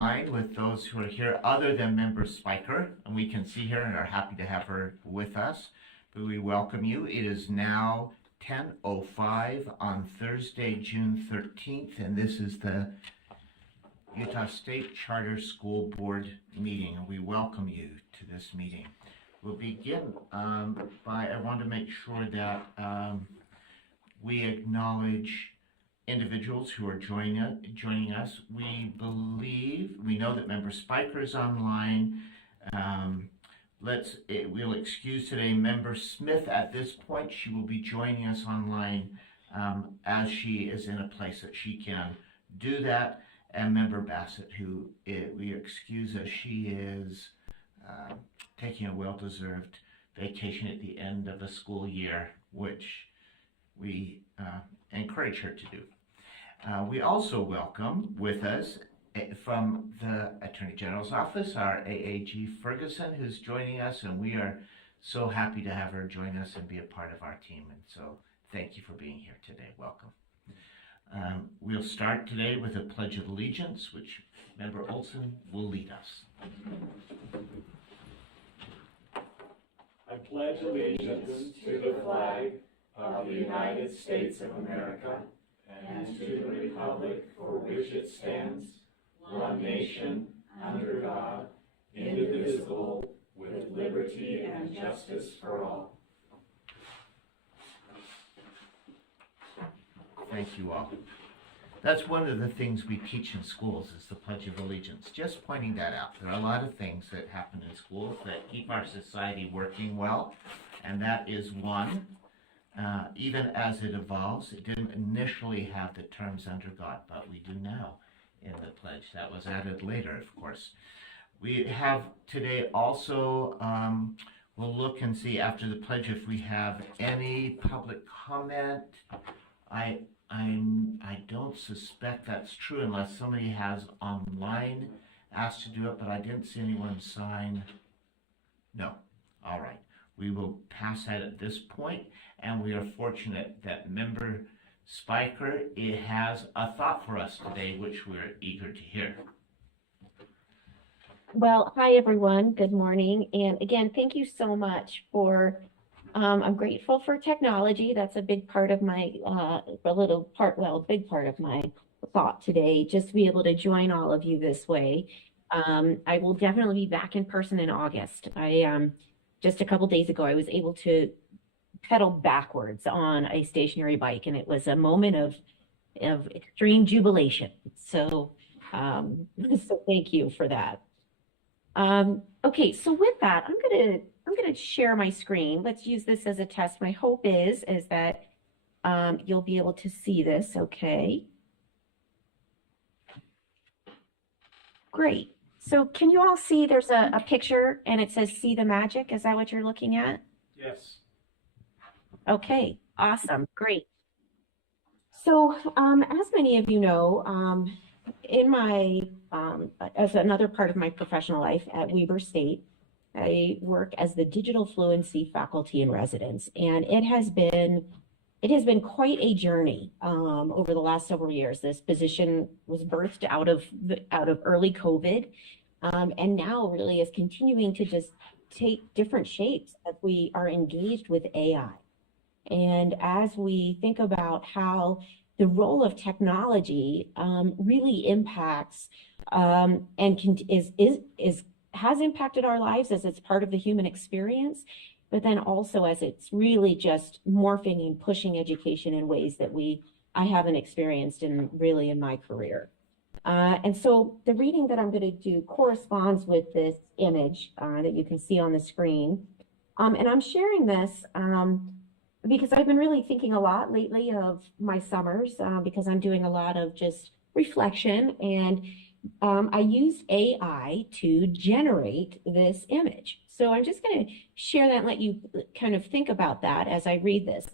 With those who are here other than member Spiker, and we can see her and are happy to have her with us. But we welcome you. It is now 10:05 on Thursday, June 13th, and this is the Utah State Charter School Board meeting, and we welcome you to this meeting. We'll begin I want to make sure that we acknowledge individuals who are joining us. We know that member Spiker is online. We'll excuse today member Smith at this point. She will be joining us online as she is in a place that she can do that. And member Bassett, who we excuse as she is taking a well-deserved vacation at the end of the school year, which we encourage her to do. We also welcome with us from the Attorney General's office, our AAG Ferguson, who's joining us, and we are so happy to have her join us and be a part of our team. And so thank you for being here today. Welcome. We'll start today with a Pledge of Allegiance, which Member Olson will lead us. I pledge allegiance to the flag of the United States of America and to the republic for which it stands, one nation, under God, indivisible, with liberty and justice for all. Thank you all. That's one of the things we teach in schools is the Pledge of Allegiance. Just pointing that out. There are a lot of things that happen in schools that keep our society working well, and that is one. Even as it evolves, it didn't initially have the terms under God, but we do now in the pledge. That was added later, of course. We have today also, we'll look and see after the pledge if we have any public comment. I don't suspect that's true unless somebody has online asked to do it, but I didn't see anyone sign. No. All right. We will pass that at this point, and we are fortunate that member Spiker has a thought for us today, which we're eager to hear. Well, hi everyone. Good morning. And again, thank you so much for, I'm grateful for technology. That's a big part of my, big part of my thought today, just to be able to join all of you this way. I will definitely be back in person in August. Just a couple days ago, I was able to pedal backwards on a stationary bike, and it was a moment of extreme jubilation. So, so thank you for that. Okay, so with that, I'm gonna share my screen. Let's use this as a test. My hope is that you'll be able to see this. Okay. Great. So can you all see there's a picture and it says see the magic? Is that what you're looking at? Yes. Okay, awesome, great. So as many of you know, in my, as another part of my professional life at Weber State, I work as the digital fluency faculty in residence, and it has been quite a journey over the last several years. This position was birthed out of early COVID, and now really is continuing to just take different shapes as we are engaged with AI. And as we think about how the role of technology really impacts has impacted our lives as it's part of the human experience, but then also as it's really just morphing and pushing education in ways that I haven't experienced in my career. And so the reading that I'm going to do corresponds with this image that you can see on the screen. And I'm sharing this because I've been really thinking a lot lately of my summers because I'm doing a lot of just reflection, and I used AI to generate this image. So I'm just going to share that and let you kind of think about that as I read this.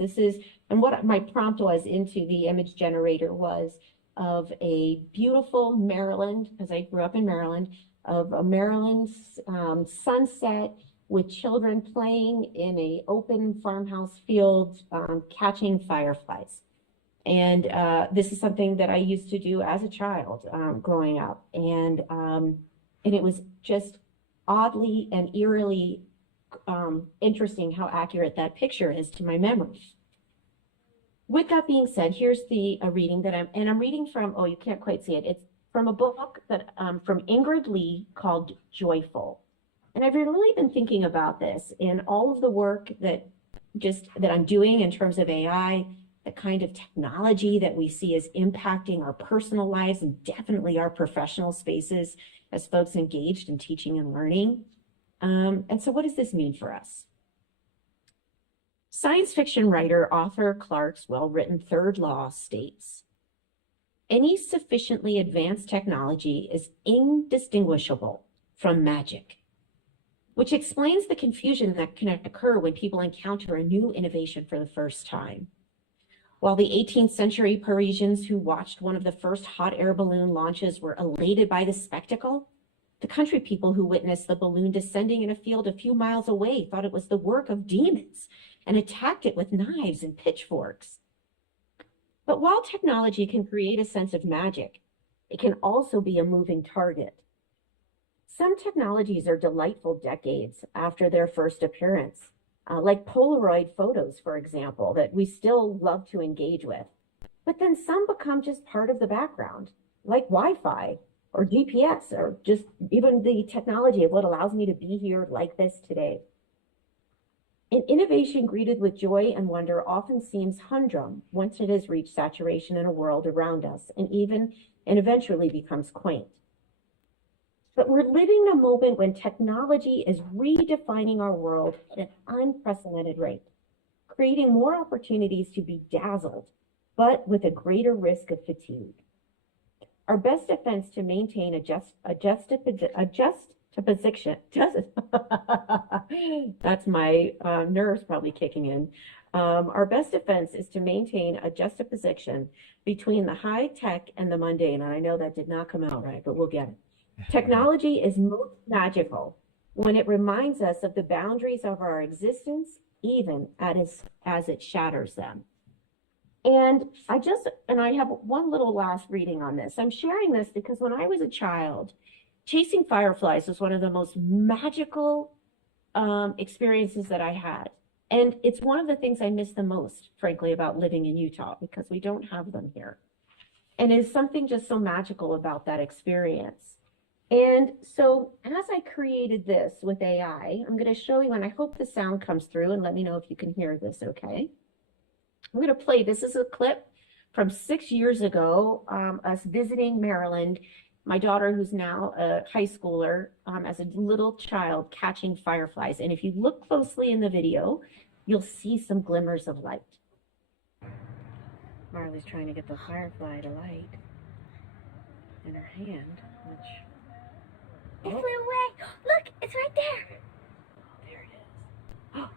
And what my prompt was into the image generator was of a beautiful Maryland, because I grew up in Maryland, of a Maryland sunset with children playing in an open farmhouse field, catching fireflies. And this is something that I used to do as a child growing up. And it was just oddly and eerily interesting how accurate that picture is to my memory. With that being said, here's the reading that I'm reading from, oh, you can't quite see it. It's from a book that from Ingrid Lee called Joyful. And I've really been thinking about this in all of the work that I'm doing in terms of AI, the kind of technology that we see as impacting our personal lives and definitely our professional spaces as folks engaged in teaching and learning. And so what does this mean for us? Science fiction writer Arthur Clarke's well-written third law states, any sufficiently advanced technology is indistinguishable from magic, which explains the confusion that can occur when people encounter a new innovation for the first time. While the 18th century Parisians who watched one of the first hot air balloon launches were elated by the spectacle, the country people who witnessed the balloon descending in a field a few miles away thought it was the work of demons and attacked it with knives and pitchforks. But while technology can create a sense of magic, it can also be a moving target. Some technologies are delightful decades after their first appearance, like Polaroid photos, for example, that we still love to engage with. But then some become just part of the background, like Wi-Fi or GPS, or just even the technology of what allows me to be here like this today. An innovation greeted with joy and wonder often seems humdrum once it has reached saturation in a world around us and eventually becomes quaint. But we're living in a moment when technology is redefining our world at an unprecedented rate, creating more opportunities to be dazzled, but with a greater risk of fatigue. Our best defense to maintain a juxtaposition, that's my nerves probably kicking in. Our best defense is to maintain a juxtaposition between the high tech and the mundane. And I know that did not come out right, but we'll get it. Technology is most magical when it reminds us of the boundaries of our existence, even as it shatters them. And I have one little last reading on this. I'm sharing this because when I was a child, chasing fireflies was one of the most magical experiences that I had. And it's one of the things I miss the most, frankly, about living in Utah, because we don't have them here. And there's something just so magical about that experience. And so as I created this with AI, I'm going to show you, and I hope the sound comes through, and let me know if you can hear this okay. I'm going to play, this is a clip from 6 years ago, us visiting Maryland, my daughter, who's now a high schooler, as a little child catching fireflies. And if you look closely in the video, you'll see some glimmers of light. Marley's trying to get the firefly to light in her hand, which... It flew away. Look, it's right there. There it is. Oh,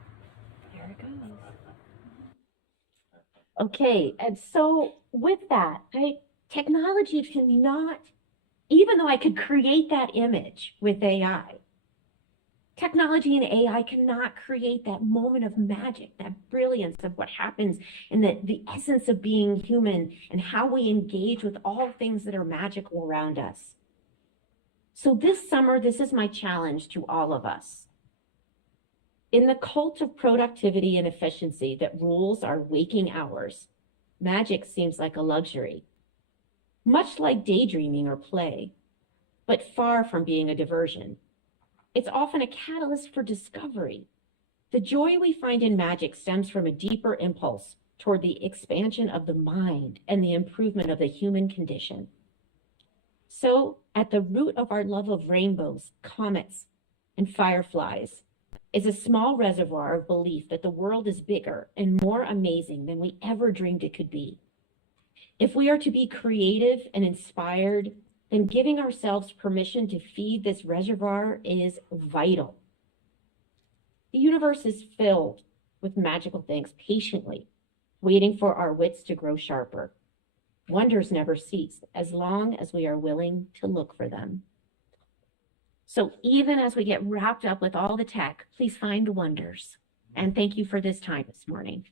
there it goes. Okay, and so with that, technology cannot, even though I could create that image with AI, technology and AI cannot create that moment of magic, that brilliance of what happens in the essence of being human and how we engage with all things that are magical around us. So this summer, this is my challenge to all of us. In the cult of productivity and efficiency that rules our waking hours, magic seems like a luxury, much like daydreaming or play, but far from being a diversion. It's often a catalyst for discovery. The joy we find in magic stems from a deeper impulse toward the expansion of the mind and the improvement of the human condition. So, at the root of our love of rainbows, comets, and fireflies is a small reservoir of belief that the world is bigger and more amazing than we ever dreamed it could be. If we are to be creative and inspired, then giving ourselves permission to feed this reservoir is vital. The universe is filled with magical things patiently, waiting for our wits to grow sharper. Wonders never cease as long as we are willing to look for them. So even as we get wrapped up with all the tech, please find the wonders. And thank you for this time this morning.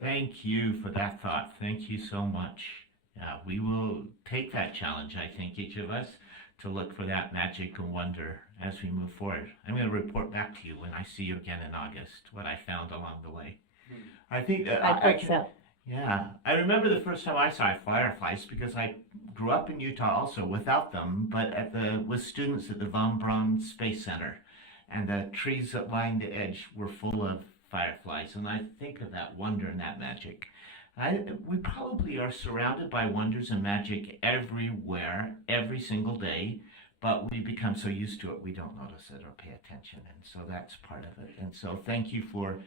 Thank you for that thought. Thank you so much. Yeah, we will take that challenge, I think, each of us, to look for that magic and wonder as we move forward. I'm going to report back to you when I see you again in August, what I found along the way. I think that I I hope can, so. yeah, I remember the first time I saw fireflies because I grew up in Utah also without them, but with students at the Von Braun Space Center, and the trees that lined the edge were full of fireflies, and I think of that wonder and that magic. We probably are surrounded by wonders and magic everywhere, every single day, but we become so used to it we don't notice it or pay attention, and so that's part of it. And so thank you for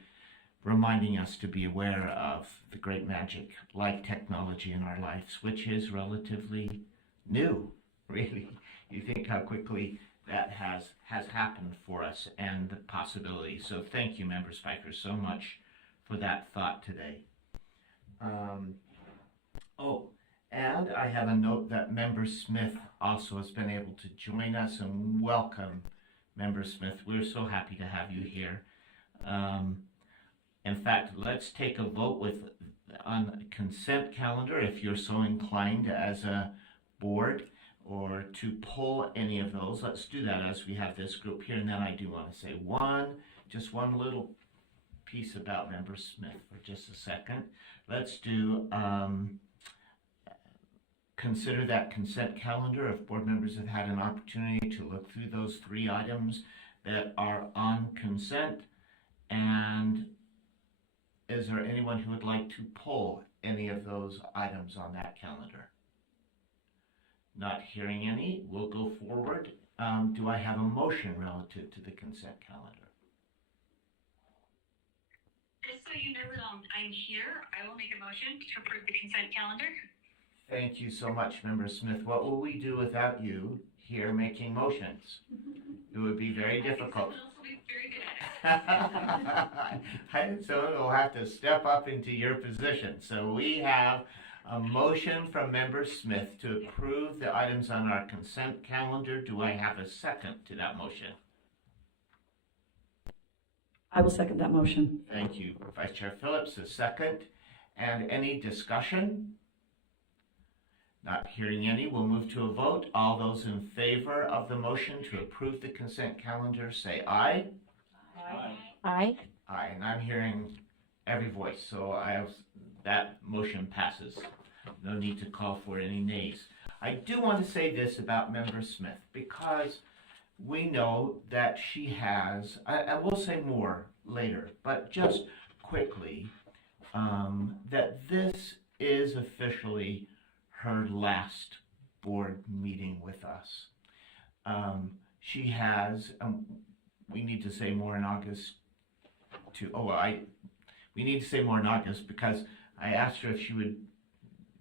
reminding us to be aware of the great magic like technology in our lives, which is relatively new, really. You think how quickly that has happened for us and the possibilities. So thank you, Member Spikers, so much for that thought today. And I have a note that Member Smith also has been able to join us, and welcome, Member Smith. We're so happy to have you here. In fact, let's take a vote on the consent calendar if you're so inclined as a board, or to pull any of those. Let's do that as we have this group here. And then I do want to say just one little piece about Member Smith for just a second. Let's do consider that consent calendar if board members have had an opportunity to look through those 3 items that are on consent. And is there anyone who would like to pull any of those items on that calendar? Not hearing any, we'll go forward. Do I have a motion relative to the consent calendar? Just so you know that I'm here, I will make a motion to approve the consent calendar. Thank you so much, Member Smith. What will we do without you here making motions? It would be very difficult. Someone else will be very good at it. Someone will have to step up into your position. So we have a motion from Member Smith to approve the items on our consent calendar. Do I have a second to that motion? I will second that motion. Thank you, Vice Chair Phillips, a second. And any discussion? Not hearing any, we'll move to a vote. All those in favor of the motion to approve the consent calendar say aye. Aye. Aye, and I'm hearing every voice, so that motion passes. No need to call for any nays. I do want to say this about Member Smith, because we know that she has, I will say more later, but just quickly, that this is officially her last board meeting with us. She has, we need to say more in August we need to say more in August, because I asked her if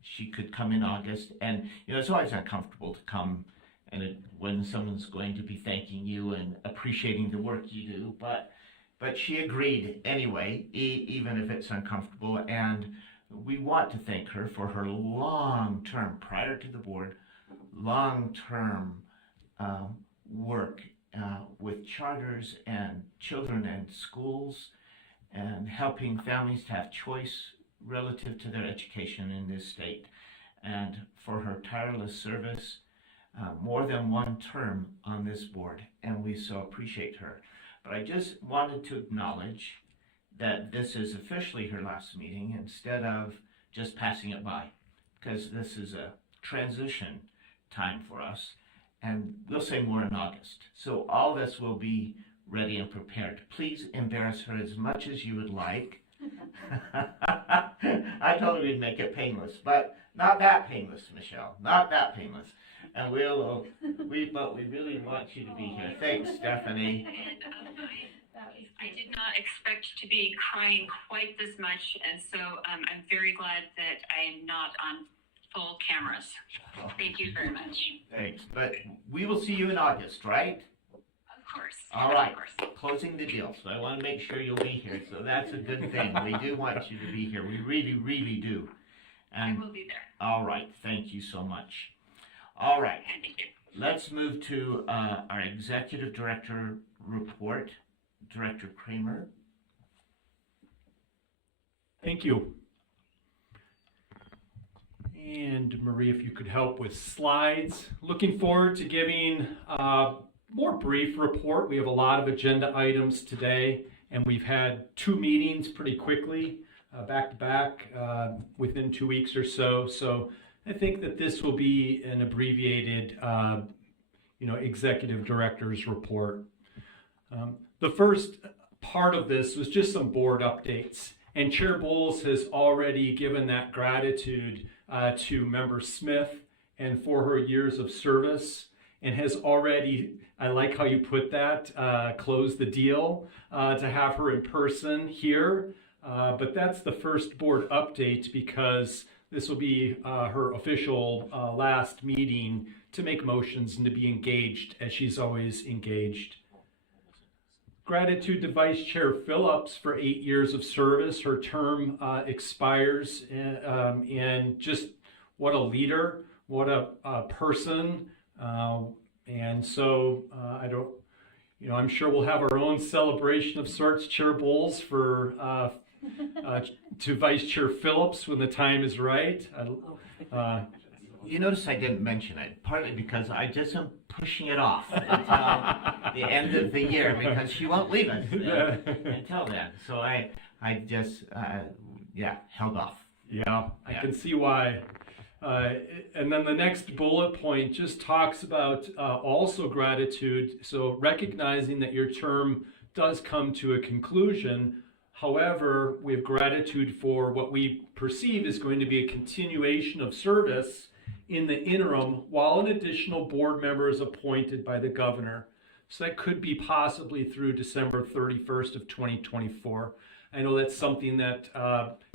she could come in August, and it's always uncomfortable to come when someone's going to be thanking you and appreciating the work you do, but she agreed anyway, even if it's uncomfortable. And we want to thank her for her long-term, prior to the board, long-term work with charters and children and schools, and helping families to have choice relative to their education in this state, and for her tireless service, more than one term on this board, and we so appreciate her. But I just wanted to acknowledge that this is officially her last meeting, instead of just passing it by, because this is a transition time for us, and we'll say more in August. So all this will be ready and prepared. Please embarrass her as much as you would like. I told her we'd make it painless, but not that painless, Michelle. Not that painless. And we really want you to be here. Thanks, Stephanie. And I did not expect to be crying quite this much, and so I'm very glad that I'm not on full cameras. Thank you very much. Thanks. But we will see you in August, right? Of course. All right. Of course. Closing the deal. So I want to make sure you'll be here. So that's a good thing. We do want you to be here. We really, really do. And I will be there. all right. Thank you so much. All right. Thank you. Let's move to our Executive Director report. Director Kramer. Thank you. And Marie, if you could help with slides. Looking forward to giving a more brief report. We have a lot of agenda items today, and we've had 2 meetings pretty quickly, back to back, within 2 weeks or so. So I think that this will be an abbreviated, executive director's report. The first part of this was just some board updates, and Chair Bowles has already given that gratitude to Member Smith and for her years of service, and has already, I like how you put that, closed the deal to have her in person here. But that's the first board update because this will be her official last meeting to make motions and to be engaged as she's always engaged. Gratitude to Vice Chair Phillips for 8 years of service. Her term expires, and just what a leader, what a person. And so I'm sure we'll have our own celebration of sorts, Chair Bowles, for to Vice Chair Phillips when the time is right. You notice I didn't mention it, partly because I just am pushing it off until the end of the year because she won't leave us until then. So I just, held off. Yeah, I can see why. And then the next bullet point just talks about also gratitude. So recognizing that your term does come to a conclusion. However, we have gratitude for what we perceive is going to be a continuation of service in the interim while an additional board member is appointed by the governor. So that could be possibly through December 31st of 2024. I know that's something that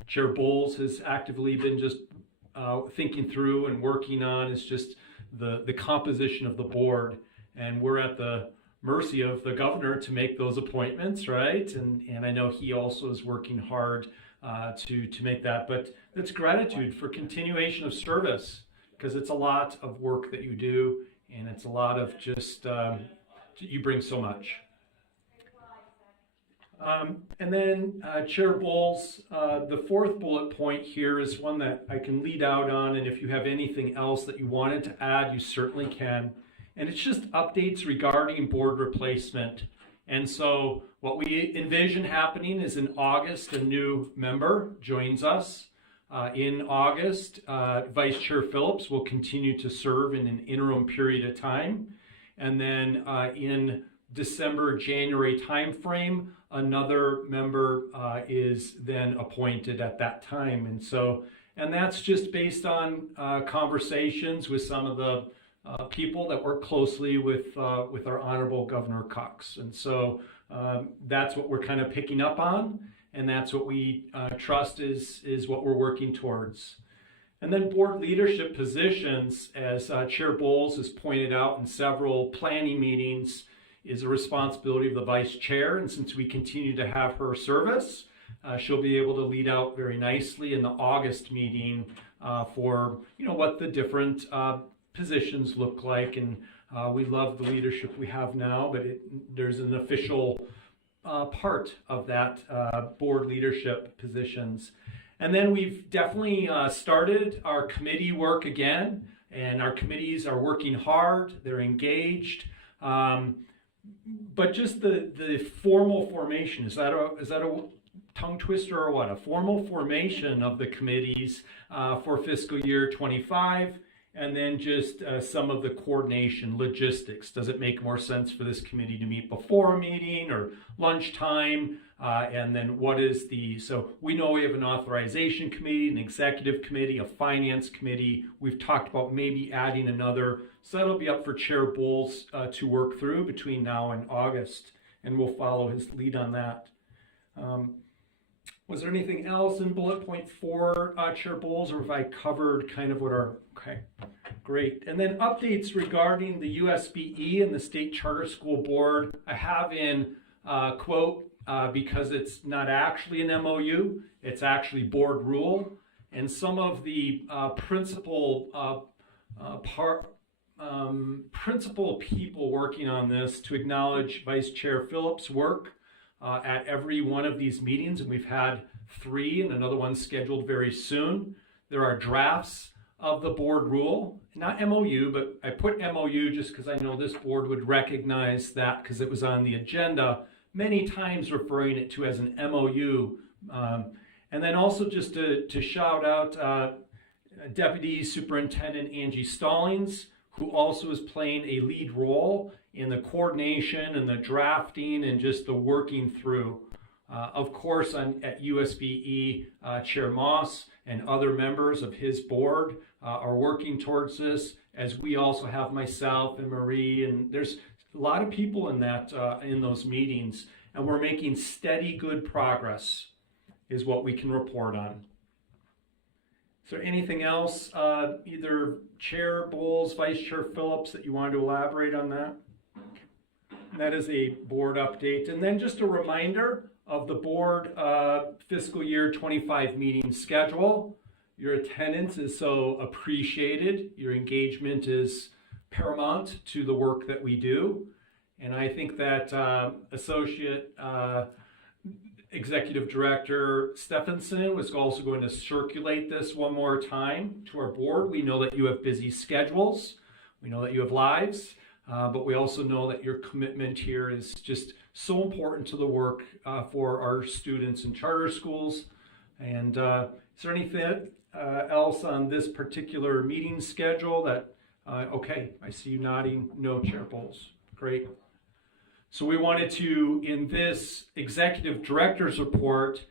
Chair Bowles has actively been just thinking through and working on, is just the composition of the board. And we're at the mercy of the governor to make those appointments, right? And I know he also is working hard to make that. But that's gratitude for continuation of service, because it's a lot of work that you do, and it's a lot of just, you bring so much. And then Chair Bowles, the fourth bullet point here is one that I can lead out on, and if you have anything else that you wanted to add, you certainly can. And it's just updates regarding board replacement. And so what we envision happening is in August, a new member joins us. In August, Vice Chair Phillips will continue to serve in an interim period of time. And then in December, January timeframe, another member is then appointed at that time. And that's just based on conversations with some of the people that work closely with our Honorable Governor Cox. And so that's what we're kind of picking up on, and that's what we trust is what we're working towards. And then board leadership positions, as Chair Bowles has pointed out in several planning meetings, is a responsibility of the vice chair. And since we continue to have her service, she'll be able to lead out very nicely in the August meeting for what the different positions look like. And we love the leadership we have now, but there's an official part of that board leadership positions. And then we've definitely started our committee work again, and our committees are working hard, they're engaged. But just the formal formation, is that a tongue twister or what? A formal formation of the committees for fiscal year 25, and then just some of the coordination logistics. Does it make more sense for this committee to meet before a meeting or lunchtime? And then so we know we have an authorization committee, an executive committee, a finance committee. We've talked about maybe adding another. So that'll be up for Chair Bowles to work through between now and August, and we'll follow his lead on that. Was there anything else in bullet point 4, Chair Bowles, or have I covered kind of what okay, great. And then updates regarding the USBE and the State Charter School Board. I have in quote, because it's not actually an MOU, it's actually board rule. And some of the principal people working on this to acknowledge Vice Chair Phillips' work at every one of these meetings, and we've had 3 and another one scheduled very soon. There are drafts of the board rule, not MOU, but I put MOU just because I know this board would recognize that because it was on the agenda many times, referring it to as an MOU. And then also just to shout out Deputy Superintendent Angie Stallings, who also is playing a lead role in the coordination and the drafting and just the working through. Of course, at USBE, Chair Moss and other members of his board are working towards this, as we also have myself and Marie, and there's a lot of people in that in those meetings, and we're making steady, good progress, is what we can report on. Is there anything else, either Chair Bowles, Vice Chair Phillips, that you wanted to elaborate on that? That is a board update. And then just a reminder of the board fiscal year 25 meeting schedule. Your attendance is so appreciated. Your engagement is paramount to the work that we do. And I think that Associate Executive Director Stephenson was also going to circulate this one more time to our board. We know that you have busy schedules. We know that you have lives, but we also know that your commitment here is just so important to the work for our students in charter schools. And is there anything else on this particular meeting schedule that, okay, I see you nodding. No, Chair Bowles. Great. So we wanted to, in this executive director's report,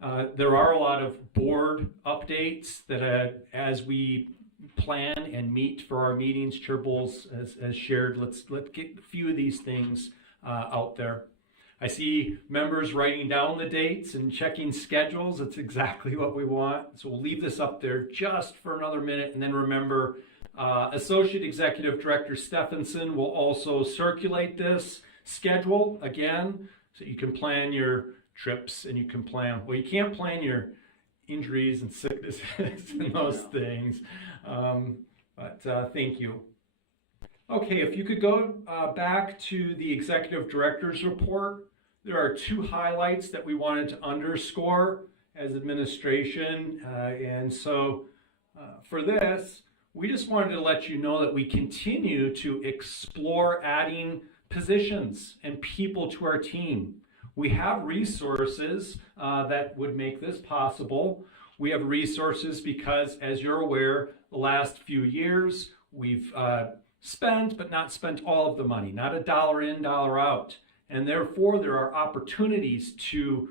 there are a lot of board updates that as we plan and meet for our meetings, Chair Bowles has shared. Let's get a few of these things out there. I see members writing down the dates and checking schedules. That's exactly what we want. So we'll leave this up there just for another minute, and then remember, Associate Executive Director Stephenson will also circulate this schedule again, so you can plan your trips and you can plan, well, you can't plan your injuries and sicknesses and those things, but thank you. Okay, if you could go back to the Executive Director's report, there are two highlights that we wanted to underscore as administration, and so for this, we just wanted to let you know that we continue to explore adding positions and people to our team. We have resources that would make this possible. We have resources because, as you're aware, the last few years we've spent, but not spent all of the money, not a dollar in, dollar out. And therefore, there are opportunities to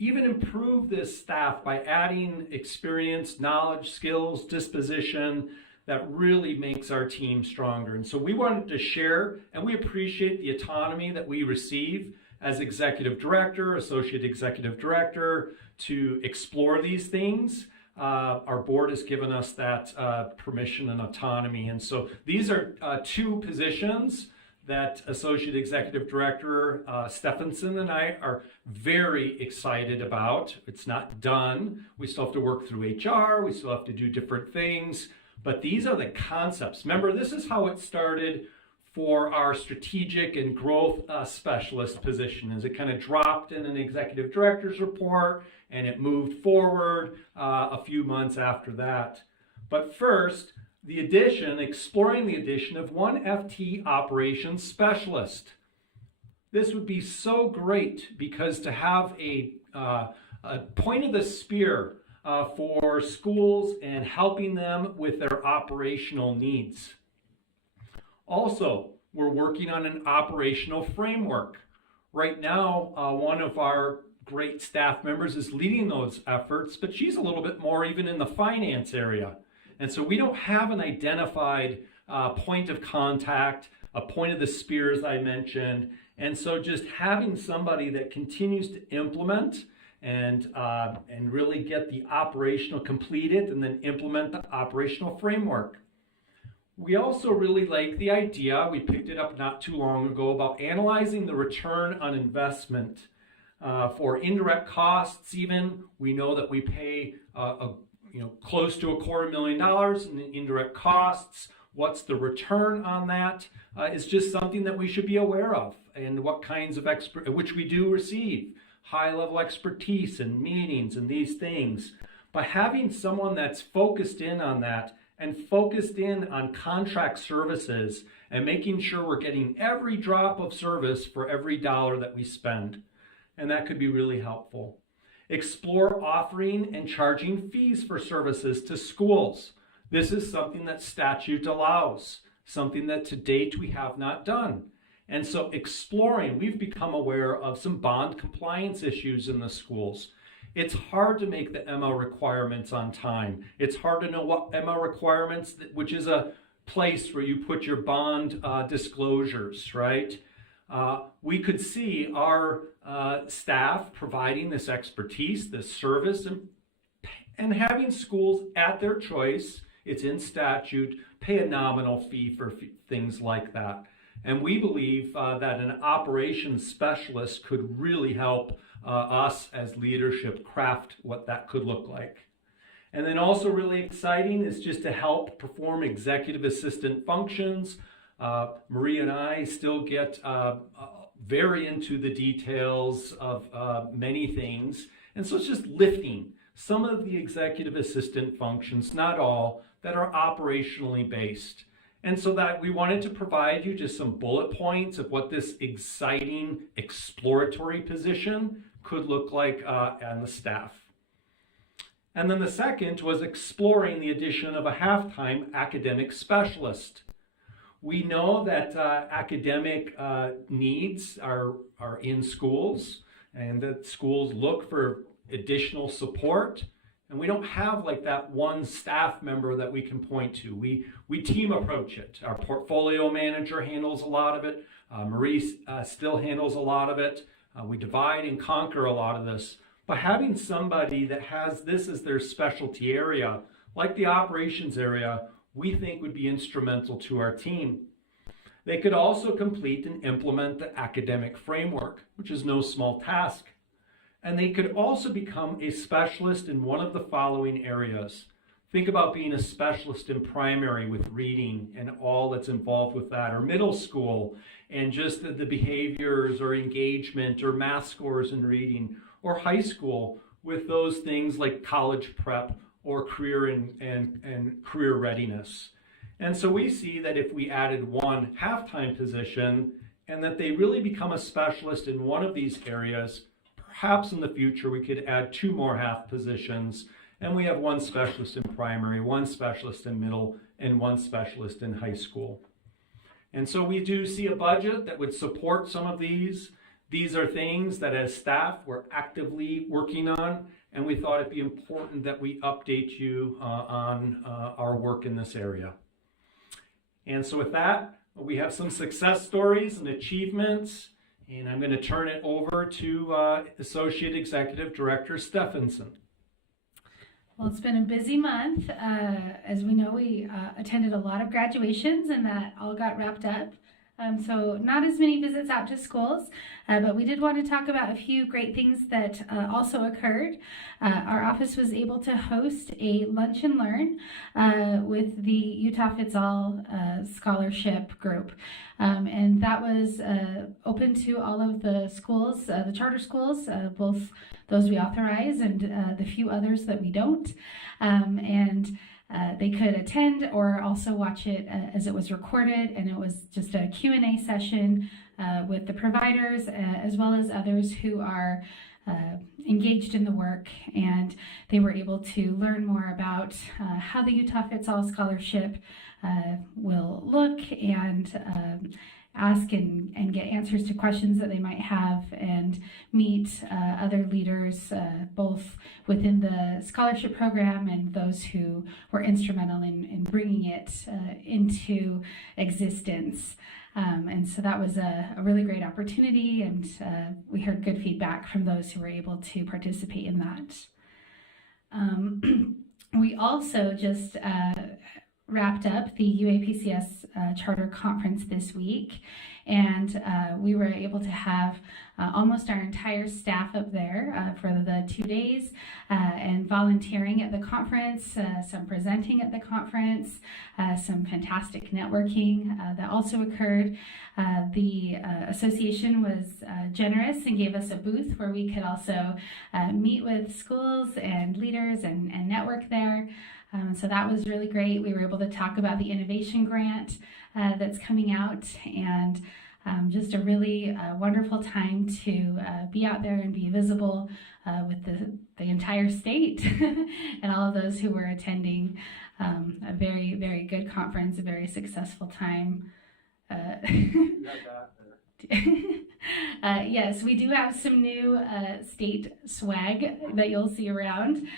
even improve this staff by adding experience, knowledge, skills, disposition, that really makes our team stronger. And so we wanted to share, and we appreciate the autonomy that we receive as executive director, associate executive director, to explore these things. Our board has given us that permission and autonomy. And so these are two positions that Associate Executive Director Stephenson and I are very excited about. It's not done. We still have to work through HR. We still have to do different things. But these are the concepts. Remember, this is how it started for our strategic and growth specialist position, as it kind of dropped in an executive director's report and it moved forward a few months after that. But first, the addition, exploring the addition of one FT operations specialist. This would be so great because to have a point of the spear for schools and helping them with their operational needs. Also, we're working on an operational framework. Right now, one of our great staff members is leading those efforts, but she's a little bit more even in the finance area. And so we don't have an identified point of contact, a point of the spear, as I mentioned. And so just having somebody that continues to implement and really get the operational completed and then implement the operational framework. We also really like the idea, we picked it up not too long ago, about analyzing the return on investment for indirect costs. Even we know that we pay close to $250,000 in indirect costs. What's the return on that? Is just something that we should be aware of, and what kinds of which we do receive. High-level expertise and meetings and these things. But having someone that's focused in on that and focused in on contract services and making sure we're getting every drop of service for every dollar that we spend. And that could be really helpful. Explore offering and charging fees for services to schools. This is something that statute allows, something that to date we have not done. And so exploring, we've become aware of some bond compliance issues in the schools. It's hard to make the Emma requirements on time. It's hard to know what Emma requirements, which is a place where you put your bond disclosures, right? We could see our staff providing this expertise, this service, and having schools at their choice, it's in statute, pay a nominal fee for things like that. And we believe that an operations specialist could really help us as leadership craft what that could look like. And then also really exciting is just to help perform executive assistant functions. Marie and I still get very into the details of many things. And so it's just lifting some of the executive assistant functions, not all, that are operationally based. And so that we wanted to provide you just some bullet points of what this exciting exploratory position could look like on the staff. And then the second was exploring the addition of a half-time academic specialist. We know that academic needs are in schools and that schools look for additional support. And we don't have like that one staff member that we can point to. We team approach it. Our portfolio manager handles a lot of it. Marie still handles a lot of it. We divide and conquer a lot of this. But having somebody that has this as their specialty area, like the operations area, we think would be instrumental to our team. They could also complete and implement the academic framework, which is no small task. And they could also become a specialist in one of the following areas. Think about being a specialist in primary with reading and all that's involved with that, or middle school and just the behaviors or engagement or math scores in reading, or high school with those things like college prep or career and career readiness. And so we see that if we added one half-time position and that they really become a specialist in one of these areas, perhaps in the future we could add 2 more half positions, and we have 1 specialist in primary, 1 specialist in middle, and 1 specialist in high school. And so we do see a budget that would support some of these. These are things that as staff we're actively working on, and we thought it'd be important that we update you on our work in this area. And so with that, we have some success stories and achievements. And I'm going to turn it over to Associate Executive Director Stephenson. Well, it's been a busy month. As we know, we attended a lot of graduations and that all got wrapped up. So not as many visits out to schools, but we did want to talk about a few great things that also occurred. Our office was able to host a lunch and learn with the Utah Fits All scholarship group. And that was open to all of the schools, the charter schools, both those we authorize and the few others that we don't. They could attend or also watch it as it was recorded, and it was just a Q&A session with the providers as well as others who are engaged in the work, and they were able to learn more about how the Utah Fits All Scholarship will look and ask and get answers to questions that they might have and meet other leaders both within the scholarship program and those who were instrumental in bringing it into existence. And so that was a really great opportunity, and we heard good feedback from those who were able to participate in that. We also just wrapped up the UAPCS Charter Conference this week, and we were able to have almost our entire staff up there for the 2 days and volunteering at the conference, some presenting at the conference, some fantastic networking that also occurred. The association was generous and gave us a booth where we could also meet with schools and leaders and network there. So that was really great. We were able to talk about the innovation grant that's coming out, and just a really wonderful time to be out there and be visible with the entire state and all of those who were attending. A very, very good conference, a very successful time. Yes, we do have some new state swag that you'll see around.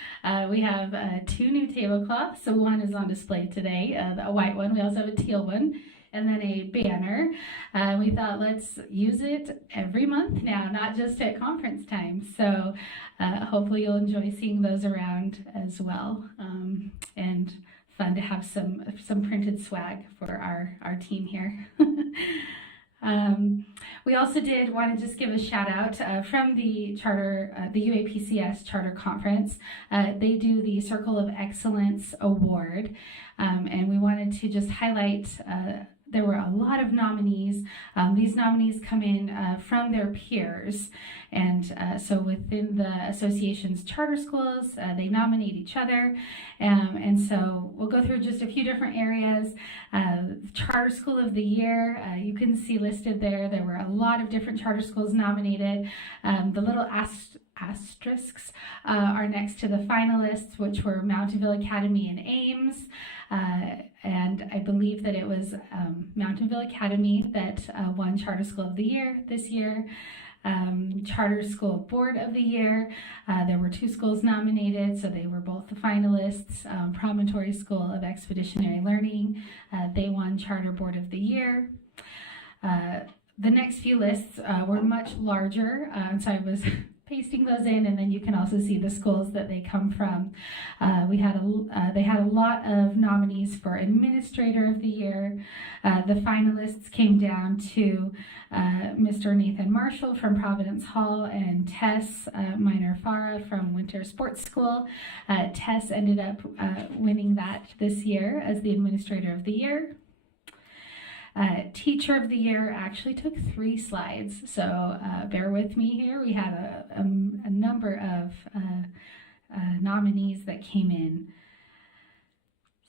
We have 2 new tablecloths. So one is on display today, a white one. We also have a teal one, and then a banner. We thought, let's use it every month now, not just at conference time. So hopefully you'll enjoy seeing those around as well. And fun to have some printed swag for our team here. We also did want to just give a shout out from the the UAPCS Charter Conference. They do the Circle of Excellence Award, and we wanted to just highlight there were a lot of nominees. These nominees come in from their peers, and so within the association's charter schools, they nominate each other, and so we'll go through just a few different areas. Charter School of the Year, you can see listed there. There were a lot of different charter schools nominated. The little asterisks are next to the finalists, which were Mountainville Academy and Ames. And I believe that it was Mountainville Academy that won Charter School of the Year this year. Charter School Board of the Year. There were 2 schools nominated, so they were both the finalists. Promontory School of Expeditionary Learning, they won Charter Board of the Year. The next few lists were much larger, and so I was pasting those in, and then you can also see the schools that they come from. They had a lot of nominees for Administrator of the Year. The finalists came down to Mr. Nathan Marshall from Providence Hall and Tess Minor Farah from Winter Sports School. Tess ended up winning that this year as the Administrator of the Year. Teacher of the Year actually took 3 slides, so bear with me here. We had a number of nominees that came in.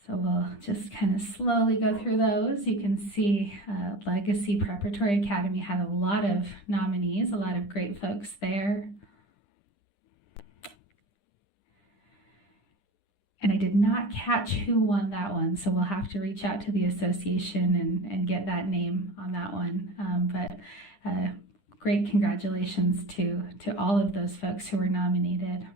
So we'll just kind of slowly go through those. You can see Legacy Preparatory Academy had a lot of nominees, a lot of great folks there. And I did not catch who won that one, so we'll have to reach out to the association and get that name on that one. But great congratulations to all of those folks who were nominated.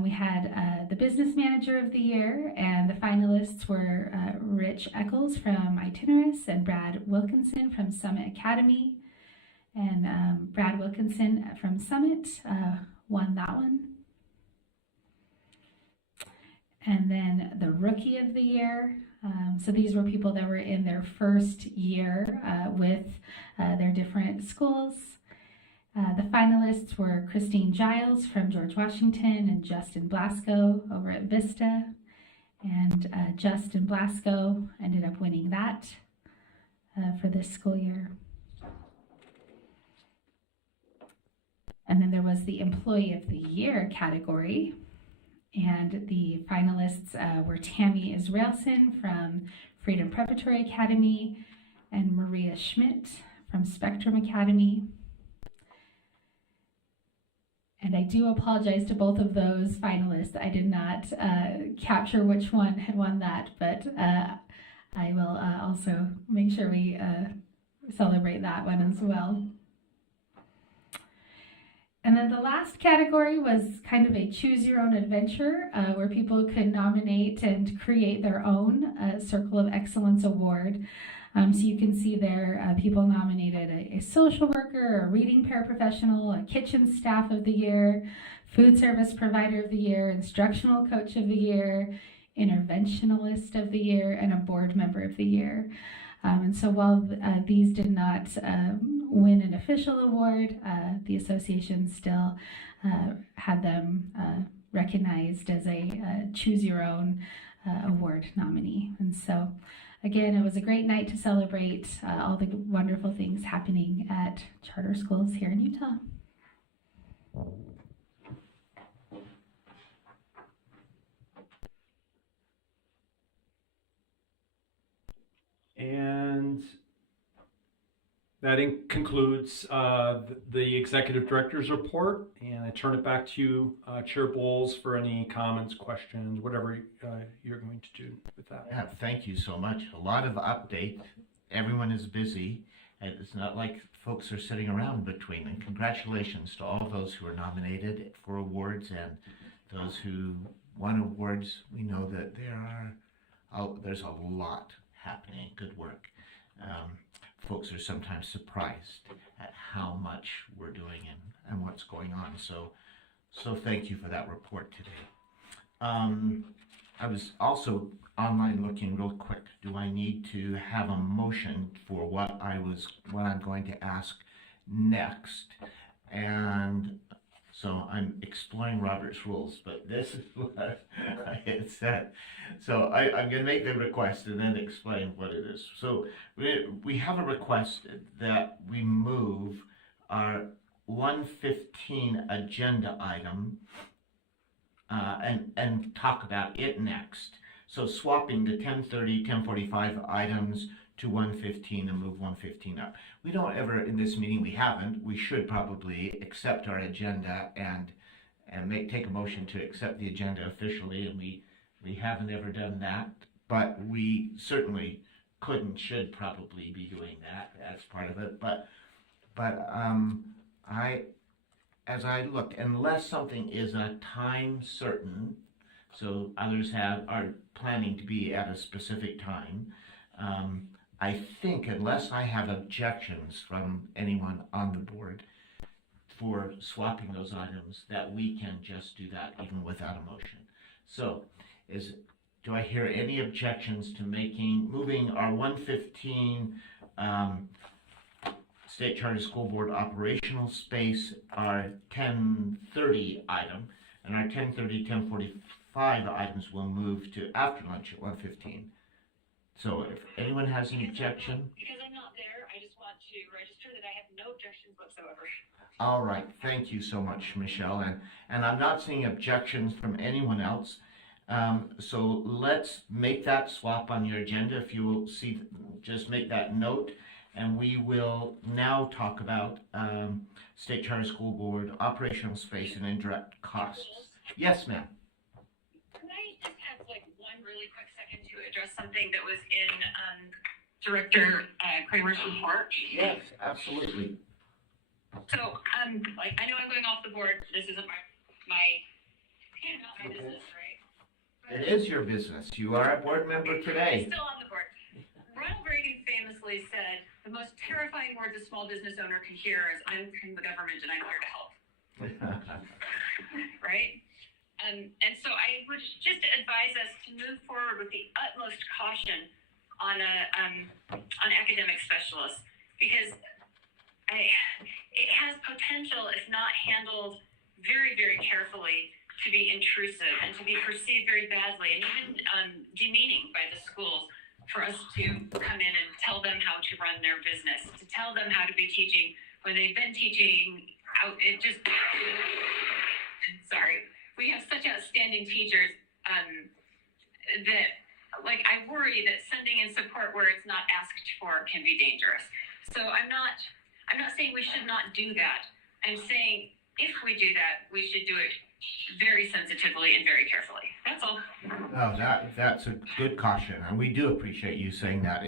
We had the Business Manager of the Year, and the finalists were Rich Eccles from Itinerus and Brad Wilkinson from Summit Academy. And Brad Wilkinson from Summit won that one. And then the Rookie of the Year. So these were people that were in their first year with their different schools. The finalists were Christine Giles from George Washington and Justin Blasco over at Vista. And Justin Blasco ended up winning that for this school year. And then there was the Employee of the Year category. And the finalists were Tammy Israelson from Freedom Preparatory Academy and Maria Schmidt from Spectrum Academy. And I do apologize to both of those finalists. I did not capture which one had won that, but I will also make sure we celebrate that one as well. And then the last category was kind of a choose your own adventure where people could nominate and create their own Circle of Excellence Award. So you can see there people nominated a social worker, a reading paraprofessional, a kitchen staff of the year, food service provider of the year, instructional coach of the year, interventionalist of the year, and a board member of the year. And so while these did not win an official award, the association still had them recognized as a choose your own award nominee. And so again, it was a great night to celebrate all the wonderful things happening at charter schools here in Utah. And that concludes the executive director's report. And I turn it back to you, Chair Bowles, for any comments, questions, whatever you're going to do with that. Yeah, thank you so much. A lot of update. Everyone is busy. And it's not like folks are sitting around between. And congratulations to all those who are nominated for awards and those who won awards. We know that there's a lot happening. Good work. Folks are sometimes surprised at how much we're doing and what's going on. So thank you for that report today. I was also online looking real quick. Do I need to have a motion for what I'm going to ask next? And so I'm exploring Robert's rules, but this is what I had said. So I'm going to make the request and then explain what it is. So we have a request that we move our 115 agenda item and talk about it next. So swapping the 10:30, 10:45 items to 115 and move 115 up. We don't ever, in this meeting, we haven't. We should probably accept our agenda and take a motion to accept the agenda officially, and we haven't ever done that. But we certainly could and should probably be doing that as part of it. But as I look, unless something is a time certain, so others are planning to be at a specific time, I think unless I have objections from anyone on the board for swapping those items, that we can just do that even without a motion. So do I hear any objections to moving our 115 State Charter School Board operational space, our 10:30 item, and our 10:30, 10:45 items will move to after lunch at 1:15. So if anyone has any objection. Because I'm not there, I just want to register that I have no objections whatsoever. All right, thank you so much, Michelle. And I'm not seeing objections from anyone else. So let's make that swap on your agenda. If you will see, just make that note. And we will now talk about State Charter School Board operational space and indirect costs. Yes, ma'am. Can I just have like one really quick second to address something that was in Director Kramer's report? Yes, absolutely. So, I know I'm going off the board. This isn't my business, right? It is your business. You are a board member I'm today. still on the board. Ronald Reagan famously said, "The most terrifying words a small business owner can hear is, I'm from the government and I'm here to help." Right? And so I would just advise us to move forward with the utmost caution on academic specialists, because it has potential, if not handled very, very carefully, to be intrusive and to be perceived very badly and even demeaning by the schools, for us to come in and tell them how to run their business, to tell them how to be teaching when they've been teaching out. Sorry, we have such outstanding teachers that, like, I worry that sending in support where it's not asked for can be dangerous. So I'm not saying we should not do that. I'm saying if we do that, we should do it very sensitively and very carefully. That's all. Oh, that's a good caution, and we do appreciate you saying that.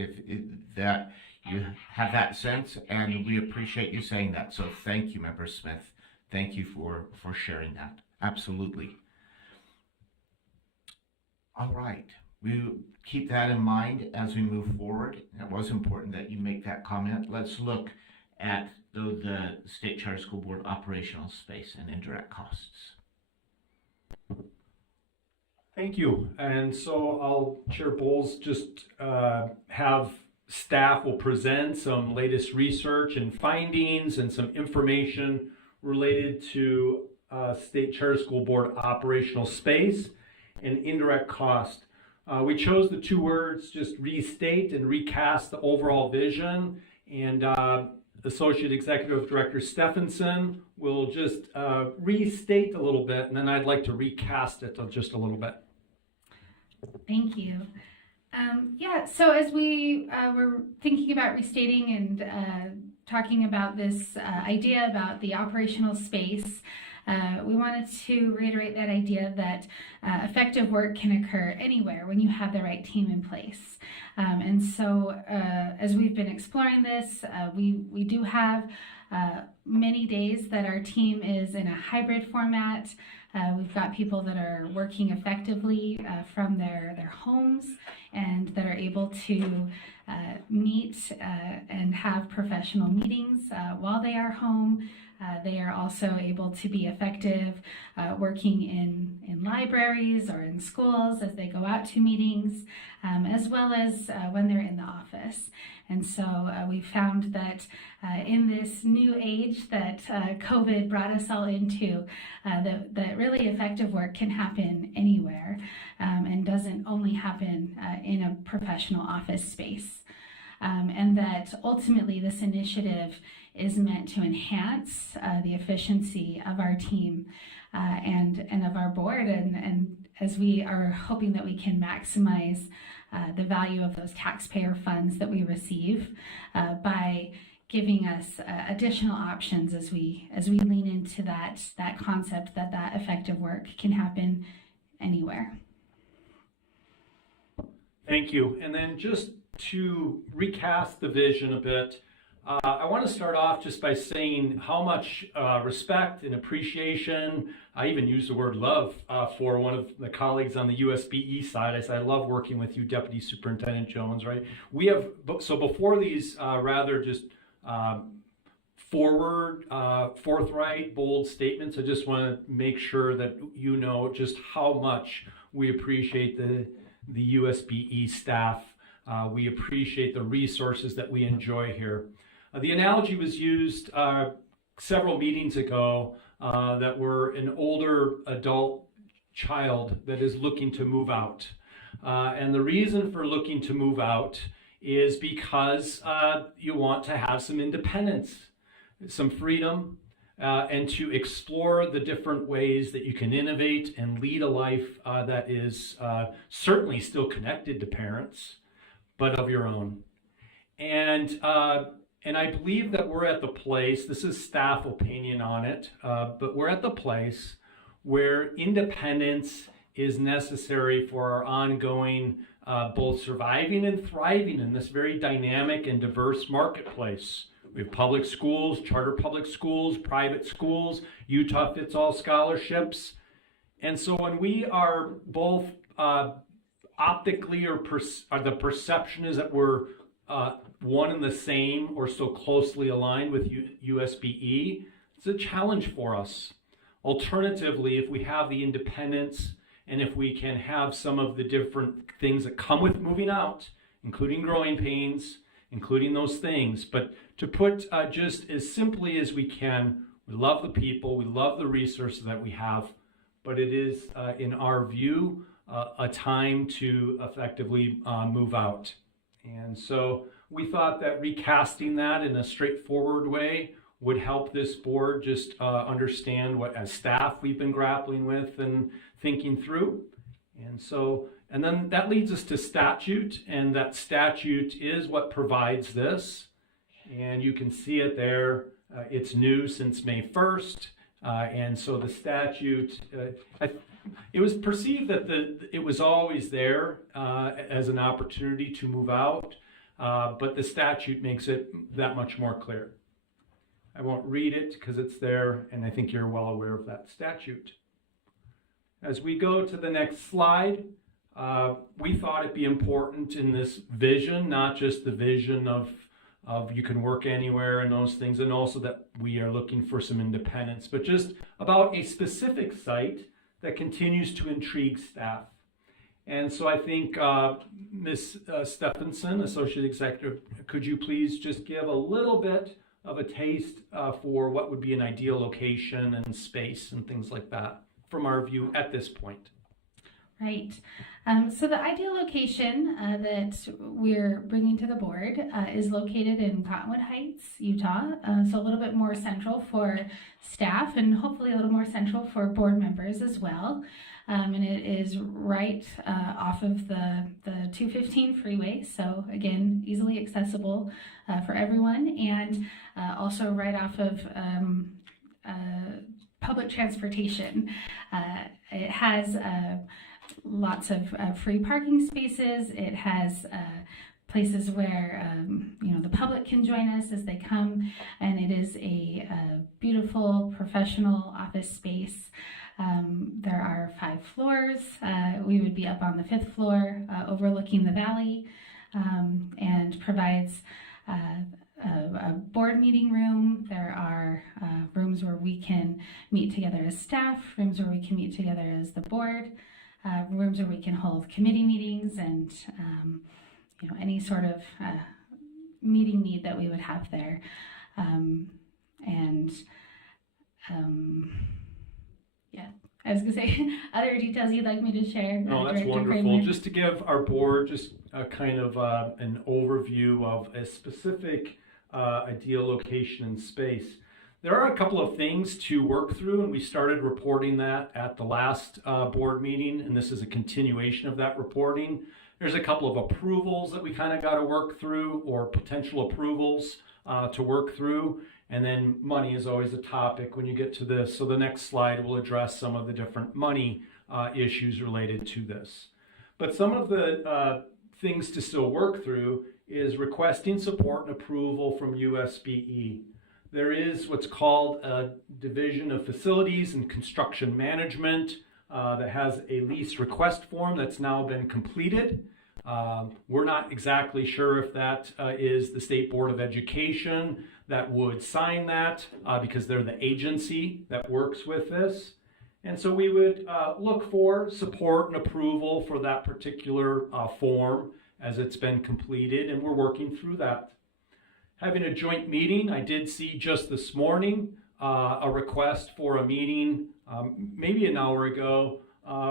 That you have that sense, and we appreciate you saying that. So thank you, Member Smith. Thank you for sharing that. Absolutely. All right. We keep that in mind as we move forward. It was important that you make that comment. Let's look at the State Charter School Board operational space and indirect costs. Thank you. And so Chair Bowles, just have staff will present some latest research and findings and some information related to State Charter School Board operational space and indirect cost. We chose the two words, just restate and recast the overall vision. And Associate Executive Director Stephenson will just restate a little bit, and then I'd like to recast it just a little bit. Thank you. Yeah, so as we were thinking about restating and talking about this idea about the operational space, we wanted to reiterate that idea that effective work can occur anywhere when you have the right team in place. And so as we've been exploring this, we do have many days that our team is in a hybrid format. We've got people that are working effectively from their homes and that are able to meet and have professional meetings while they are home. They are also able to be effective working in libraries or in schools as they go out to meetings, as well as when they're in the office. And so we found that in this new age that COVID brought us all into, that really effective work can happen anywhere and doesn't only happen in a professional office space. And that ultimately this initiative is meant to enhance the efficiency of our team and of our board, and as we are hoping that we can maximize the value of those taxpayer funds that we receive by giving us additional options as we lean into that concept that effective work can happen anywhere. Thank you. And then just to recast the vision a bit, I want to start off just by saying how much respect and appreciation, I even use the word love for one of the colleagues on the USBE side. I said, I love working with you, Deputy Superintendent Jones, right? We have, so before these rather just forthright, bold statements, I just want to make sure that you know just how much we appreciate the USBE staff. We appreciate the resources that we enjoy here. The analogy was used several meetings ago that we're an older adult child that is looking to move out. And the reason for looking to move out is because you want to have some independence, some freedom, and to explore the different ways that you can innovate and lead a life that is certainly still connected to parents, but of your own. And I believe that we're at the place, this is staff opinion on it, but we're at the place where independence is necessary for our ongoing both surviving and thriving in this very dynamic and diverse marketplace. We have public schools, charter public schools, private schools, Utah Fits All scholarships. And so when we are both optically or the perception is that we're one and the same or so closely aligned with USBE, it's a challenge for us. Alternatively, if we have the independence and if we can have some of the different things that come with moving out, including growing pains, including those things, but to put just as simply as we can, we love the people, we love the resources that we have, but it is, in our view, a time to effectively move out. And so we thought that recasting that in a straightforward way would help this board just understand what, as staff, we've been grappling with and thinking through. And then that leads us to statute, and that statute is what provides this. And you can see it there. It's new since May 1st. And so the statute, it was perceived that it was always there as an opportunity to move out, but the statute makes it that much more clear. I won't read it because it's there, and I think you're well aware of that statute. As we go to the next slide, we thought it'd be important in this vision, not just the vision of you can work anywhere and those things, and also that we are looking for some independence, but just about a specific site that continues to intrigue staff. And so I think Ms. Stephenson, Associate Executive, could you please just give a little bit of a taste for what would be an ideal location and space and things like that from our view at this point? Right. So the ideal location that we're bringing to the board is located in Cottonwood Heights, Utah. So a little bit more central for staff and hopefully a little more central for board members as well. and it is right off of the 215 freeway. So again, easily accessible for everyone, and also right off of public transportation. It has lots of free parking spaces. It has places where the public can join us as they come, and it is a beautiful professional office space. There are 5 floors. We would be up on the 5th floor overlooking the valley, and provides a board meeting room. There are rooms where we can meet together as staff, rooms where we can meet together as the board, rooms where we can hold committee meetings, and any sort of meeting need that we would have there. Yeah, I was gonna say other details you'd like me to share. No, that's Director wonderful. Kramer? Just to give our board just a kind of an overview of a specific ideal location and space. There are a couple of things to work through, and we started reporting that at the last board meeting, and this is a continuation of that reporting. There's a couple of approvals that we kind of got to work through, or potential approvals to work through. And then money is always a topic when you get to this. So the next slide will address some of the different money issues related to this. But some of the things to still work through is requesting support and approval from USBE. There is what's called a Division of Facilities and Construction Management that has a lease request form that's now been completed. We're not exactly sure if that is the State Board of Education that would sign that because they're the agency that works with this. And so we would look for support and approval for that particular form as it's been completed, and we're working through that. Having a joint meeting, I did see just this morning a request for a meeting maybe an hour ago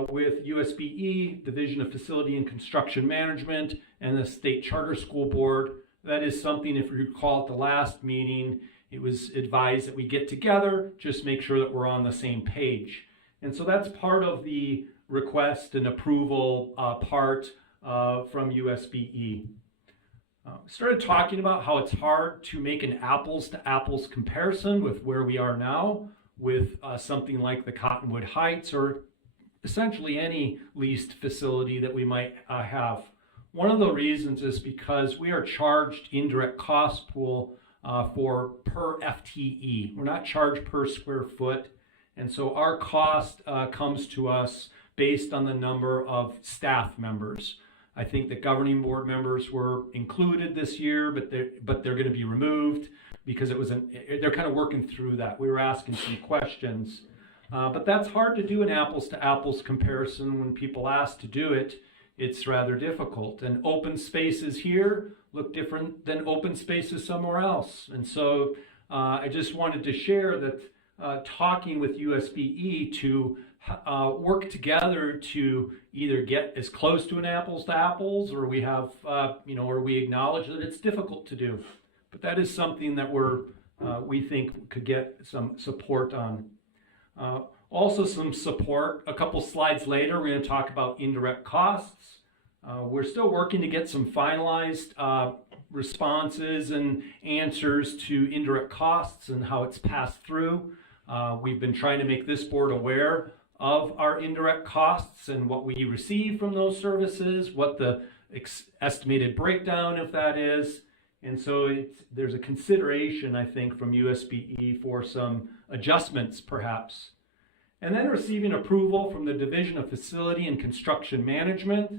with USBE, Division of Facility and Construction Management, and the State Charter School Board. That is something, if you recall at the last meeting, it was advised that we get together, just make sure that we're on the same page. And so that's part of the request and approval part from USBE. Started talking about how it's hard to make an apples to apples comparison with where we are now with something like the Cottonwood Heights, or essentially any leased facility that we might have. One of the reasons is because we are charged indirect cost pool for per FTE. We're not charged per square foot. And so our cost comes to us based on the number of staff members. I think the governing board members were included this year, but they're going to be removed because they're kind of working through that. We were asking some questions, but that's hard to do an apples to apples comparison. When people ask to do it, it's rather difficult. And open spaces here look different than open spaces somewhere else. And so I just wanted to share that talking with USBE to work together to either get as close to an apples to apples, or we have, or we acknowledge that it's difficult to do. But that is something that we think could get some support on. Also some support, a couple slides later, we're going to talk about indirect costs. We're still working to get some finalized responses and answers to indirect costs and how it's passed through. We've been trying to make this board aware of our indirect costs and what we receive from those services, what the estimated breakdown of that is. And so there's a consideration, I think, from USBE for some adjustments, perhaps. And then receiving approval from the Division of Facility and Construction Management.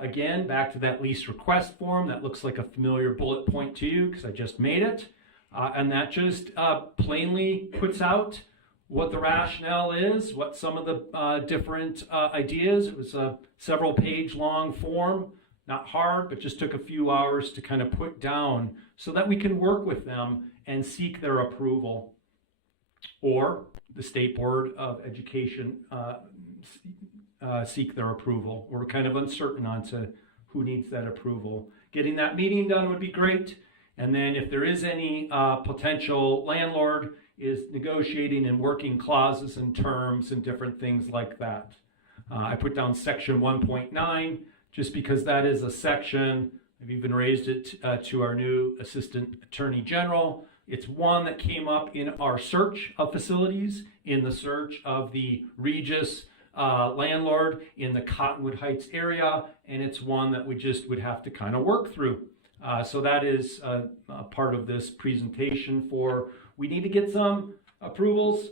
Again, back to that lease request form. That looks like a familiar bullet point to you because I just made it. And that just plainly puts out what the rationale is, what some of the different ideas. It was a several page long form, not hard, but just took a few hours to kind of put down so that we can work with them and seek their approval. Or the State Board of Education seek their approval. We're kind of uncertain on to who needs that approval. Getting that meeting done would be great. And then if there is any potential landlord is negotiating and working clauses and terms and different things like that. I put down section 1.9 just because that is a section. I've even raised it to our new Assistant Attorney General. It's one that came up in our search of facilities, in the search of the Regis landlord in the Cottonwood Heights area, and it's one that we just would have to kind of work through. So that is a part of this presentation we need to get some approvals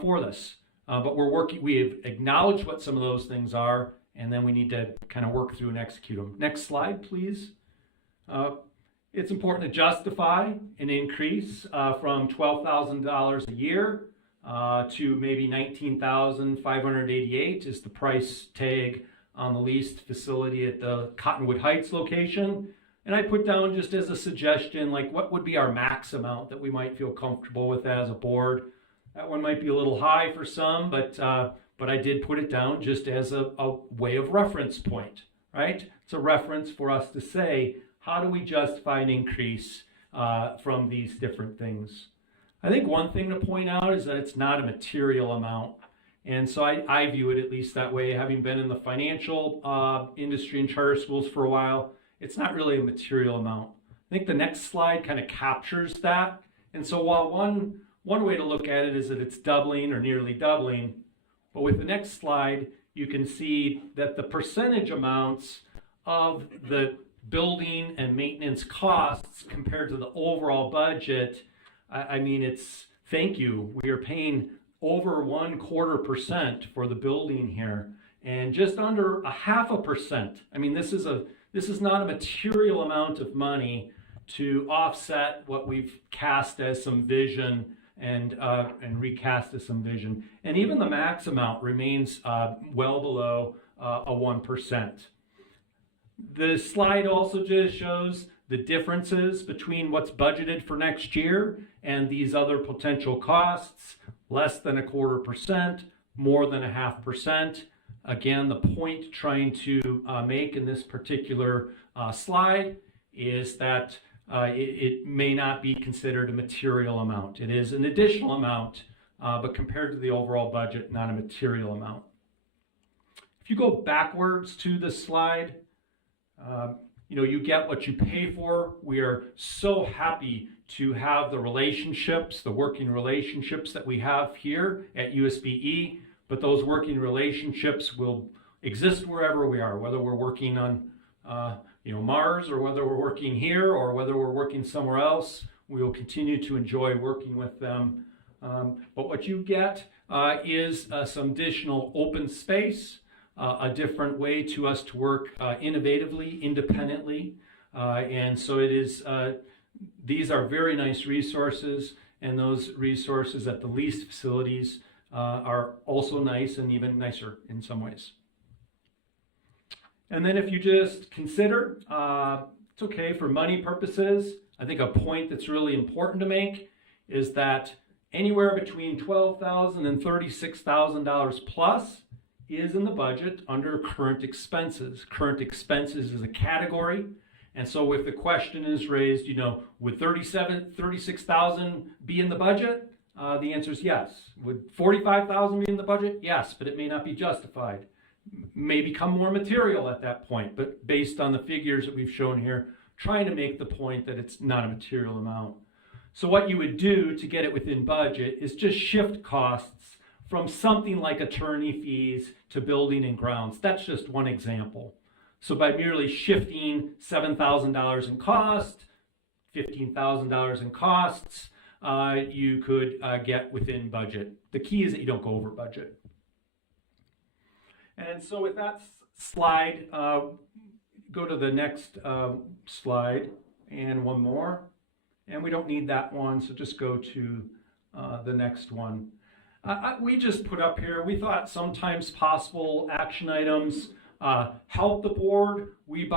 for this. But we have acknowledged what some of those things are, and then we need to kind of work through and execute them. Next slide, please. It's important to justify an increase from $12,000 a year to maybe $19,588 is the price tag on the leased facility at the Cottonwood Heights location. And I put down just as a suggestion, like what would be our max amount that we might feel comfortable with as a board. That one might be a little high for some, but I did put it down just as a way of reference point, right? It's a reference for us to say, how do we justify an increase from these different things? I think one thing to point out is that it's not a material amount. And so I view it at least that way, having been in the financial industry and charter schools for a while. It's not really a material amount. I think the next slide kind of captures that. And so while one way to look at it is that it's doubling or nearly doubling, but with the next slide, you can see that the percentage amounts of the building and maintenance costs compared to the overall budget, I mean, thank you. We are paying over 0.25% for the building here, and just under 0.5%. I mean, this is not a material amount of money to offset what we've cast as some vision and recast as some vision. And even the max amount remains well below a 1%. The slide also just shows the differences between what's budgeted for next year and these other potential costs, less than 0.25%, more than 0.5%. Again, the point trying to make in this particular slide is that it may not be considered a material amount. It is an additional amount, but compared to the overall budget, not a material amount. If you go backwards to the slide, you get what you pay for. We are so happy to have the relationships, the working relationships that we have here at USBE, but those working relationships will exist wherever we are, whether we're working on Mars, or whether we're working here, or whether we're working somewhere else. We will continue to enjoy working with them. But what you get is some additional open space, a different way to us to work innovatively, independently. And so it is, these are very nice resources, and those resources at the leased facilities are also nice and even nicer in some ways. And then if you just consider, it's okay for money purposes. I think a point that's really important to make is that anywhere between $12,000 and $36,000 plus is in the budget under current expenses. Current expenses is a category. And so if the question is raised, would $36,000 be in the budget? The answer is yes. Would $45,000 be in the budget? Yes, but it may not be justified. May become more material at that point, but based on the figures that we've shown here, trying to make the point that it's not a material amount. So what you would do to get it within budget is just shift costs from something like attorney fees to building and grounds. That's just one example. So by merely shifting $7,000 in cost, $15,000 in costs, you could get within budget. The key is that you don't go over budget. And so with that slide, go to the next slide and one more. And we don't need that one, so just go to the next one. We just put up here, we thought sometimes possible action items help the board. We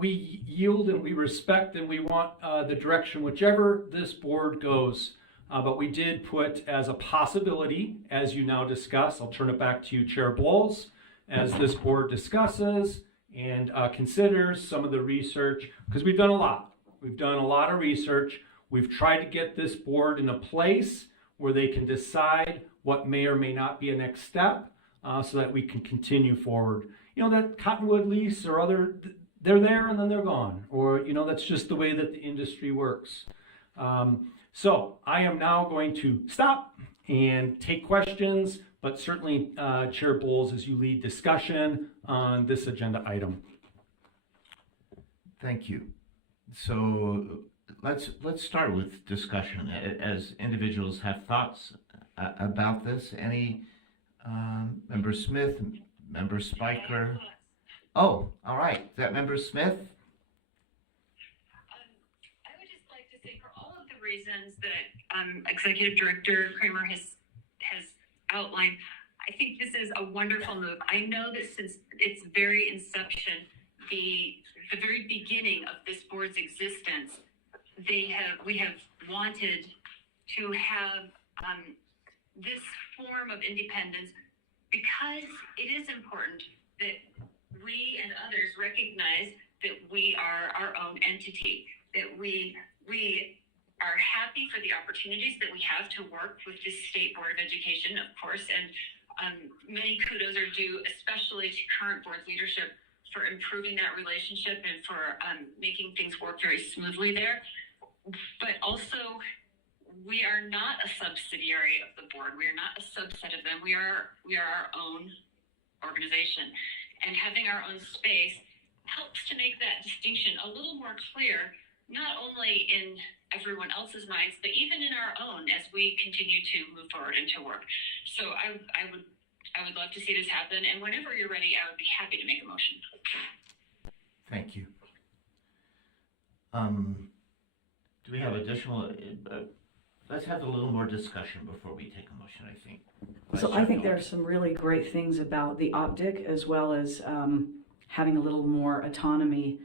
yield and we respect and we want the direction whichever this board goes. But we did put as a possibility, as you now discuss, I'll turn it back to you, Chair Bowles, as this board discusses and considers some of the research, because we've done a lot. We've done a lot of research. We've tried to get this board in a place where they can decide what may or may not be a next step. so that we can continue forward. You know, that Cottonwood lease or other, they're there and then they're gone. Or, you know, that's just the way that the industry works. So I am now going to stop and take questions, but certainly Chair Bowles, as you lead discussion on this agenda item. Thank you. So let's start with discussion. As individuals have thoughts about this, any Member Smith, Member Spiker? Oh, all right. Is that Member Smith? I would just like to say, for all of the reasons that Executive Director Kramer has outlined, I think this is a wonderful move. I know that since its very inception, the very beginning of this board's existence, we have wanted to have this form of independence, because it is important that we and others recognize that we are our own entity, that we are happy for the opportunities that we have to work with the State Board of Education, of course, and many kudos are due, especially to current board leadership, for improving that relationship and for making things work very smoothly there. But also, we are not a subsidiary of the board. We are not a subset of them. We are our own organization. And having our own space helps to make that distinction a little more clear, not only in everyone else's minds, but even in our own as we continue to move forward into work. So I would love to see this happen. And whenever you're ready, I would be happy to make a motion. Thank you. Do we have additional? Let's have a little more discussion before we take a motion, I think. So I think there are some really great things about the optic, as well as having a little more autonomy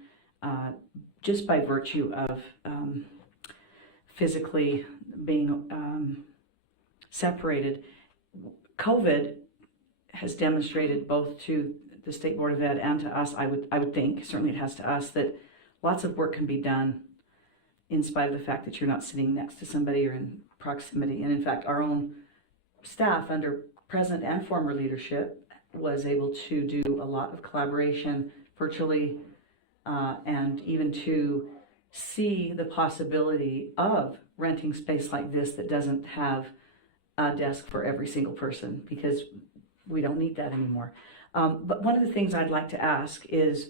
just by virtue of physically being separated. COVID has demonstrated both to the State Board of Ed and to us, I would think, certainly it has to us, that lots of work can be done in spite of the fact that you're not sitting next to somebody or in proximity. And in fact, our own staff under present and former leadership was able to do a lot of collaboration virtually and even to see the possibility of renting space like this that doesn't have a desk for every single person, because we don't need that anymore. But one of the things I'd like to ask is,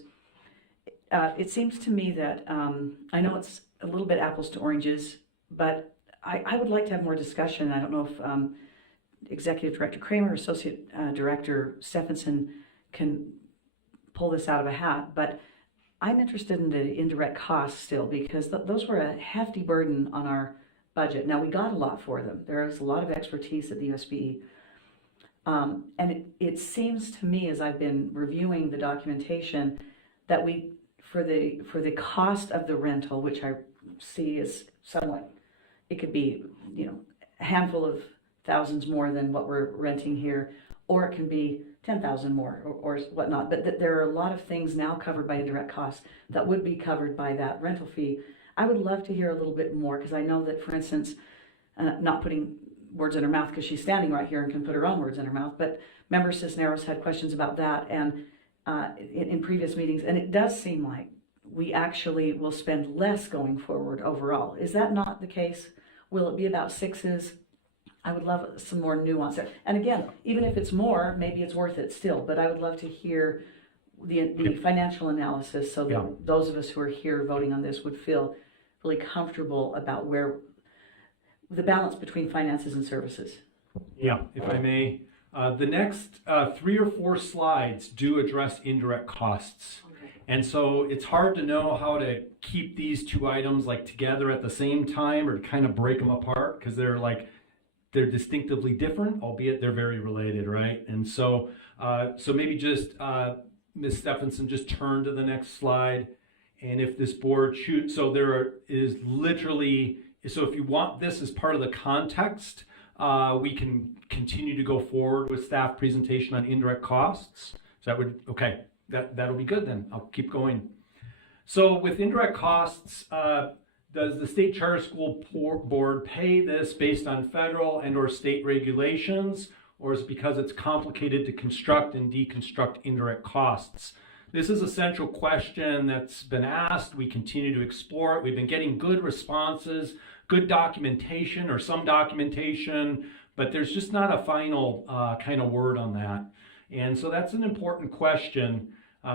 it seems to me that, I know it's a little bit apples to oranges, but I would like to have more discussion. I don't know if Executive Director Kramer, Associate Director Stephenson can pull this out of a hat, but I'm interested in the indirect costs still, because those were a hefty burden on our budget. Now, we got a lot for them. There is a lot of expertise at the USBE. And it seems to me, as I've been reviewing the documentation, that we, for the cost of the rental, which I see is somewhat, it could be, you know, a handful of thousands more than what we're renting here, or it can be 10,000 more or whatnot. But there are a lot of things now covered by indirect costs that would be covered by that rental fee. I would love to hear a little bit more, because I know that, for instance, not putting words in her mouth because she's standing right here and can put her own words in her mouth, but Member Cisneros had questions about that and in previous meetings, and it does seem like we actually will spend less going forward overall. Is that not the case? Will it be about sixes? I would love some more nuance there. And again, even if it's more, maybe it's worth it still, but I would love to hear the financial analysis so that those of us who are here voting on this would feel really comfortable about where the balance between finances and services. Yeah, if I may. The next 3 or 4 slides do address indirect costs. Okay. And so it's hard to know how to keep these two items like together at the same time, or to kind of break them apart, because they're distinctively different, albeit they're very related, right? And so maybe just Ms. Stephenson, just turn to the next slide. And if this board shoots, so is literally, so if you want this as part of the context, we can continue to go forward with staff presentation on indirect costs. So that'll be good then. I'll keep going. So with indirect costs, does the State Charter School Board pay this based on federal and or state regulations, or is it because it's complicated to construct and deconstruct indirect costs? This is a central question that's been asked. We continue to explore it. We've been getting good responses, good documentation or some documentation, but there's just not a final kind of word on that. And so that's an important question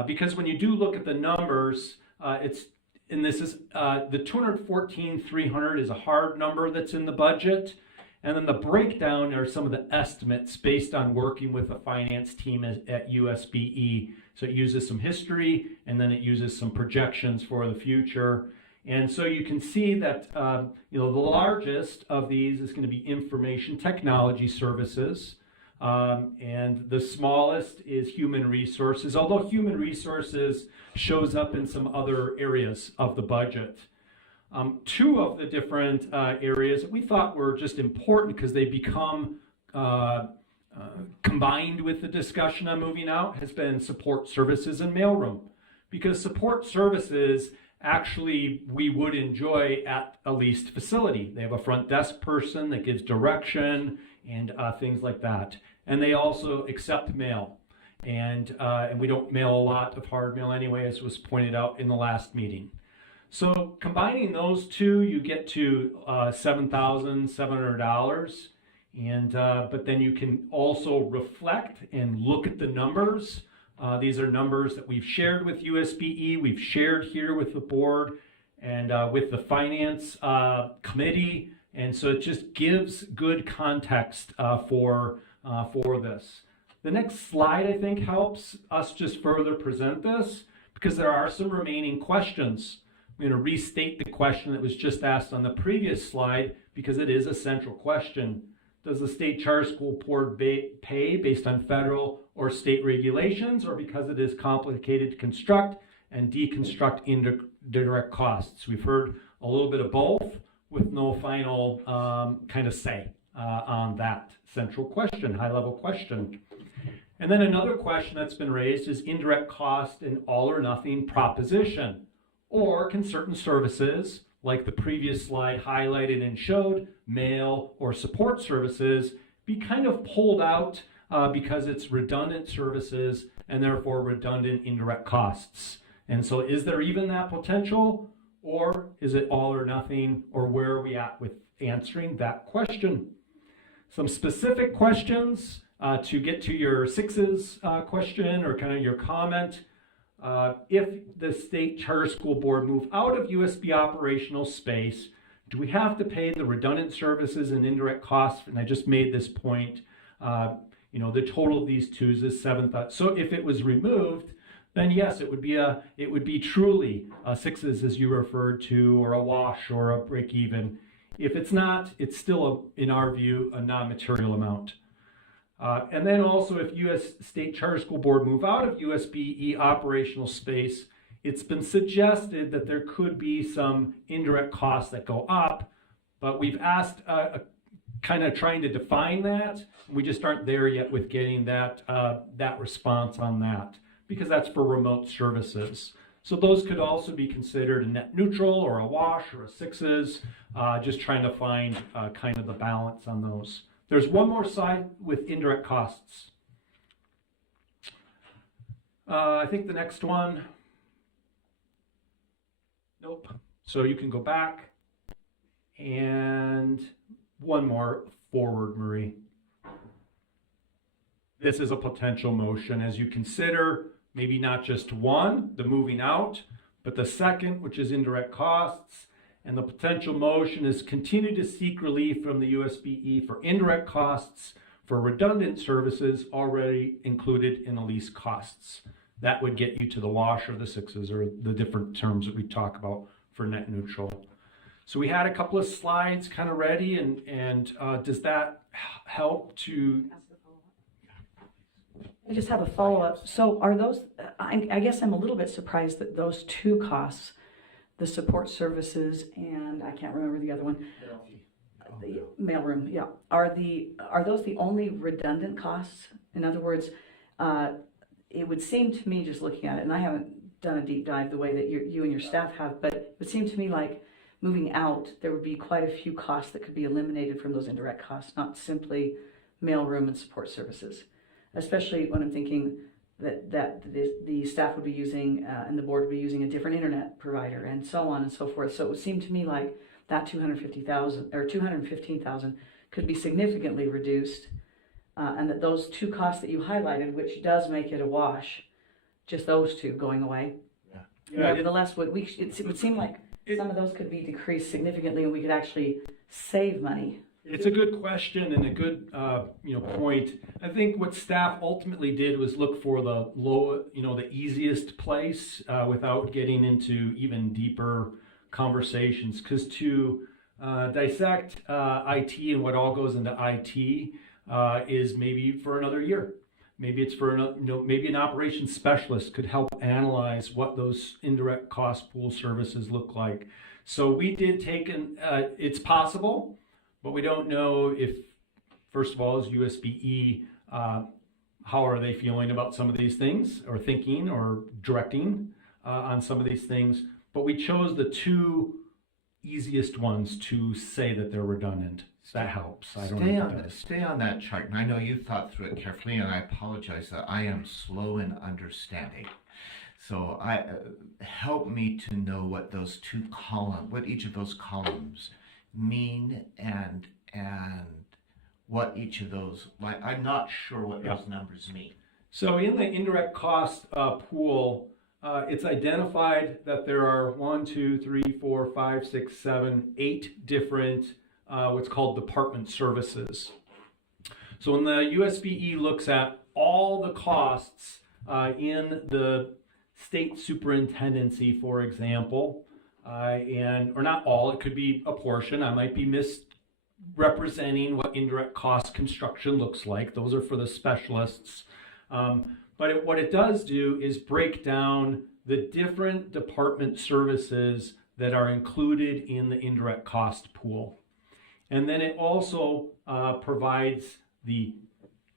because when you do look at the numbers, this is the 214,300 is a hard number that's in the budget. And then the breakdown are some of the estimates based on working with the finance team at USBE. So it uses some history and then it uses some projections for the future. And so you can see that the largest of these is going to be information technology services. And the smallest is human resources, although human resources shows up in some other areas of the budget. Two of the different areas that we thought were just important because they become combined with the discussion on moving out has been support services and mailroom. Because support services actually we would enjoy at a leased facility. They have a front desk person that gives direction and things like that. And they also accept mail. And we don't mail a lot of hard mail anyway, as was pointed out in the last meeting. So combining those two, you get to $7,700. And but then you can also reflect and look at the numbers. These are numbers that we've shared with USBE, we've shared here with the board and with the finance committee. And so it just gives good context for this. The next slide, I think, helps us just further present this because there are some remaining questions. I'm going to restate the question that was just asked on the previous slide because it is a central question. Does the state charter school board pay based on federal or state regulations or because it is complicated to construct and deconstruct indirect costs? We've heard a little bit of both with no final kind of say on that central question, high-level question. And then another question that's been raised is indirect cost an all or nothing proposition? Or can certain services, like the previous slide highlighted and showed, mail or support services, be kind of pulled out because it's redundant services and therefore redundant indirect costs? And so is there even that potential? Or is it all or nothing? Or where are we at with answering that question? Some specific questions to get to your sixes question or kind of your comment. If the state charter school board move out of USB operational space, do we have to pay the redundant services and indirect costs? And I just made this point, the total of these twos is 7,000. So if it was removed, then yes, it would be truly sixes as you referred to, or a wash or a break even. If it's not, it's still, in our view, a non-material amount. And then also if U.S. State Charter School Board move out of USBE operational space, it's been suggested that there could be some indirect costs that go up, but we've asked kind of trying to define that. We just aren't there yet with getting that response on that because that's for remote services. So those could also be considered a net neutral or a wash or a sixes, just trying to find kind of the balance on those. There's one more side with indirect costs. I think the next one. Nope. So you can go back and one more forward, Marie. This is a potential motion as you consider maybe not just one, the moving out, but the second, which is indirect costs. And the potential motion is continue to seek relief from the USBE for indirect costs for redundant services already included in the lease costs. That would get you to the wash or the sixes or the different terms that we talk about for net neutral. So we had a couple of slides kind of ready, and does that help to? I just have a follow-up. So are those, I guess I'm a little bit surprised that those two costs, the support services and I can't remember the other one, the mailroom, yeah. Are those the only redundant costs? In other words, it would seem to me, just looking at it, and I haven't done a deep dive the way that you and your staff have, but it would seem to me like moving out, there would be quite a few costs that could be eliminated from those indirect costs, not simply mailroom and support services, especially when I'm thinking that the staff would be using and the board would be using a different internet provider and so on and so forth. So it would seem to me like that 250,000 or 215,000 could be significantly reduced, and that those two costs that you highlighted, which does make it a wash, just those two going away. Nevertheless, it would seem like some of those could be decreased significantly, and we could actually save money. It's a good question and a good point. I think what staff ultimately did was look for the the easiest place without getting into even deeper conversations. Because to dissect IT and what all goes into IT is maybe for another year. Maybe it's for maybe an operations specialist could help analyze what those indirect cost pool services look like. So we did take it's possible, but we don't know if, first of all, is USBE, how are they feeling about some of these things, or thinking or directing on some of these things. But we chose the two easiest ones to say that they're redundant. That helps. I don't know if it does. Stay on that chart, and I know you thought through it carefully, and I apologize that I am slow in understanding. So help me to know what those two columns, what each of those columns mean, and what each of those, like, I'm not sure what those numbers mean. So in the indirect cost pool, it's identified that there are 8 different what's called department services. So when the USBE looks at all the costs in the state superintendency, for example, or not all, it could be a portion. I might be misrepresenting what indirect cost construction looks like. Those are for the specialists. But what it does do is break down the different department services that are included in the indirect cost pool. And then it also provides the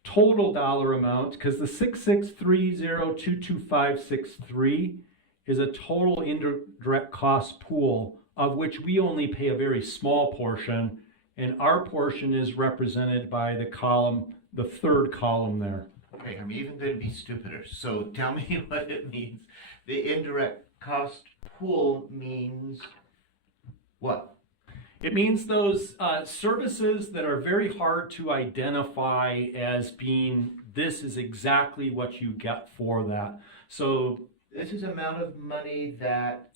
total dollar amount, because the 6630225563 is a total indirect cost pool, of which we only pay a very small portion, and our portion is represented by the column, the third column there. Okay, I'm even going to be stupider. So tell me what it means. The indirect cost pool means what? It means those services that are very hard to identify as being, this is exactly what you get for that. So This is amount of money that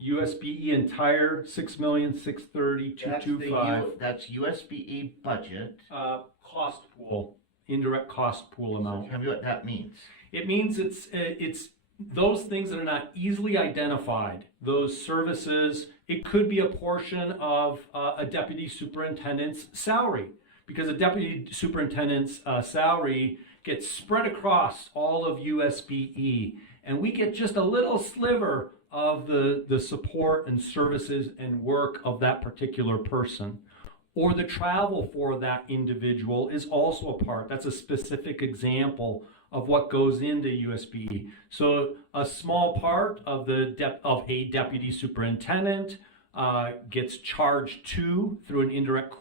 USBE entire $6,630,225. that's USBE budget. Cost pool, indirect cost pool amount. Tell me what that means. It means it's those things that are not easily identified. Those services, it could be a portion of a deputy superintendent's salary, because a deputy superintendent's salary gets spread across all of USBE, and we get just a little sliver of the support and services and work of that particular person. Or the travel for that individual is also a part. That's a specific example of what goes into USBE. So a small part of a deputy superintendent gets charged through an indirect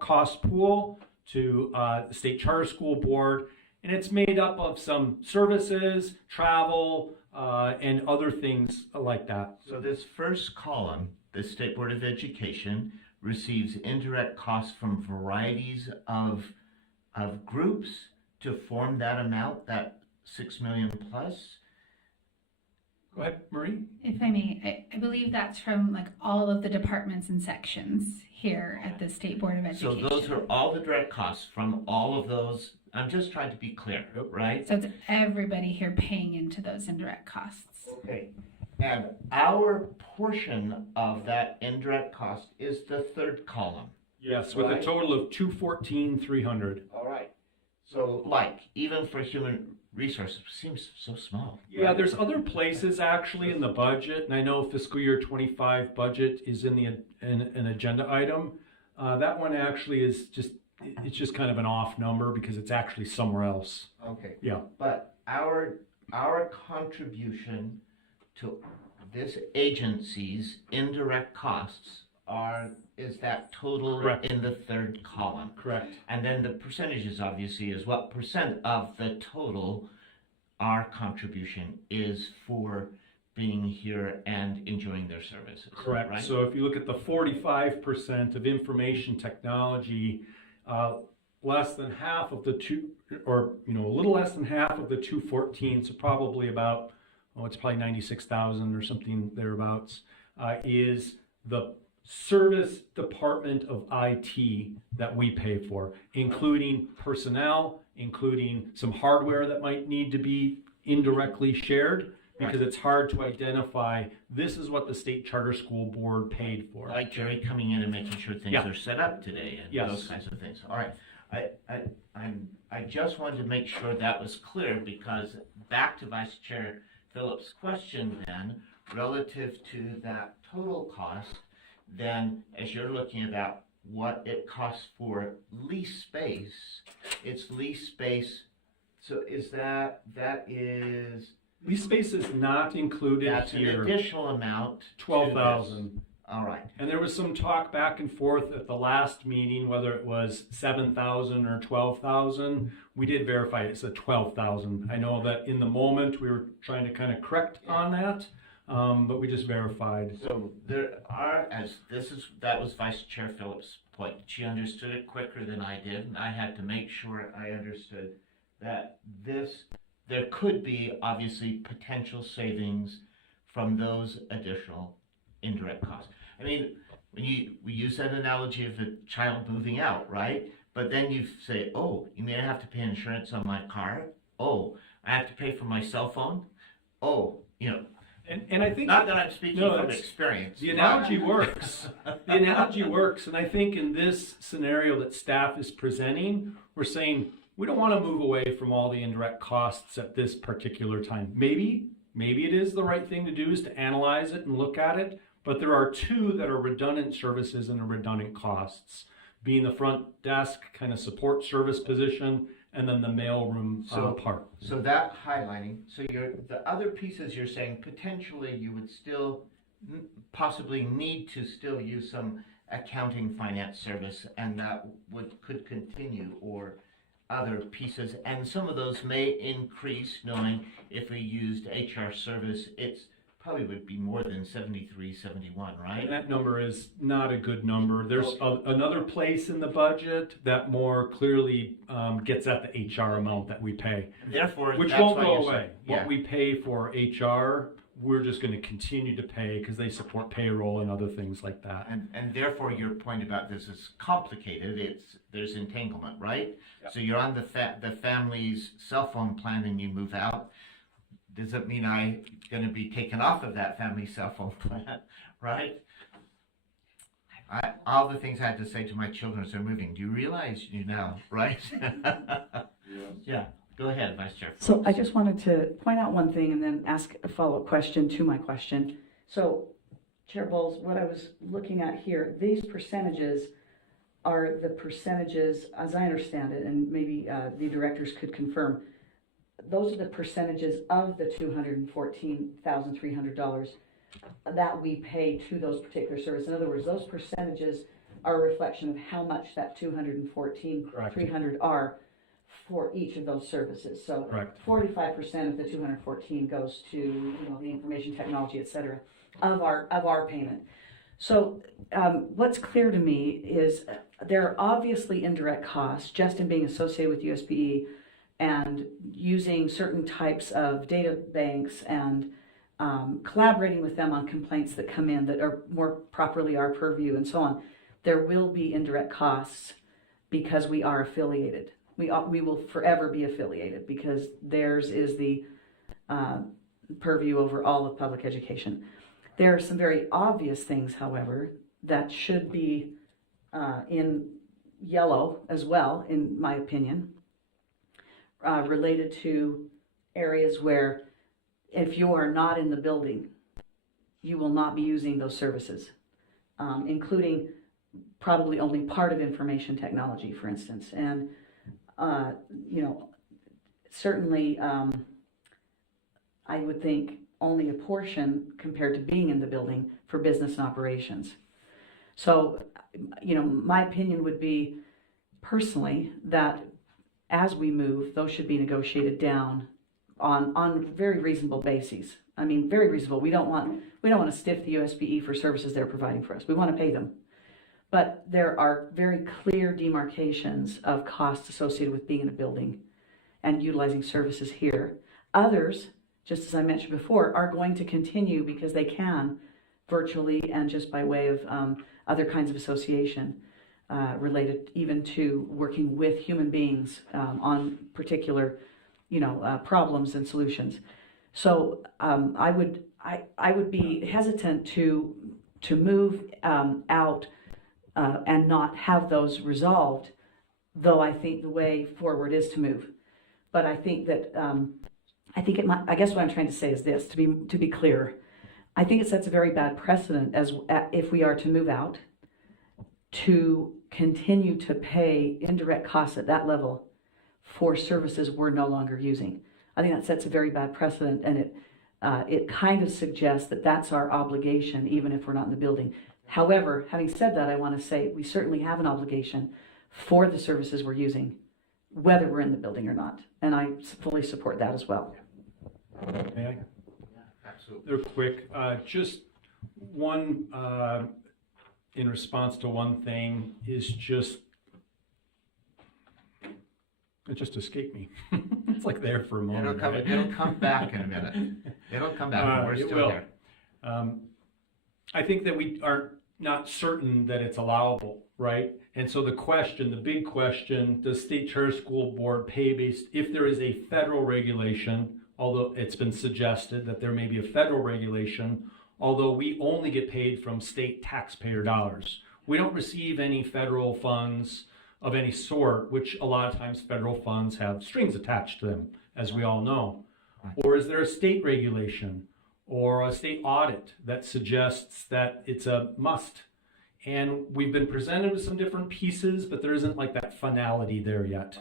cost pool to the State Charter School Board, and it's made up of some services, travel, and other things like that. So this first column, the State Board of Education receives indirect costs from varieties of groups to form that amount, that 6 million plus. Go ahead, Marie. If I may, I believe that's from like all of the departments and sections here at the State Board of So Education. those are all the direct costs from all of those. I'm just trying to be clear, right? So it's everybody here paying into those indirect costs. Okay. And our portion of that indirect cost is the third column. Yes, with a total of $214,300. All right. So, like, even for human resources, it seems so small. Yeah, there's other places actually in the budget, and I know fiscal year 25 budget is in an agenda item. That one actually is it's just kind of an off number because it's actually somewhere else. Okay. Yeah. But our contribution to this agency's indirect costs is that total Correct. in the third column. Correct. And then the percentages obviously is what percent of the total our contribution is for being here and enjoying their services. Correct. Right? So if you look at the 45% of information technology, less than half of the a little less than half of the 214, so probably about, it's probably 96,000 or something thereabouts, is the service department of IT that we pay for, including personnel, including some hardware that might need to be indirectly shared, because it's hard to identify, this is what the state charter school board paid for. Like Jerry coming in and making sure things Yeah. are set up today and Yes. those kinds of things. All right. I just wanted to make sure that was clear, because back to Vice Chair Phillips' question then, relative to that total cost, then as you're looking about what it costs for lease space, it's lease space. So is that is Lease space is not included that's an here. additional amount. to this. 12,000. All right. And there was some talk back and forth at the last meeting, whether it was 7,000 or 12,000. We did verify it's at 12,000. I know that in the moment we were trying to kind of correct on that, but we just verified. So there are, that was Vice Chair Phillips' point. She understood it quicker than I did, and I had to make sure I understood that there could be obviously potential savings from those additional indirect costs. I mean, we use that analogy of a child moving out, right? But then you say, oh, you mean I have to pay insurance on my car? Oh, I have to pay for my cell phone? Oh, And I think not that I'm speaking No, from it's- experience. the analogy works. The analogy works. And I think in this scenario that staff is presenting, we're saying we don't want to move away from all the indirect costs at this particular time. Maybe it is the right thing to do, is to analyze it and look at it. But there are two that are redundant services and redundant costs, being the front desk kind of support service position and then the mailroom part. So that highlighting, so the other pieces you're saying, potentially you would still possibly need to still use some accounting finance service, and that could continue, or other pieces, and some of those may increase, knowing if we used HR service, it's probably would be more than 73, 71, right? That number is not a good number. There's another place in the budget that more clearly gets at the HR amount that we pay, Therefore, which that's won't why go you're away. saying- yeah. What we pay for HR, we're just going to continue to pay because they support payroll and other things like that. And therefore, your point about this is complicated. There's entanglement, right? Yep. So you're on the family's cell phone plan and you move out. Does it mean I'm going to be taken off of that family cell phone plan, right? All the things I had to say to my children as they're moving. Do you realize you now, right? Yeah. Go ahead, Vice Chair. So I just wanted to point out one thing and then ask a follow-up question to my question. So Chair Bowles, what I was looking at here, these percentages are the percentages, as I understand it, and maybe the directors could confirm, those are the percentages of the $214,300 that we pay to those particular services. In other words, those percentages are a reflection of how much that $214,300 are for each of those services. So Correct. 45% of the 214 goes to the information technology, et cetera, of our payment. So what's clear to me is there are obviously indirect costs just in being associated with USBE and using certain types of data banks and collaborating with them on complaints that come in that are more properly our purview and so on. There will be indirect costs because we are affiliated. We will forever be affiliated because theirs is the purview over all of public education. There are some very obvious things, however, that should be in yellow as well, in my opinion, related to areas where if you are not in the building, you will not be using those services, including probably only part of information technology, for instance. And certainly I would think only a portion compared to being in the building for business and operations. So, my opinion would be personally that as we move, those should be negotiated down on very reasonable bases. I mean, very reasonable. We don't want to stiff the USBE for services they're providing for us. We want to pay them. But there are very clear demarcations of costs associated with being in a building and utilizing services here. Others, just as I mentioned before, are going to continue because they can virtually and just by way of other kinds of association related even to working with human beings on particular, problems and solutions. So I would be hesitant to move out and not have those resolved, though I think the way forward is to move. But I think that I guess what I'm trying to say is this, to be clear. I think it sets a very bad precedent if we are to move out, to continue to pay indirect costs at that level for services we're no longer using. I think that sets a very bad precedent, and it kind of suggests that that's our obligation, even if we're not in the building. However, having said that, I want to say we certainly have an obligation for the services we're using, whether we're in the building or not, and I fully support that as well. May I? Absolutely. They're quick. Just one, in response to one thing, is it just escaped me. It's like there for a moment. It'll come back in a minute. It'll come back. We're It still will. here. I think that we are not certain that it's allowable, right? And so the big question, does State Charter School Board pay based, if there is a federal regulation, although it's been suggested that there may be a federal regulation, although we only get paid from state taxpayer dollars. We don't receive any federal funds of any sort, which a lot of times federal funds have strings attached to them, as we all know. Or is there a state regulation or a state audit that suggests that it's a must? And we've been presented with some different pieces, but there isn't like that finality there yet.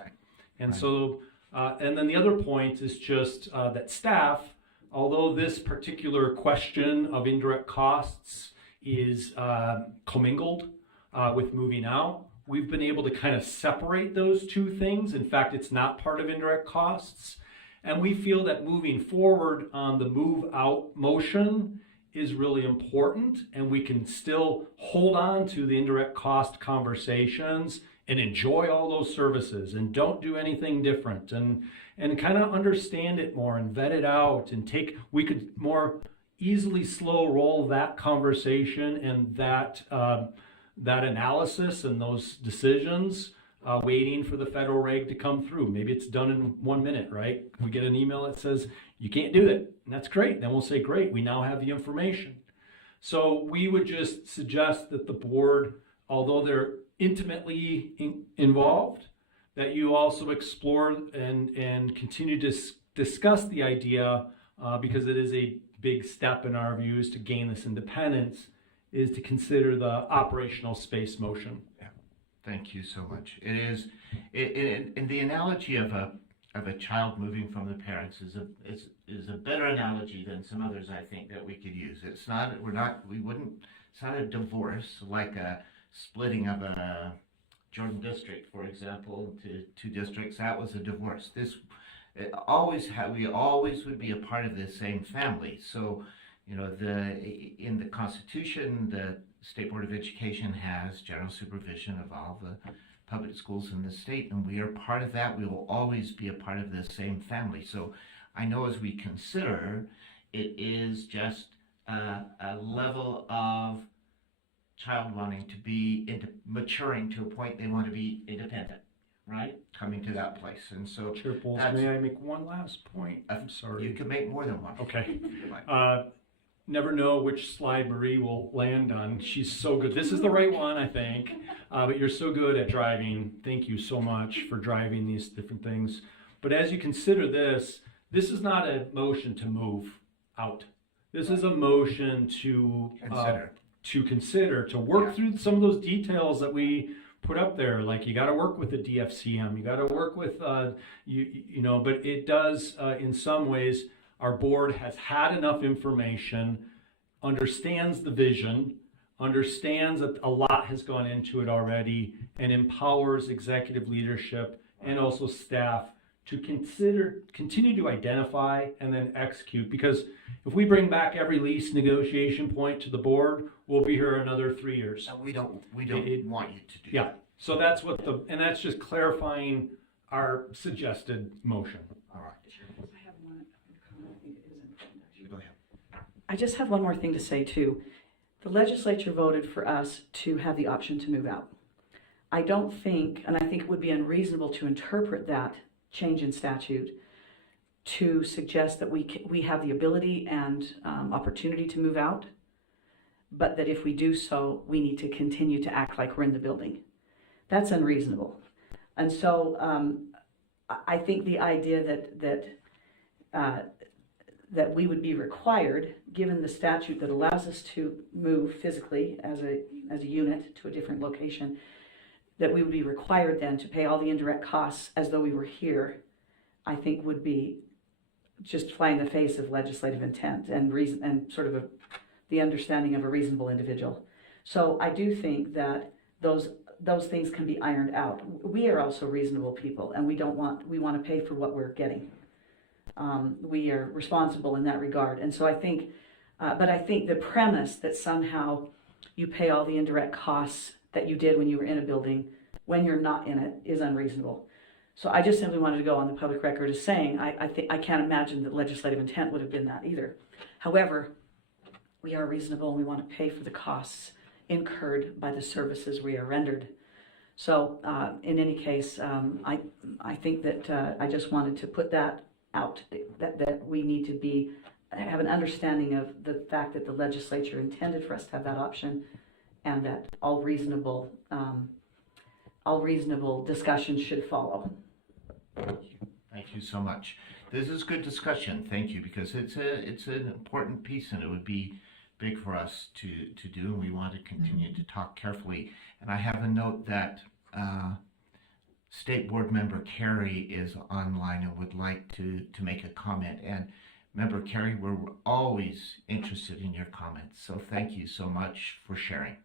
And so, and then the other point is just that staff, although this particular question of indirect costs is commingled with moving out, we've been able to kind of separate those two things. In fact, it's not part of indirect costs. And we feel that moving forward on the move out motion is really important, and we can still hold on to the indirect cost conversations and enjoy all those services and don't do anything different and kind of understand it more and vet it out and we could more easily slow roll that conversation and that analysis and those decisions waiting for the federal reg to come through. Maybe it's done in 1 minute, right? We get an email that says, you can't do it. And that's great. Then we'll say, great, we now have the information. So we would just suggest that the board, although they're intimately involved, that you also explore and continue to discuss the idea, because it is a big step in our views to gain this independence, is to consider the operational space motion. Thank you so much. It is, and the analogy of a child moving from the parents is a better analogy than some others I think that we could use. It's not a divorce like a splitting of a Jordan district, for example, to two districts. That was a divorce. We always would be a part of the same family. So, in the Constitution, the State Board of Education has general supervision of all the public schools in the state, and we are part of that. We will always be a part of the same family. So I know as we consider, it is just a level of child wanting to be maturing to a point they want to be independent, right? Coming to that place. And so Chair Bowles, may I make one last point? I'm sorry. You can make more than one. Okay. Never know which slide Marie will land on. She's so good. This is the right one, I think. But you're so good at driving. Thank you so much for driving these different things. But as you consider this is not a motion to move out. This is a motion to consider, to work through some of those details that we put up there. Like you got to work with the DFCM. You got to work with, but it does, in some ways, our board has had enough information, understands the vision, understands that a lot has gone into it already, and empowers executive leadership and also staff to continue to identify and then execute. Because if we bring back every lease negotiation point to the board, we'll be here another 3 years. And we don't It- want you to do Yeah, that. so that's what and that's just clarifying our suggested motion. All right, I have one comment, I think it is important, actually. go ahead. I just have one more thing to say too. The legislature voted for us to have the option to move out. I don't think, and I think it would be unreasonable to interpret that change in statute to suggest that we have the ability and opportunity to move out, but that if we do so, we need to continue to act like we're in the building. That's unreasonable. And so I think the idea that we would be required, given the statute that allows us to move physically as a unit to a different location, that we would be required then to pay all the indirect costs as though we were here, I think would be just fly in the face of legislative intent and reason and sort of the understanding of a reasonable individual. So I do think that those things can be ironed out. We are also reasonable people, and we want to pay for what we're getting. We are responsible in that regard. And so I think, but I think the premise that somehow you pay all the indirect costs that you did when you were in a building when you're not in it is unreasonable. So I just simply wanted to go on the public record as saying I can't imagine that legislative intent would have been that either. However, we are reasonable and we want to pay for the costs incurred by the services we are rendered. So in any case, I think that I just wanted to put that out, that we need to have an understanding of the fact that the legislature intended for us to have that option, and that all reasonable discussions should follow. Thank you so much. This is good discussion. Thank you, because it's an important piece, and it would be big for us to do, and we want to continue to talk carefully. And I have a note that State Board Member Carey is online and would like to make a comment. And Member Carey, we're always interested in your comments, so thank you so much for sharing.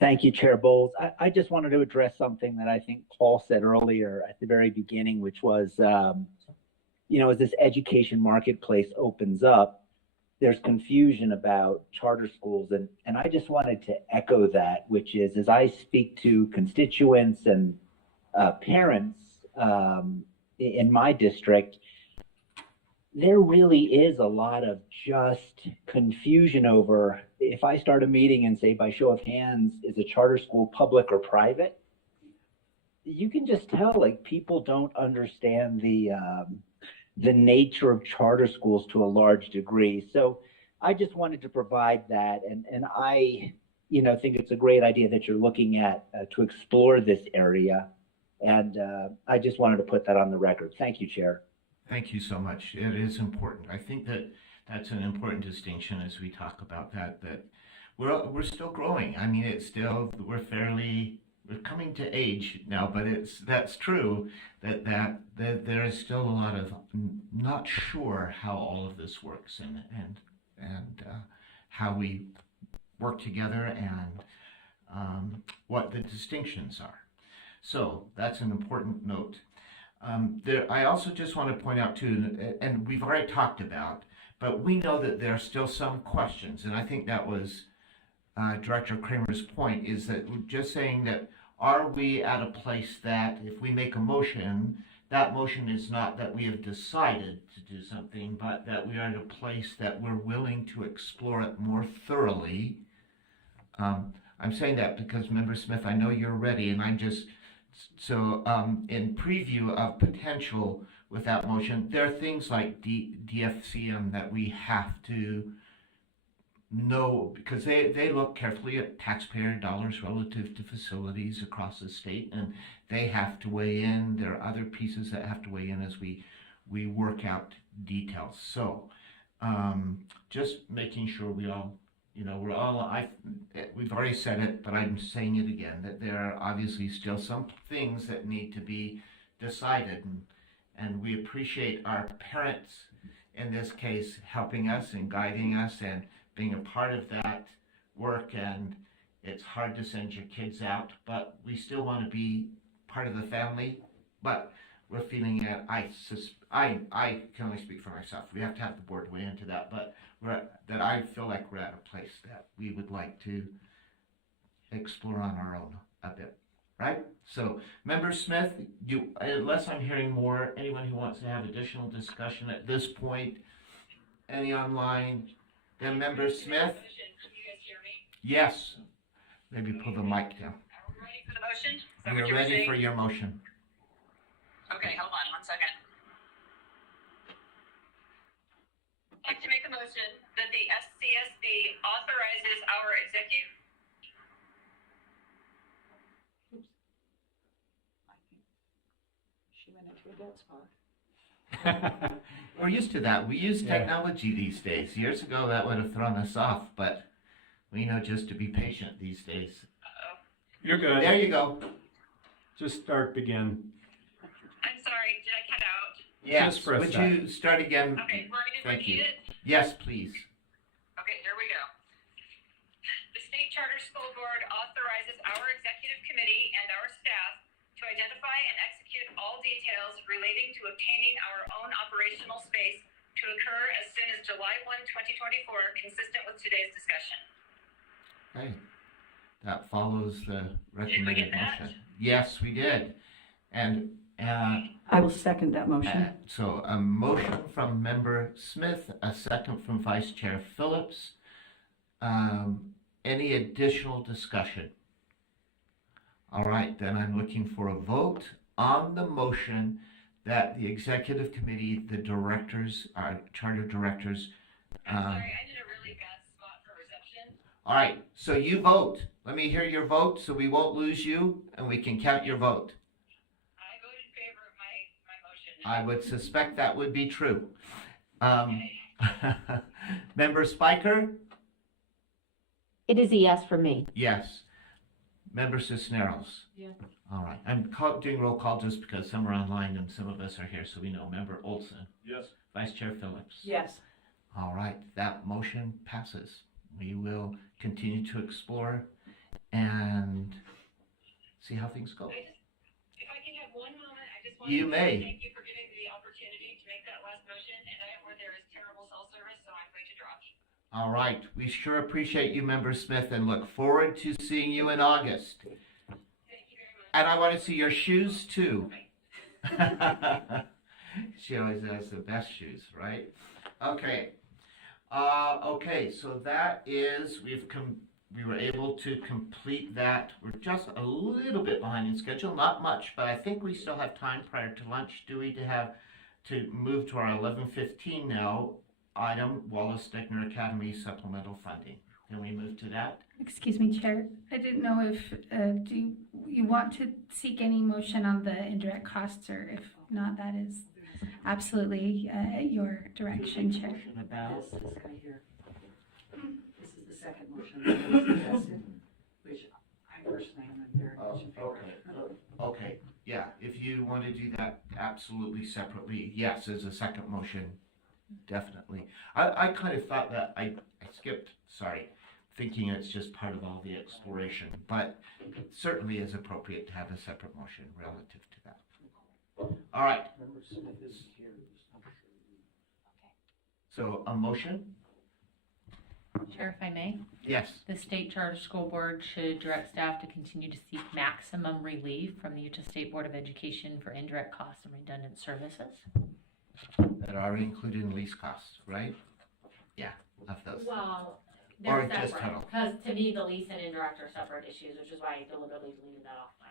Thank you, Chair Bowles. I just wanted to address something that I think Paul said earlier at the very beginning, which was, as this education marketplace opens up, there's confusion about charter schools. And I just wanted to echo that, which is, as I speak to constituents and parents in my district, there really is a lot of just confusion over, if I start a meeting and say, by show of hands, is a charter school public or private? You can just tell, like, people don't understand the nature of charter schools to a large degree. So I just wanted to provide that. And I, think it's a great idea that you're looking at to explore this area. And I just wanted to put that on the record. Thank you, Chair. Thank you so much. It is important. I think that that's an important distinction as we talk about that we're still growing. I mean, we're coming to age now, but that's true that there is still a lot of not sure how all of this works and how we work together and what the distinctions are. So that's an important note. I also just want to point out too, and we've already talked about, but we know that there are still some questions, and I think that was Director Kramer's point, is that we're just saying that, are we at a place that if we make a motion, that motion is not that we have decided to do something, but that we are at a place that we're willing to explore it more thoroughly. I'm saying that because, Member Smith, I know you're ready, and in preview of potential with that motion, there are things like DFCM that we have to know, because they look carefully at taxpayer dollars relative to facilities across the state, and they have to weigh in. There are other pieces that have to weigh in as we work out details. So just making sure we all, we've already said it, but I'm saying it again, that there are obviously still some things that need to be decided, and we appreciate our parents in this case helping us and guiding us and being a part of that work and it's hard to send your kids out, but we still want to be part of the family. But we're feeling that I can only speak for myself. We have to have the board weigh into that, but I feel like we're at a place that we would like to explore on our own a bit, right? So, Member Smith, unless I'm hearing more, anyone who wants to have additional discussion at this point, any online, then Member Smith? Can you guys hear me? Yes. Maybe pull the mic down. Are we ready for the motion? Is that what We're you were ready saying? for your motion. Okay, hold on 1 second. I'd like to make a motion that the SCSB authorizes our executive. She went into a dead spot. We're used to that. We use Yeah. technology these days. Years ago, that would have thrown us off, but we know just to be patient these days. You're good. There you go. Just start begin. I'm sorry, did I cut out? Yes. Just press Would that. you start again? Okay, we're going to Thank repeat you. it. Yes, please. Okay, here we go. The State Charter School Board authorizes our executive committee and our staff to identify and execute all details relating to obtaining our own operational space to occur as soon as July 1, 2024, consistent with today's discussion. Okay. That follows the we recommended get that? motion. Yes, we did. And I will second that motion. so a motion from Member Smith, a second from Vice Chair Phillips. Any additional discussion? All right, then I'm looking for a vote on the motion that the executive committee, the directors, our charter directors. I'm sorry, I did a really bad spot for reception. All right, so you vote. Let me hear your vote so we won't lose you and we can count your vote. I voted in favor of my motion. I would suspect that would be true. Member Spiker? It is a yes for me. Yes. Member Cisneros? Yeah. All right. I'm doing roll call just because some are online and some of us are here, so we know. Member Olson? Yes. Vice Chair Phillips? Yes. All right. That motion passes. We will continue to explore and see how things go. If I can have 1 moment, I just want You to may. thank you for giving me the opportunity to make that last motion, and I am where there is terrible cell service, so I'm going to drop. All right. We sure appreciate you, Member Smith, and look forward to seeing you in August. Thank you very much. And I want to see your shoes too. She always has the best shoes, right? Okay. Okay, so that is, we were able to complete that. We're just a little bit behind in schedule, not much, but I think we still have time prior to lunch, Dewey, to move to our 11:15 now item, Wallace Stegner Academy supplemental funding. Can we move to that? Excuse me, Chair. I didn't know if, do you want to seek any motion on the indirect costs, or if not, that is absolutely your direction, Chair. Motion about, This guy here. This is the second motion that was suggested, which I personally am very much in favor of. okay, yeah, if you want to do that absolutely separately, yes, as a second motion, definitely. I kind of thought that, I skipped, sorry, thinking it's just part of all the exploration, but it certainly is appropriate to have a separate motion relative to that. All right. So a motion? Chair, if I may, Yes. the State Charter School Board should direct staff to continue to seek maximum relief from the Utah State Board of Education for indirect costs and redundant services. That are included in lease costs, right? Yeah, of those. Well, Or they're just separate, total. because to me, the lease and indirect are separate issues, which is why I deliberately deleted that off my.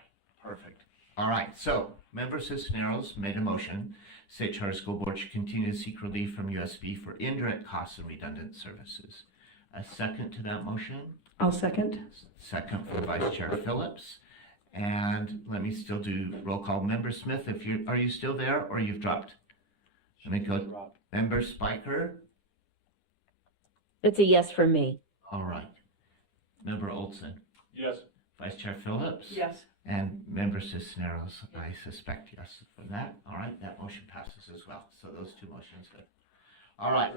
Perfect. All right, so Member Cisneros made a motion. State Charter School Board should continue to seek relief from USB for indirect costs and redundant services. A second to that motion? I'll second. Second from Vice Chair Phillips. And let me still do roll call. Member Smith, are you still there or you've dropped? Let me go. Member Spiker? It's a yes for me. All right. Member Olson? Yes. Vice Chair Phillips? Yes. And Member Cisneros, I suspect yes for that. All right, that motion passes as well. So those two motions. Good. All right.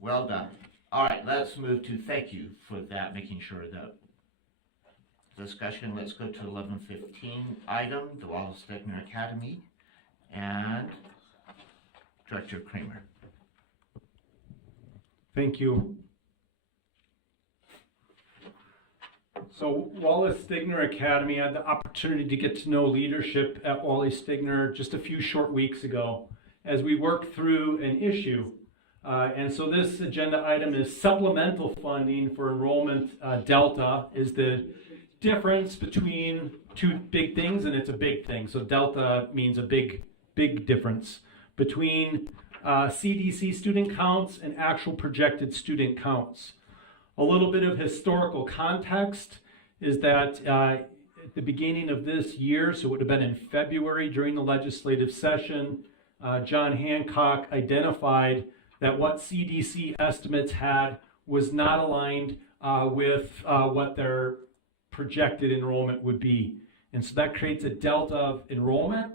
Well done. All right, let's move to, thank you for that, making sure that discussion. Let's go to 11:15 item, the Wallace Stegner Academy, and Director Kramer. Thank you. So Wallace Stegner Academy, I had the opportunity to get to know leadership at Wally Stegner just a few short weeks ago as we worked through an issue. And so this agenda item is supplemental funding for enrollment delta is the difference between two big things, and it's a big thing. So delta means a big difference between CDC student counts and actual projected student counts. A little bit of historical context is that at the beginning of this year, so it would have been in February during the legislative session, John Hancock identified that what CDC estimates had was not aligned with what their projected enrollment would be. And so that creates a delta of enrollment,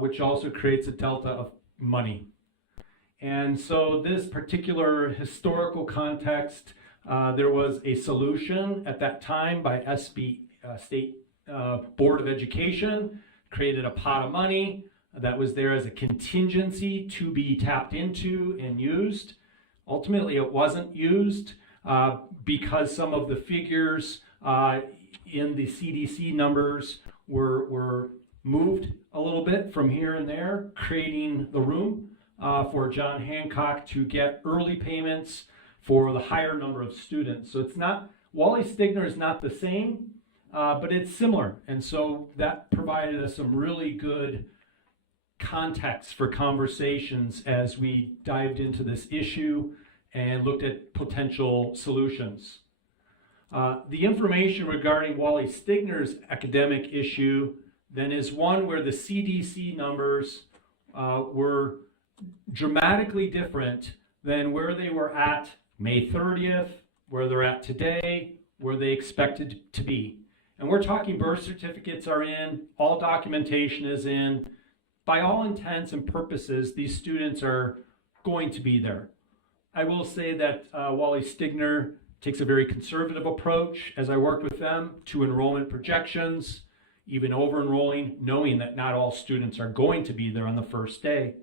which also creates a delta of money. And so this particular historical context, there was a solution at that time by SB State Board of Education, created a pot of money that was there as a contingency to be tapped into and used. Ultimately, it wasn't used because some of the figures in the CDC numbers were moved a little bit from here and there, creating the room for John Hancock to get early payments for the higher number of students. So it's not, Wally Stegner is not the same, but it's similar. And so that provided us some really good context for conversations as we dived into this issue and looked at potential solutions. The information regarding Wally Stegner's academic issue then is one where the CDC numbers were dramatically different than where they were at May 30th, where they're at today, where they expected to be. And we're talking birth certificates are in, all documentation is in. By all intents and purposes, these students are going to be there. I will say that Wally Stegner takes a very conservative approach as I worked with them to enrollment projections, even over-enrolling, knowing that not all students are going to be there on the first day.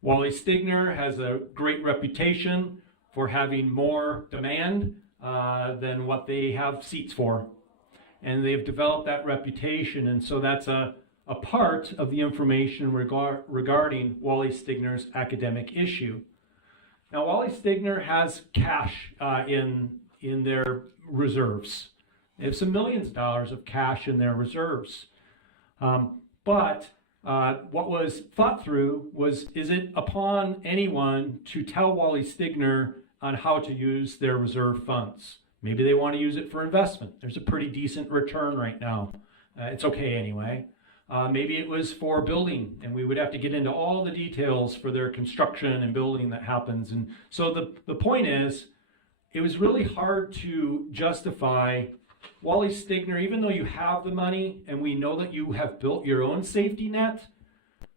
Wally Stegner has a great reputation for having more demand than what they have seats for. And they've developed that reputation, and so that's a part of the information regarding Wally Stegner's academic issue. Now, Wally Stegner has cash in their reserves. They have some millions of dollars of cash in their reserves. But what was thought through was, is it upon anyone to tell Wally Stegner on how to use their reserve funds? Maybe they want to use it for investment. There's a pretty decent return right now. It's okay anyway. Maybe it was for building, and we would have to get into all the details for their construction and building that happens. And so the point is, it was really hard to justify Wally Stegner, even though you have the money and we know that you have built your own safety net,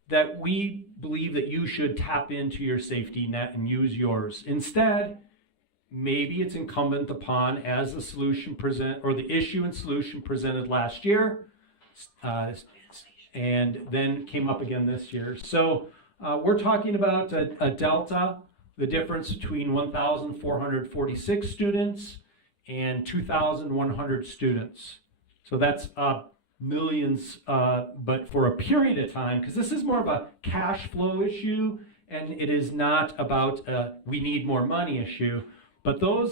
that we believe that you should tap into your safety net and use yours. Instead, maybe it's incumbent upon, as the solution the issue and solution presented last year, and then came up again this year. So we're talking about a delta, the difference between 1,446 students and 2,100 students. So that's millions, but for a period of time, because this is more of a cash flow issue, and it is not about we need more money issue. But those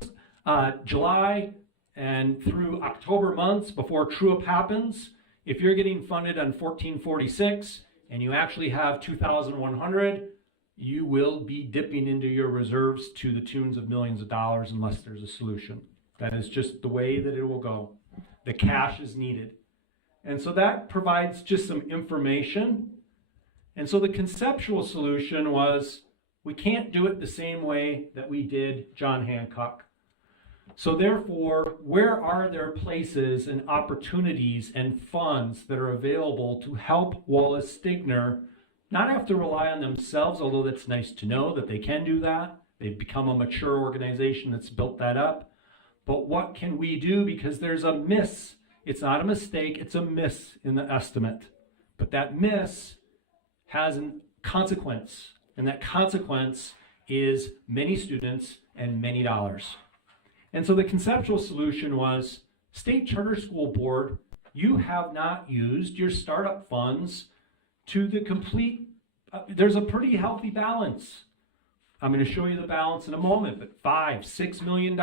July and through October months before true-up happens, if you're getting funded on 1446 and you actually have 2,100, you will be dipping into your reserves to the tunes of millions of dollars unless there's a solution. That is just the way that it will go. The cash is needed. And so that provides just some information. And so the conceptual solution was, we can't do it the same way that we did John Hancock. So therefore, where are there places and opportunities and funds that are available to help Wallace Stegner not have to rely on themselves, although that's nice to know that they can do that. They've become a mature organization that's built that up. But what can we do? Because there's a miss. It's not a mistake, it's a miss in the estimate. But that miss has a consequence. And that consequence is many students and many dollars. And so the conceptual solution was, State Charter School Board, you have not used your startup funds to the complete, there's a pretty healthy balance. I'm going to show you the balance in a moment, but $5-6 million.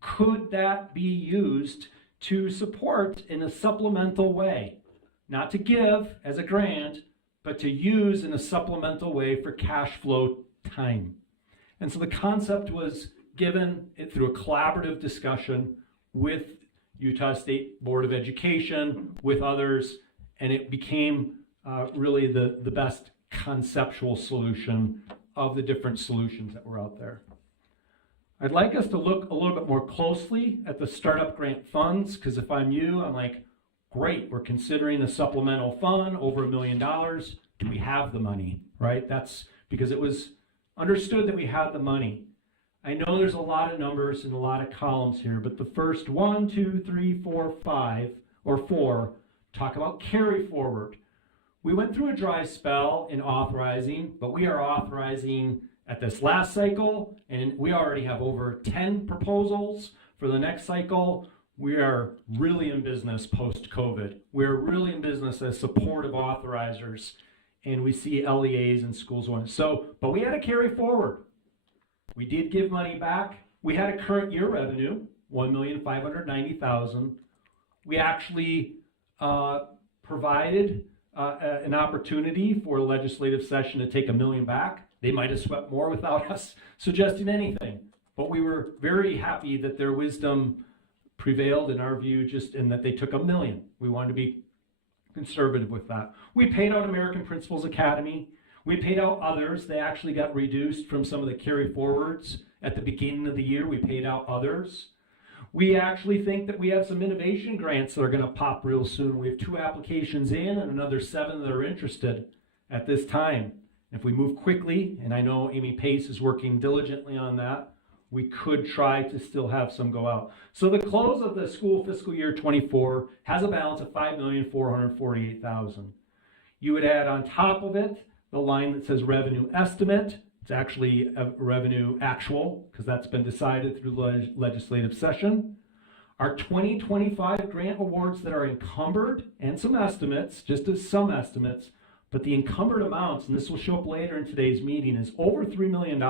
Could that be used to support in a supplemental way? Not to give as a grant, but to use in a supplemental way for cash flow time. And so the concept was given through a collaborative discussion with Utah State Board of Education, with others, and it became really the best conceptual solution of the different solutions that were out there. I'd like us to look a little bit more closely at the startup grant funds, because if I'm you, I'm like, great, we're considering a supplemental fund over $1 million. Do we have the money, right? That's because it was understood that we had the money. I know there's a lot of numbers and a lot of columns here, but the first 1, 2, 3, 4, 5, or 4 talk about carry forward. We went through a dry spell in authorizing, but we are authorizing at this last cycle, and we already have over 10 proposals for the next cycle. We are really in business post-COVID. We're really in business as supportive authorizers, and we see LEAs and schools on it. So, but we had to carry forward. We did give money back. We had a current year revenue, $1,590,000. We actually provided an opportunity for a legislative session to take $1 million back. They might have swept more without us suggesting anything. But we were very happy that their wisdom prevailed in our view, just in that they took $1 million. We wanted to be conservative with that. We paid out American Principals Academy. We paid out others. They actually got reduced from some of the carry forwards at the beginning of the year. We paid out others. We actually think that we have some innovation grants that are going to pop real soon. We have 2 applications in and another 7 that are interested at this time. If we move quickly, and I know Amy Pace is working diligently on that, we could try to still have some go out. So the close of the school fiscal year 24 has a balance of $5,448,000. You would add on top of it the line that says revenue estimate. It's actually a revenue actual, because that's been decided through legislative session. Our 2025 grant awards that are encumbered, and some estimates, just as some estimates, but the encumbered amounts, and this will show up later in today's meeting, is over $3 million.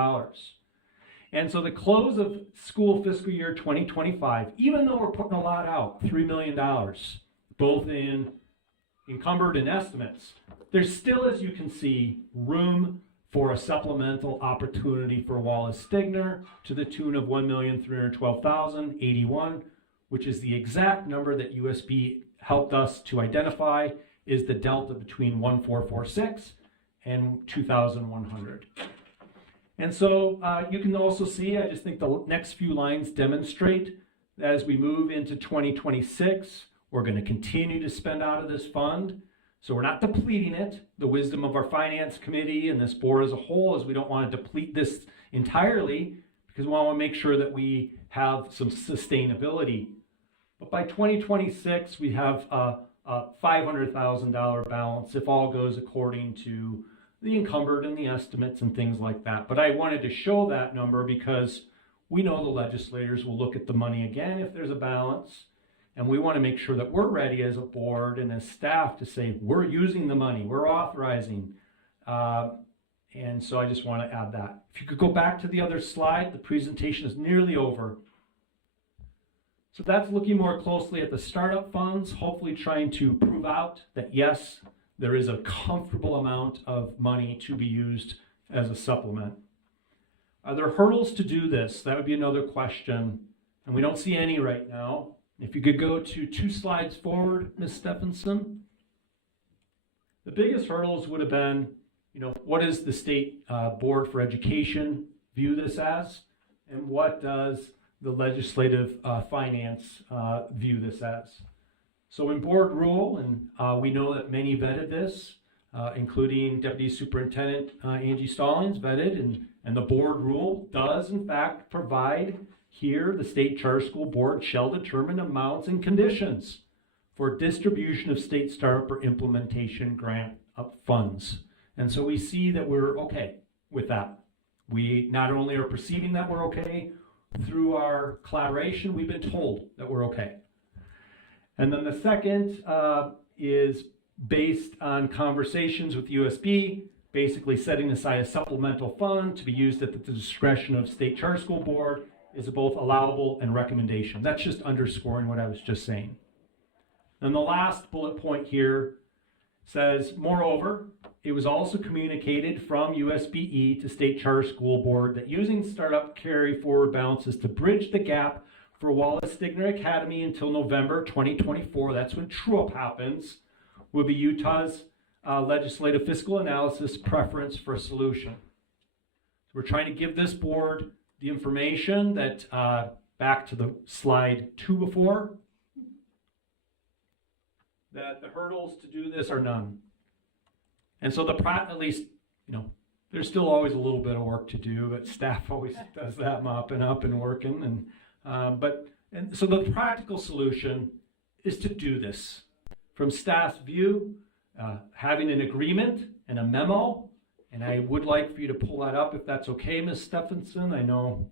And so the close of school fiscal year 2025, even though we're putting a lot out, $3 million, both in encumbered and estimates, there's still, as you can see, room for a supplemental opportunity for Wallace Stigner to the tune of $1,312,081, which is the exact number that USB helped us to identify is the delta between 1446 and 2,100. And so you can also see, I just think the next few lines demonstrate that as we move into 2026, we're going to continue to spend out of this fund. So we're not depleting it. The wisdom of our finance committee and this board as a whole is we don't want to deplete this entirely, because we want to make sure that we have some sustainability. But by 2026, we have a $500,000 balance if all goes according to the encumbered and the estimates and things like that. But I wanted to show that number because we know the legislators will look at the money again if there's a balance. And we want to make sure that we're ready as a board and as staff to say, we're using the money, we're authorizing. And so I just want to add that. If you could go back to the other slide, the presentation is nearly over. So that's looking more closely at the startup funds, hopefully trying to prove out that yes, there is a comfortable amount of money to be used as a supplement. Are there hurdles to do this? That would be another question. And we don't see any right now. If you could go to 2 slides forward, Ms. Stephenson. The biggest hurdles would have been, what does the State Board for Education view this as? And what does the legislative finance view this as? So in board rule, and we know that many vetted this, including Deputy Superintendent Angie Stallings, vetted, and the board rule does in fact provide here the state charter school board shall determine amounts and conditions for distribution of state startup or implementation grant funds. And so we see that we're okay with that. We not only are perceiving that we're okay, through our collaboration, we've been told that we're okay. And then the second is based on conversations with USB, basically setting aside a supplemental fund to be used at the discretion of state charter school board is both allowable and recommendation. That's just underscoring what I was just saying. And the last bullet point here says, moreover, it was also communicated from USBE to State Charter School Board that using startup carry forward balances to bridge the gap for Wallace Stigner Academy until November 2024, that's when true-up happens, will be Utah's legislative fiscal analysis preference for a solution. We're trying to give this board the information that, back to the slide 2 before, that the hurdles to do this are none. And so at least, there's still always a little bit of work to do, but staff always does that, mopping up and working. And so the practical solution is to do this. From staff's view, having an agreement and a memo, and I would like for you to pull that up if that's okay, Ms. Stephenson. I know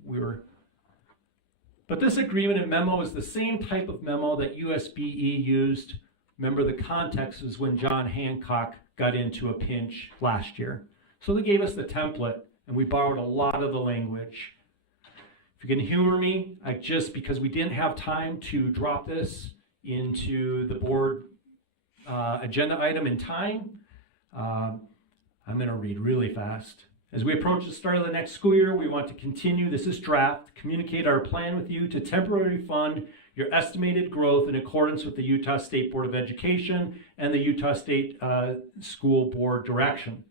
but this agreement and memo is the same type of memo that USBE used. Remember, the context was when John Hancock got into a pinch last year. So they gave us the template, and we borrowed a lot of the language. If you can humor me, because we didn't have time to drop this into the board agenda item in time, I'm going to read really fast. As we approach the start of the next school year, we want to continue, this is draft, communicate our plan with you to temporarily fund your estimated growth in accordance with the Utah State Board of Education and the Utah State School Board direction.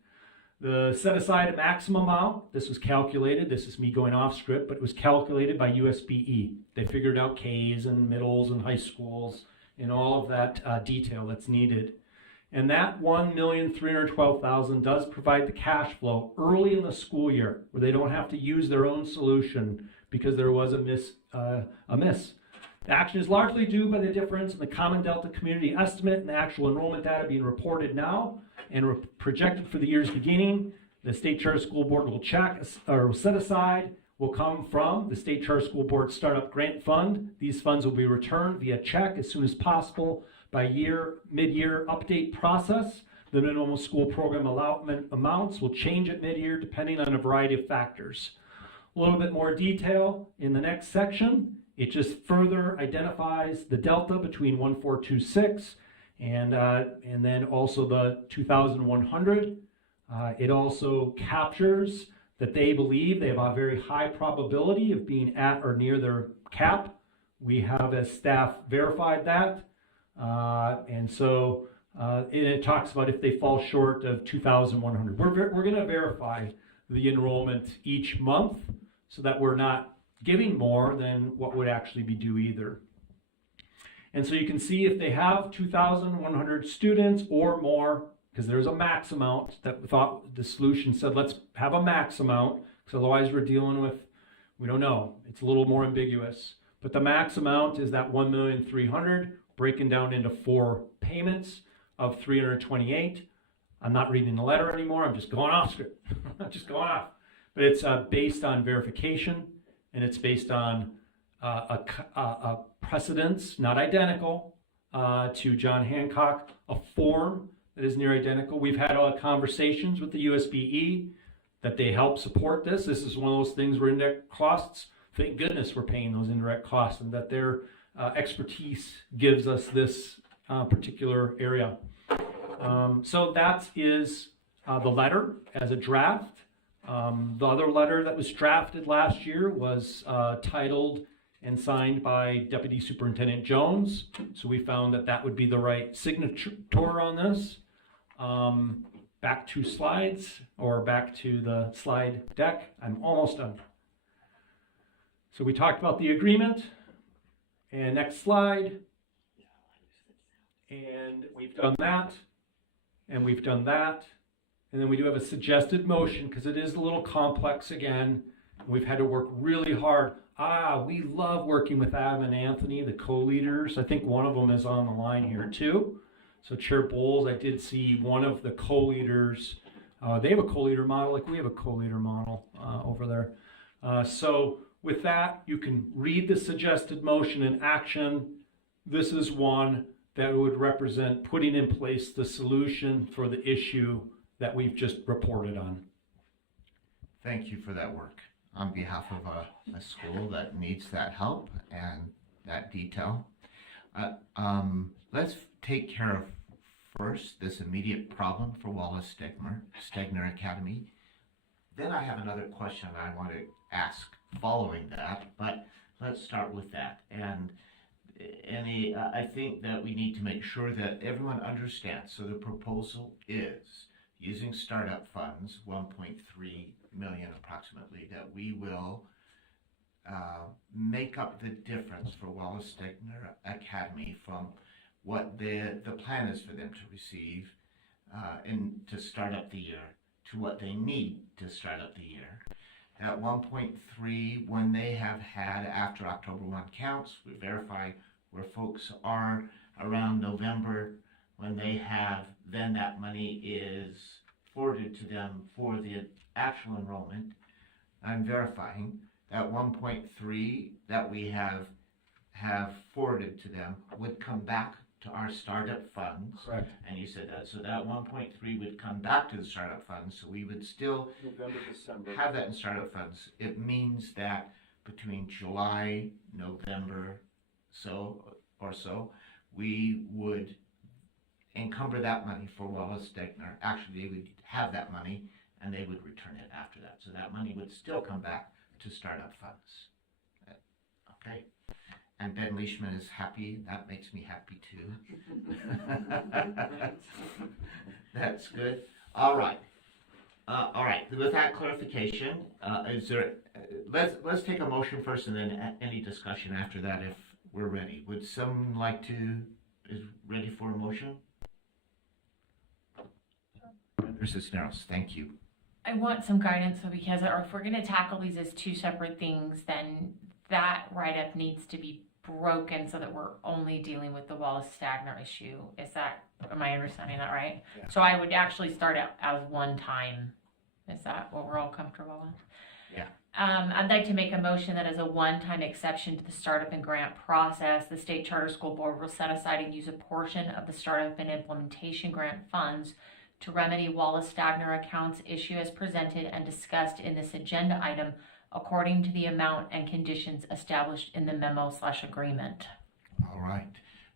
The set aside a maximum amount, this was calculated, this is me going off script, but it was calculated by USBE. They figured out Ks and middles and high schools and all of that detail that's needed. And that $1,312,000 does provide the cash flow early in the school year where they don't have to use their own solution because there was a miss. The action is largely due by the difference in the Common Delta community estimate and the actual enrollment data being reported now and projected for the years beginning. The State Charter School Board will check or set aside will come from the State Charter School Board Startup Grant Fund. These funds will be returned via check as soon as possible by mid-year update process. The minimum school program allotment amounts will change at mid-year depending on a variety of factors. A little bit more detail in the next section. It just further identifies the delta between 1426 and then also the 2100. It also captures that they believe they have a very high probability of being at or near their cap. We have as staff verified that. And it talks about if they fall short of 2,100. We're going to verify the enrollment each month so that we're not giving more than what would actually be due either. And so you can see if they have 2,100 students or more, because there's a max amount that we thought the solution said, let's have a max amount, because otherwise we're dealing with, we don't know. It's a little more ambiguous. But the max amount is that $1,300,000 broken down into 4 payments of $328,000. I'm not reading the letter anymore. I'm just going off script. I'm just going off. But it's based on verification, and it's based on a precedence, not identical to John Hancock, a form that is near identical. We've had conversations with the USBE that they help support this. This is one of those things where indirect costs, thank goodness we're paying those indirect costs, and that their expertise gives us this particular area. So that is the letter as a draft. The other letter that was drafted last year was titled and signed by Deputy Superintendent Jones. So we found that that would be the right signature on this. Back 2 slides, or back to the slide deck. I'm almost done. So we talked about the agreement. And next slide. And we've done that. and we've done that. And then we do have a suggested motion because it is a little complex again. We've had to work really hard. We love working with Adam and Anthony, the co-leaders. I think one of them is on the line here too. So Chair Bowles, I did see one of the co-leaders. They have a co-leader model, like we have a co-leader model over there. So with that, you can read the suggested motion in action. This is one that would represent putting in place the solution for the issue that we've just reported on. Thank you for that work on behalf of a school that needs that help and that detail. Let's take care of first this immediate problem for Wallace Stegner Academy. Then I have another question I want to ask following that, but let's start with that. And I think that we need to make sure that everyone understands. So the proposal is using startup funds, 1.3 million approximately, that we will make up the difference for Wallace Stegner Academy from what the plan is for them to receive and to start up the year to what they need to start up the year. At 1.3, when they have had, after October 1 counts, we verify where folks are around November. When they have, then that money is forwarded to them for the actual enrollment. I'm verifying that 1.3 that we have forwarded to them would come back to our startup funds. Correct. And you said that, so that 1.3 would come back to the startup funds, so we would still November, December. have that in startup funds. It means that between July, November, so, we would encumber that money for Wallace Stegner. Actually, they would have that money and they would return it after that. So that money would still come back to startup funds. Okay. And Ben Leishman is happy. That makes me happy too. That's good. All right. All right. With that clarification, is there? Let's take a motion first, and then any discussion after that, if we're ready. Would someone like to? Is ready for a motion? Member Cisneros, thank you. I want some guidance, so because if we're going to tackle these as two separate things, then that write-up needs to be broken so that we're only dealing with the Wallace Stegner issue. Am I understanding that right? Yeah. So I would actually start out as one time. Is that what we're all comfortable with? Yeah. I'd like to make a motion that as a one-time exception to the startup and grant process, the State Charter School Board will set aside and use a portion of the startup and implementation grant funds to remedy Wallace Stegner accounts issue as presented and discussed in this agenda item according to the amount and conditions established in the memo/agreement. All right.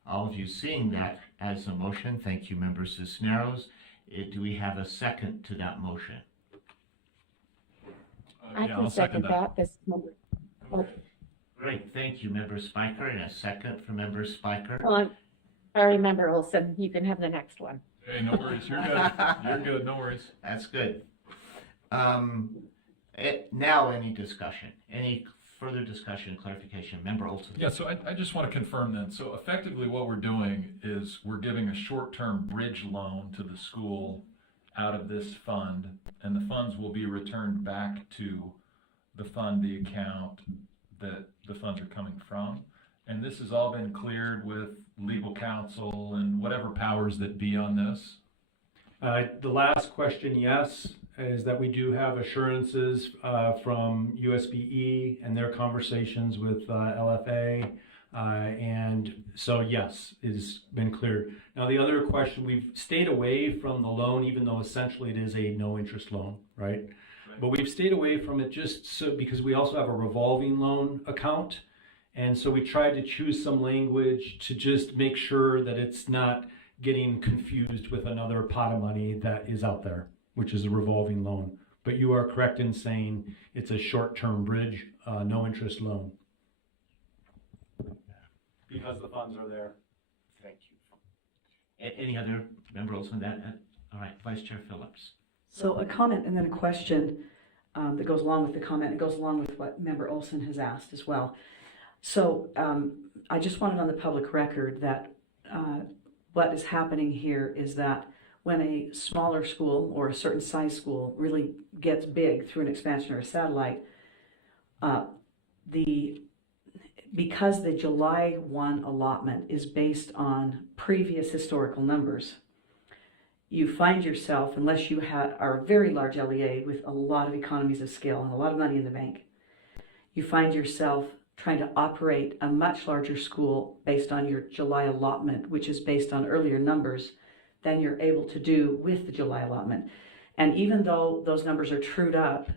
All of you seeing that as a motion, thank you, Member Cisneros. Do we have a second to that motion? I can second that. Great, thank you, Member Spiker, and a second for Member Spiker. Well, sorry, Member Olson, you can have the next one. Hey, no worries. You're good. You're good. No worries. That's good. Now, any discussion? Any further discussion, clarification? Member Olson? Yeah, so I just want to confirm then. So effectively what we're doing is we're giving a short-term bridge loan to the school out of this fund, and the funds will be returned back to the fund, the account that the funds are coming from. And this has all been cleared with legal counsel and whatever powers that be on this. The last question, yes, is that we do have assurances from USBE and their conversations with LFA. And so, yes, it has been cleared. Now, the other question, we've stayed away from the loan, even though essentially it is a no interest loan, right? But we've stayed away from it just so because we also have a revolving loan account. And so we tried to choose some language to just make sure that it's not getting confused with another pot of money that is out there, which is a revolving loan. But you are correct in saying it's a short-term bridge, no interest loan. Because the funds are there. Thank you. Any other member Olson? That all right, Vice Chair Phillips. So a comment and then a question that goes along with the comment and goes along with what Member Olson has asked as well. So I just wanted on the public record that what is happening here is that when a smaller school or a certain size school really gets big through an expansion or a satellite, because the July 1 allotment is based on previous historical numbers, you find yourself, unless you are a very large LEA with a lot of economies of scale and a lot of money in the bank, you find yourself trying to operate a much larger school based on your July allotment, which is based on earlier numbers, than you're able to do with the July allotment. And even though those numbers are trued up,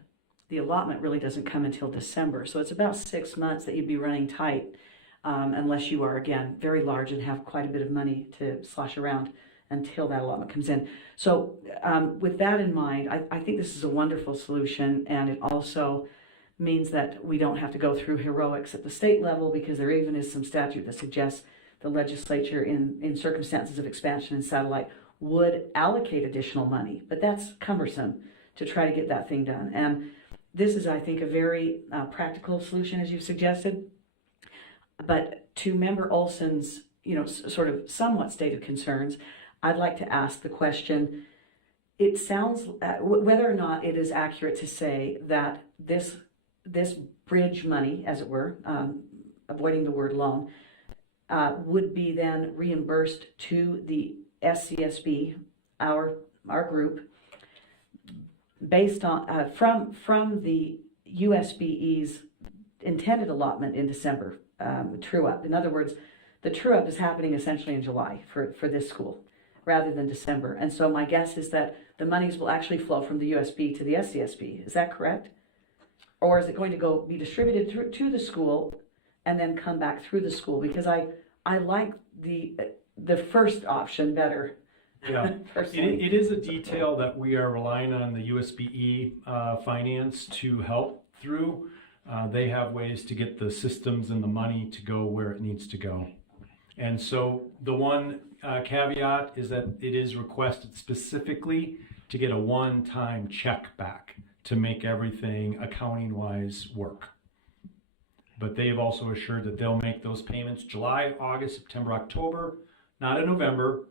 the allotment really doesn't come until December. So it's about 6 months that you'd be running tight, unless you are, again, very large and have quite a bit of money to slosh around until that allotment comes in. So with that in mind, I think this is a wonderful solution, and it also means that we don't have to go through heroics at the state level, because there even is some statute that suggests the legislature in circumstances of expansion and satellite would allocate additional money, but that's cumbersome to try to get that thing done. And this is, I think, a very practical solution, as you've suggested. But to Member Olson's, sort of somewhat stated concerns, I'd like to ask the question, it sounds, whether or not it is accurate to say that this bridge money, as it were, avoiding the word loan, would be then reimbursed to the SCSB, our group, based on from the USBE's intended allotment in December, true up. In other words, the true up is happening essentially in July for this school rather than December. And so my guess is that the monies will actually flow from the USB to the SCSB. Is that correct? Or is it going to be distributed to the school and then come back through the school? Because I like the first option better. Yeah, personally. it is a detail that we are relying on the USBE finance to help through. They have ways to get the systems and the money to go where it needs to go. And so the one caveat is that it is requested specifically to get a one-time check back to make everything accounting-wise work. But they've also assured that they'll make those payments July, August, September, October, not in November.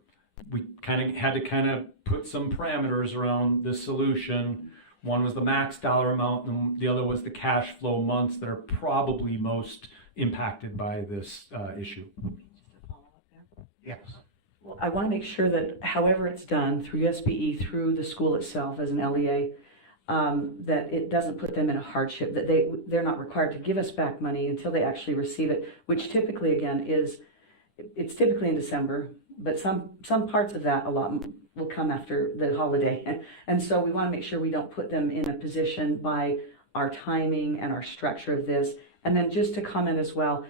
We had to put some parameters around this solution. One was the max dollar amount, and the other was the cash flow months that are probably most impacted by this issue. Yes. Well, I want to make sure that however it's done, through USBE, through the school itself as an LEA, that it doesn't put them in a hardship, that they're not required to give us back money until they actually receive it, which typically, again, it's typically in December, but some parts of that allotment will come after the holiday. And so we want to make sure we don't put them in a position by our timing and our structure of this. And then just to comment as well,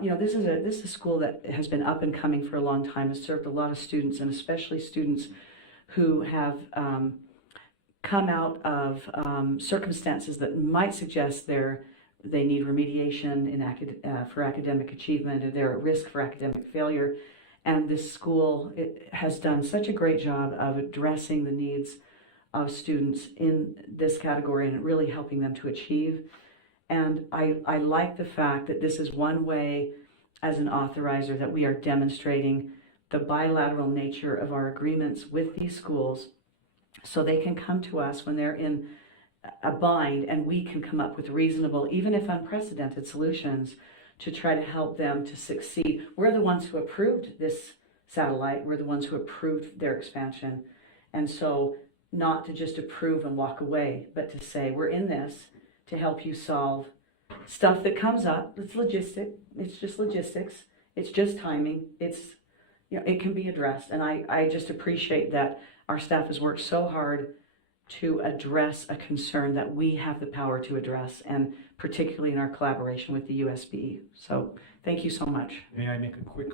this is a school that has been up and coming for a long time, has served a lot of students, and especially students who have come out of circumstances that might suggest they need remediation for academic achievement, or they're at risk for academic failure. And this school has done such a great job of addressing the needs of students in this category and really helping them to achieve. And I like the fact that this is one way, as an authorizer, that we are demonstrating the bilateral nature of our agreements with these schools, so they can come to us when they're in a bind, and we can come up with reasonable, even if unprecedented, solutions to try to help them to succeed. We're the ones who approved this satellite. We're the ones who approved their expansion. And so not to just approve and walk away, but to say, we're in this to help you solve stuff that comes up. It's logistic. It's just logistics. It's just timing. It can be addressed. And I just appreciate that our staff has worked so hard to address a concern that we have the power to address, and particularly in our collaboration with the USB. So thank you so much. May I make a quick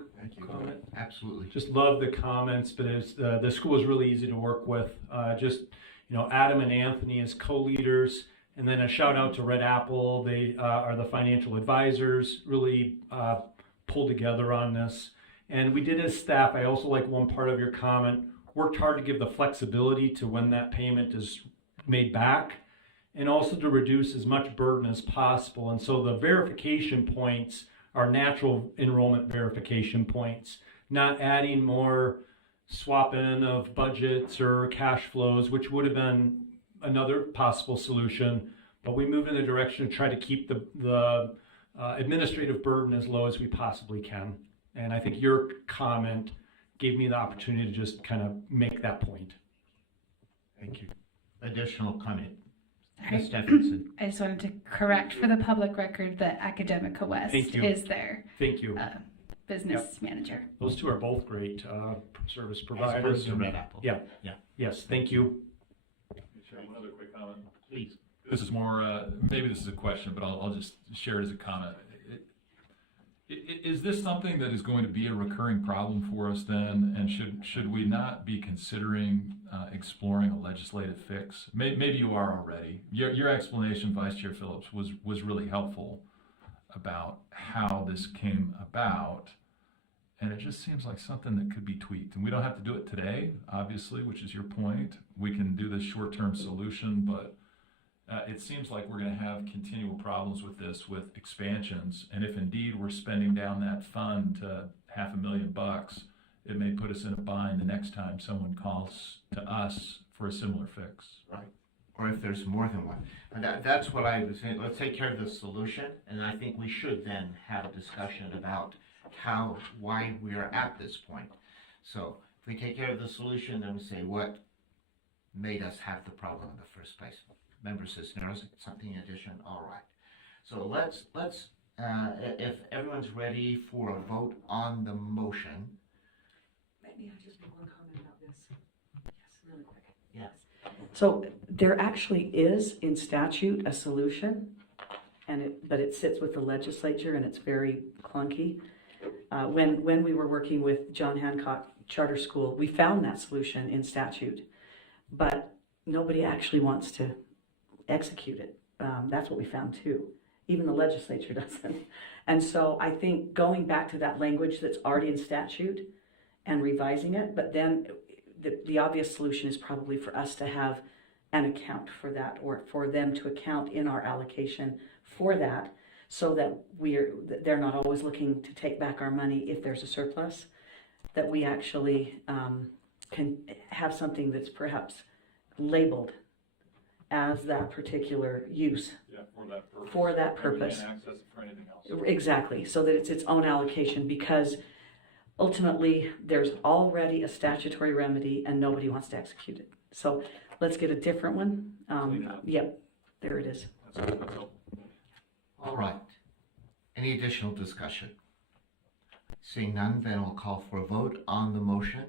comment? Absolutely. Just love the comments, but the school is really easy to work with. Adam and Anthony as co-leaders, and then a shout out to Red Apple. They are the financial advisors, really pulled together on this. And we did as staff, I also like one part of your comment, worked hard to give the flexibility to when that payment is made back, and also to reduce as much burden as possible. And so the verification points are natural enrollment verification points, not adding more swap in of budgets or cash flows, which would have been another possible solution. But we moved in the direction to try to keep the administrative burden as low as we possibly can. And I think your comment gave me the opportunity to just kind of make that point. Thank you. Additional comment, I- Ms. Stephenson. I just wanted to correct for the public record that Academica West Thank you. is their Thank you. business manager. Those two are both great service As providers. opposed to Red Apple. Yeah. Yeah. Yes, thank you. Sure, one other quick comment. Please. This is more, maybe this is a question, but I'll just share it as a comment. Is this something that is going to be a recurring problem for us then? And should we not be considering exploring a legislative fix? Maybe you are already. Your explanation, Vice Chair Phillips, was really helpful about how this came about. And it just seems like something that could be tweaked. And we don't have to do it today, obviously, which is your point. We can do this short-term solution, but it seems like we're going to have continual problems with this, with expansions. And if indeed we're spending down that fund to $500,000, it may put us in a bind the next time someone calls to us for a similar fix. Right. Or if there's more than one. And that's what I was saying. Let's take care of the solution. And I think we should then have a discussion about why we are at this point. So if we take care of the solution, then we say what made us have the problem in the first place. Member Cisneros, something in addition? All right. So let's if everyone's ready for a vote on the motion. Maybe I just make one comment about this. Yes, really quick. Yes. So there actually is in statute a solution, but it sits with the legislature and it's very clunky. When we were working with John Hancock Charter School, we found that solution in statute, but nobody actually wants to execute it. That's what we found too. Even the legislature doesn't. And so I think going back to that language that's already in statute and revising it, but then the obvious solution is probably for us to have an account for that, or for them to account in our allocation for that, so that they're not always looking to take back our money if there's a surplus, that we actually can have something that's perhaps labeled as that particular use. Yeah, for that purpose. For that purpose. We can't access it for anything else. Exactly, so that it's its own allocation, because ultimately there's already a statutory remedy and nobody wants to execute it. So let's get a different one. Yep, there it is. That's helpful. All right. Any additional discussion? Seeing none, then we'll call for a vote on the motion.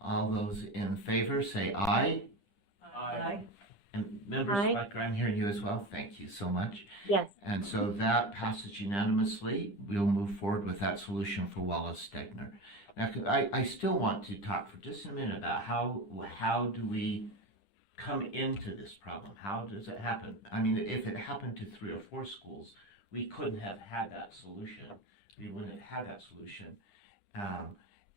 All those in favor say aye. Aye. And Member Aye. Spiker, I'm hearing you as well. Thank you so much. Yes. And so that passes unanimously. We'll move forward with that solution for Wallace Stegner. Now, I still want to talk for just a minute about how do we come into this problem? How does it happen? I mean, if it happened to 3 or 4 schools, we couldn't have had that solution. We wouldn't have had that solution.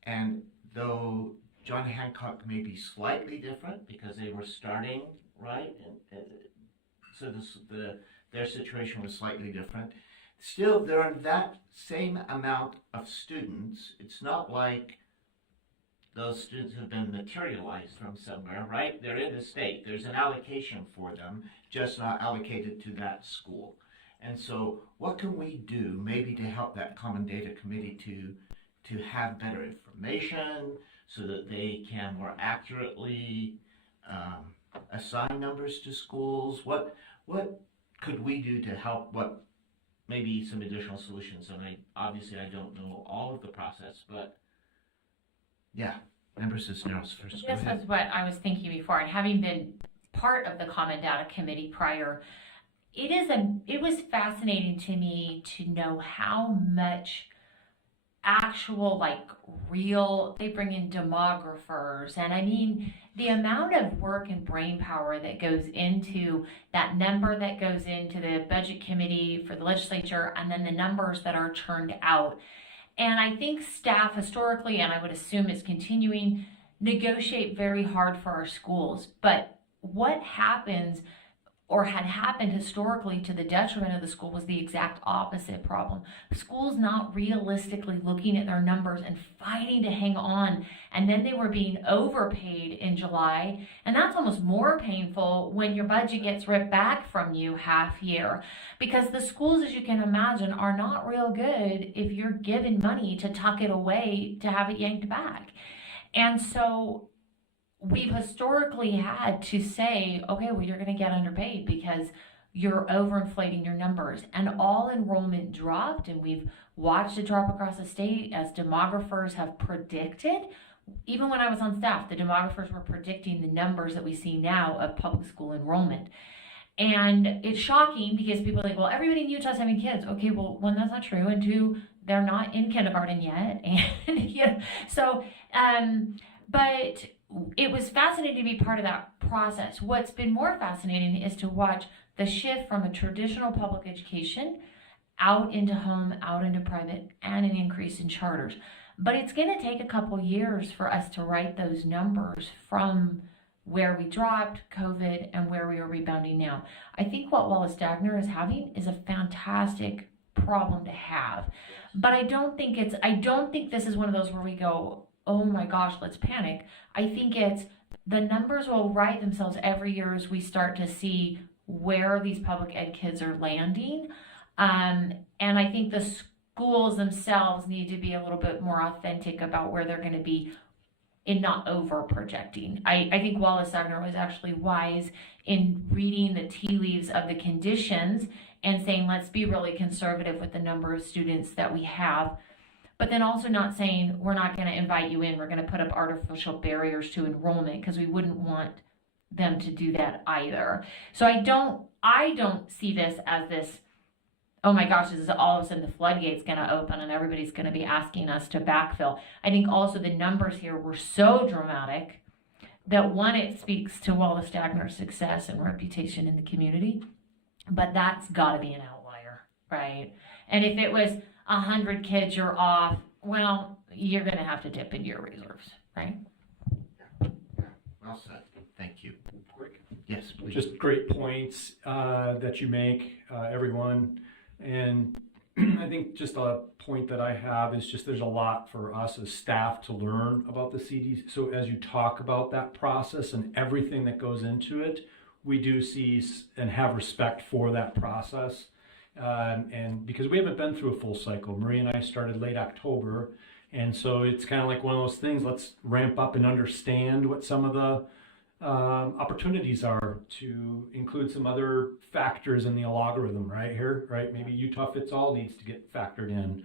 And though John Hancock may be slightly different because they were starting, right? And so their situation was slightly different. Still, there are that same amount of students. It's not like those students have been materialized from somewhere, right? They're in the state. There's an allocation for them, just not allocated to that school. And so what can we do maybe to help that Common Data Committee to have better information so that they can more accurately assign numbers to schools? What could we do to help? What maybe some additional solutions? And I don't know all of the process, but yeah, Member Cisneros first. Go This ahead. was what I was thinking before, and having been part of the Common Data Committee prior, it was fascinating to me to know how much actual, real, they bring in demographers, and I mean, the amount of work and brain power that goes into that number that goes into the budget committee for the legislature, and then the numbers that are churned out. And I think staff historically, and I would assume is continuing, negotiate very hard for our schools. But what happens or had happened historically to the detriment of the school was the exact opposite problem. Schools not realistically looking at their numbers and fighting to hang on, and then they were being overpaid in July, and that's almost more painful when your budget gets ripped back from you half year, because the schools, as you can imagine, are not real good if you're given money to tuck it away to have it yanked back. And so we've historically had to say, okay, well, you're going to get underpaid because you're overinflating your numbers. And all enrollment dropped, and we've watched it drop across the state as demographers have predicted. Even when I was on staff, the demographers were predicting the numbers that we see now of public school enrollment. And it's shocking because people are like, well, everybody in Utah's having kids. Okay, well, one, that's not true. And two, they're not in kindergarten yet. And yeah, so, but it was fascinating to be part of that process. What's been more fascinating is to watch the shift from a traditional public education out into home, out into private, and an increase in charters. But it's going to take a couple years for us to write those numbers from where we dropped COVID and where we are rebounding now. I think what Wallace-Dagner is having is a fantastic problem to have. But I don't think this is one of those where we go, oh my gosh, let's panic. I think it's the numbers will right themselves every year as we start to see where these public ed kids are landing. And I think the schools themselves need to be a little bit more authentic about where they're going to be in not over projecting. I think Wallace-Dagner was actually wise in reading the tea leaves of the conditions and saying, let's be really conservative with the number of students that we have. But then also not saying, we're not going to invite you in, we're going to put up artificial barriers to enrollment, because we wouldn't want them to do that either. So I don't see this as this, oh my gosh, this is all of a sudden the floodgate's going to open and everybody's going to be asking us to backfill. I think also the numbers here were so dramatic that one, it speaks to Wallace-Dagner's success and reputation in the community, but that's got to be an outlier, right? And if it was 100 kids you're off, well, you're going to have to dip into your reserves, right? Well said. Thank you. Yes, please. Just great points that you make, everyone. And I think just a point that I have is just there's a lot for us as staff to learn about the CDC. So as you talk about that process and everything that goes into it, we do see and have respect for that process. And because we haven't been through a full cycle. Marie and I started late October. And so it's kind of like one of those things, let's ramp up and understand what some of the opportunities are to include some other factors in the algorithm right here, right? Maybe Utah Fits All needs to get factored in,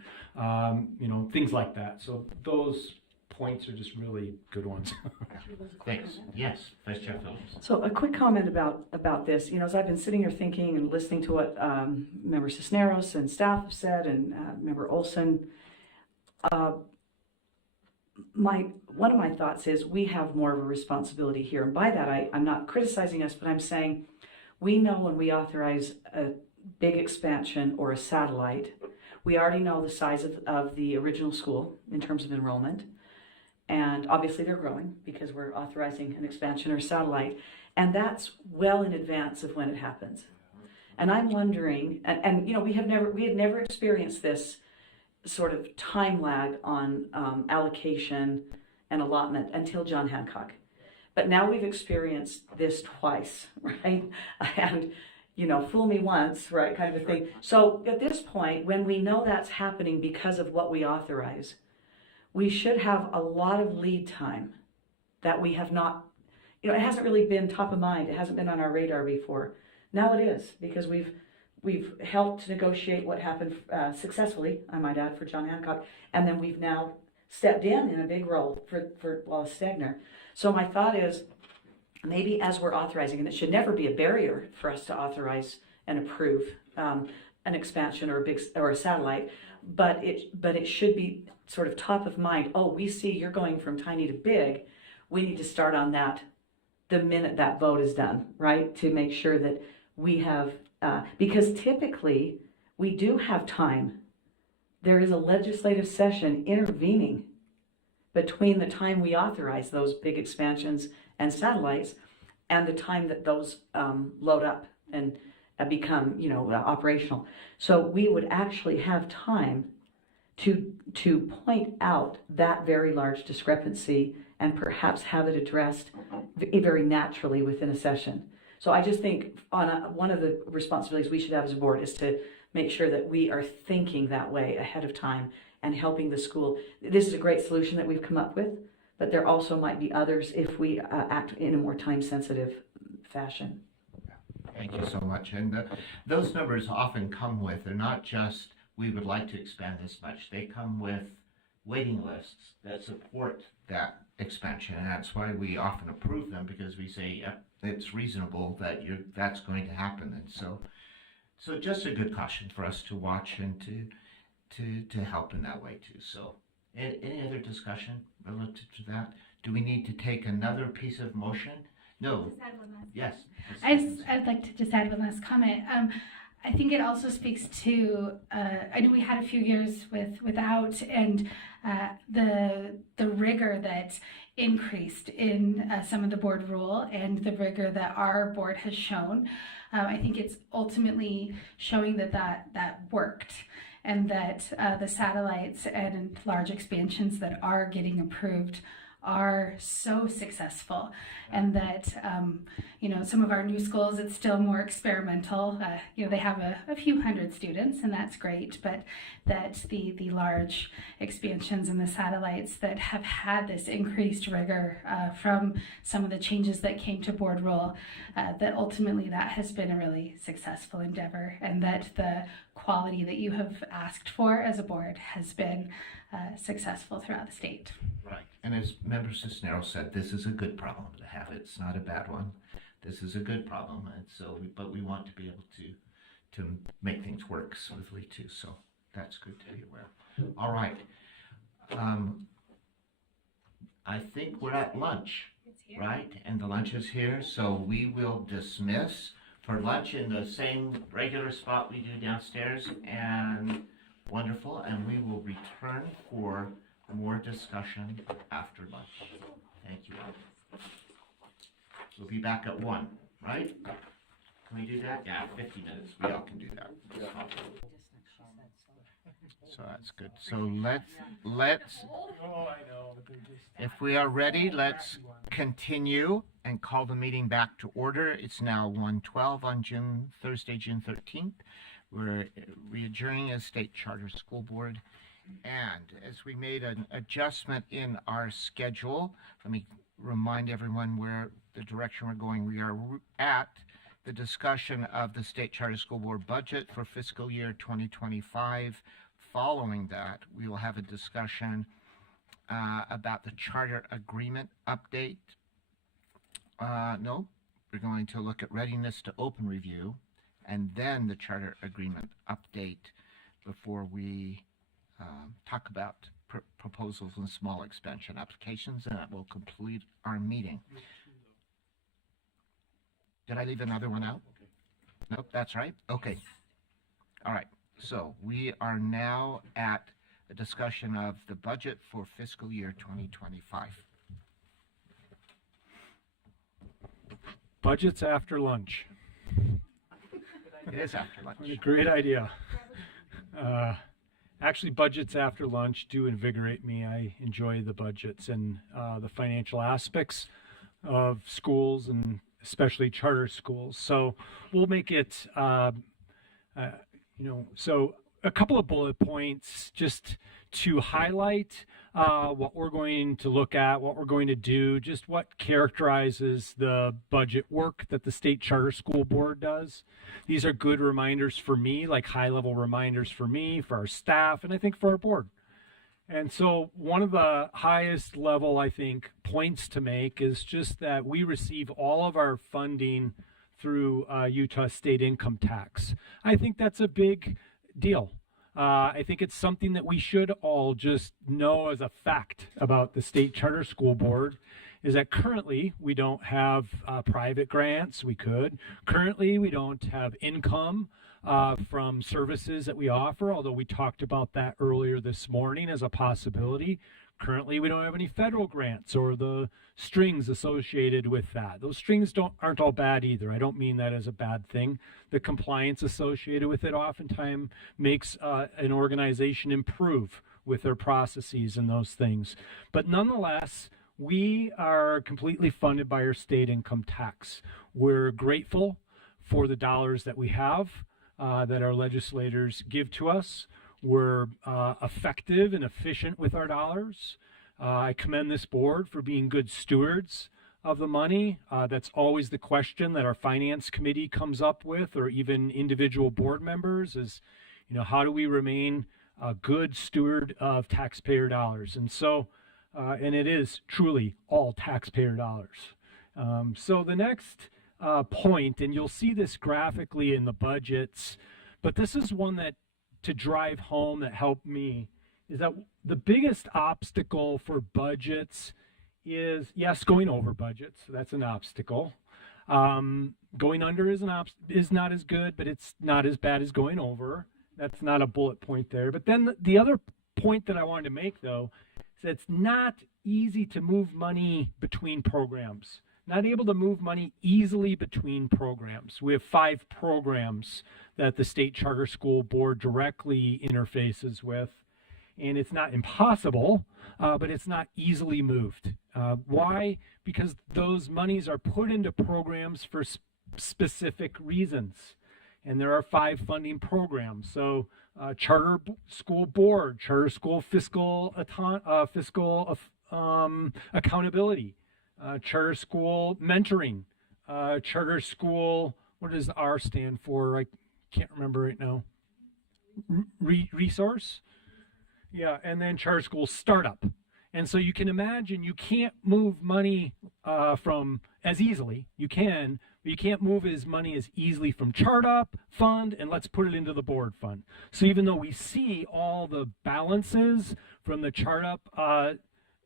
things like that. So those points are just really good ones. Thanks. Yes, Vice Chair Phillips. So a quick comment about this. As I've been sitting here thinking and listening to what Member Cisneros and staff have said, and Member Olson, one of my thoughts is we have more of a responsibility here. And by that, I'm not criticizing us, but I'm saying we know when we authorize a big expansion or a satellite, we already know the size of the original school in terms of enrollment. And obviously they're growing because we're authorizing an expansion or satellite. And that's well in advance of when it happens. And I'm wondering, and we had never experienced this sort of time lag on allocation and allotment until John Hancock. But now we've experienced this twice, right? And, fool me once, right, kind of a thing. So at this point, when we know that's happening because of what we authorize, we should have a lot of lead time that we have not, it hasn't really been top of mind. It hasn't been on our radar before. Now it is, because we've helped negotiate what happened successfully, I might add, for John Hancock, and then we've now stepped in a big role for Wallace-Dagner. So my thought is, maybe as we're authorizing, and it should never be a barrier for us to authorize and approve an expansion or a satellite, but it should be sort of top of mind. Oh, we see you're going from tiny to big. We need to start on that the minute that vote is done, right? To make sure that we have, because typically we do have time. There is a legislative session intervening between the time we authorize those big expansions and satellites and the time that those load up and become, operational. So we would actually have time to point out that very large discrepancy and perhaps have it addressed very naturally within a session. So I just think one of the responsibilities we should have as a board is to make sure that we are thinking that way ahead of time and helping the school. This is a great solution that we've come up with, but there also might be others if we act in a more time-sensitive fashion. Thank you so much. And those numbers often come with, they're not just, we would like to expand this much. They come with waiting lists that support that expansion. And that's why we often approve them, because we say, yep, it's reasonable that that's going to happen. And so just a good caution for us to watch and to help in that way too. So any other discussion relative to that? Do we need to take another piece of motion? No. Yes. I'd like to just add one last comment. I think it also speaks to, I know we had a few years without, and the rigor that increased in some of the board rule and the rigor that our board has shown. I think it's ultimately showing that worked, and that the satellites and large expansions that are getting approved are so successful, and that some of our new schools, it's still more experimental. They have a few hundred students, and that's great, but that the large expansions and the satellites that have had this increased rigor from some of the changes that came to board rule, that ultimately that has been a really successful endeavor, and that the quality that you have asked for as a board has been successful throughout the state. Right. And as Member Cisneros said, this is a good problem to have. It's not a bad one. This is a good problem. And so, but we want to be able to make things work smoothly too. So that's good to be aware. All right. I think we're at lunch, right? And the lunch is here. So we will dismiss for lunch in the same regular spot we do downstairs. And wonderful. And we will return for more discussion after lunch. Thank you all. We'll be back at 1, right? Can we do that? Yeah, 50 minutes. We all can do that. So that's good. So let's, if we are ready, let's continue and call the meeting back to order. It's now 1:12 on Thursday, June 13th. We're adjourning as State Charter School Board. And as we made an adjustment in our schedule, let me remind everyone where the direction we're going. We are at the discussion of the State Charter School Board budget for fiscal year 2025. Following that, we will have a discussion about the charter agreement update. No, we're going to look at readiness to open review, and then the charter agreement update before we talk about proposals and small expansion applications, and that will complete our meeting. Did I leave another one out? Nope, that's right. Okay. All right. So we are now at a discussion of the budget for fiscal year 2025. Budgets after lunch. It is after lunch. What a great idea. Actually, budgets after lunch do invigorate me. I enjoy the budgets and the financial aspects of schools, and especially charter schools. So we'll make it, so a couple of bullet points just to highlight what we're going to look at, what we're going to do, just what characterizes the budget work that the State Charter School Board does. These are good reminders for me, like high-level reminders for me, for our staff, and I think for our board. And so one of the highest level, I think, points to make is just that we receive all of our funding through Utah state income tax. I think that's a big deal. I think it's something that we should all just know as a fact about the State Charter School Board, is that currently we don't have private grants. We could. Currently we don't have income from services that we offer, although we talked about that earlier this morning as a possibility. Currently, we don't have any federal grants or the strings associated with that. Those strings aren't all bad either. I don't mean that as a bad thing. The compliance associated with it oftentimes makes an organization improve with their processes and those things. But nonetheless, we are completely funded by our state income tax. We're grateful for the dollars that we have, that our legislators give to us. We're effective and efficient with our dollars. I commend this board for being good stewards of the money. That's always the question that our finance committee comes up with, or even individual board members, is, how do we remain a good steward of taxpayer dollars? And so, and it is truly all taxpayer dollars. So the next point, and you'll see this graphically in the budgets, but this is one that to drive home that helped me, is that the biggest obstacle for budgets is, yes, going over budgets. That's an obstacle. Going under is not as good, but it's not as bad as going over. That's not a bullet point there. But then the other point that I wanted to make, though, is that it's not easy to move money between programs. Not able to move money easily between programs. We have 5 programs that the State Charter School Board directly interfaces with, and it's not impossible, but it's not easily moved. Why? Because those monies are put into programs for specific reasons, and there are 5 funding programs. So Charter School Board, Charter School Fiscal Accountability, Charter School Mentoring, Charter School, what does the R stand for? I can't remember right now. Resource? Yeah, and then Charter School Startup. And so you can imagine you can't move money from as easily. You can, but you can't move money as easily from Chartup Fund and let's put it into the board fund. So even though we see all the balances from the Chartup,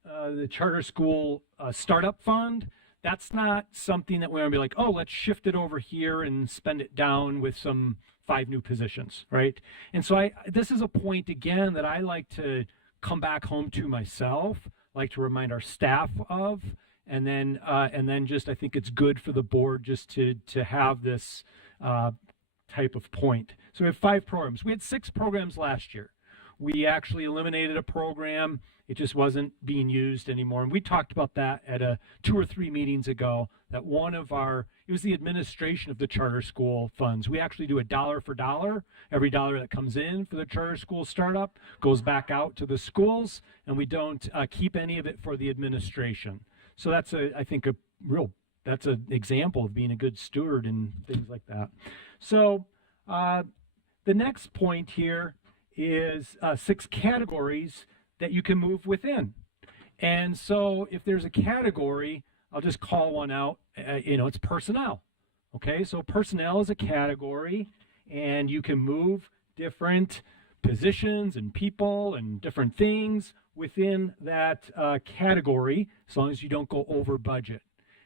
the Charter School Startup Fund, that's not something that we're going to be like, oh, let's shift it over here and spend it down with some 5 new positions, right? And so this is a point, again, that I like to come back home to myself, like to remind our staff of, and then just I think it's good for the board just to have this type of point. So we have 5 programs. We had 6 programs last year. We actually eliminated a program. It just wasn't being used anymore. And we talked about that at 2 or 3 meetings ago, that it was the administration of the charter school funds. We actually do a dollar for dollar. Every dollar that comes in for the charter school startup goes back out to the schools, and we don't keep any of it for the administration. So that's that's an example of being a good steward and things like that. So the next point here is 6 categories that you can move within. And so if there's a category, I'll just call one out, it's personnel. Okay, so personnel is a category, and you can move different positions and people and different things within that category, as long as you don't go over budget.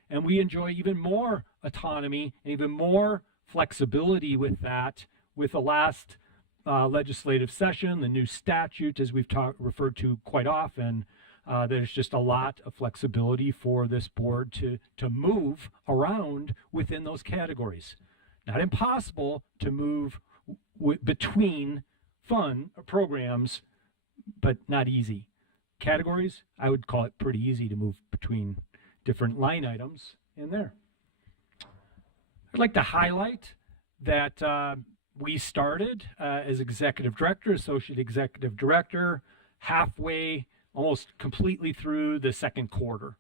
And we enjoy even more autonomy and even more flexibility with that with the last legislative session, the new statute, as we've referred to quite often. There's just a lot of flexibility for this board to move around within those categories. Not impossible to move between programs, but not easy. Categories, I would call it pretty easy to move between different line items in there. I'd like to highlight that we started as executive director, associate executive director, halfway, almost completely through the second quarter.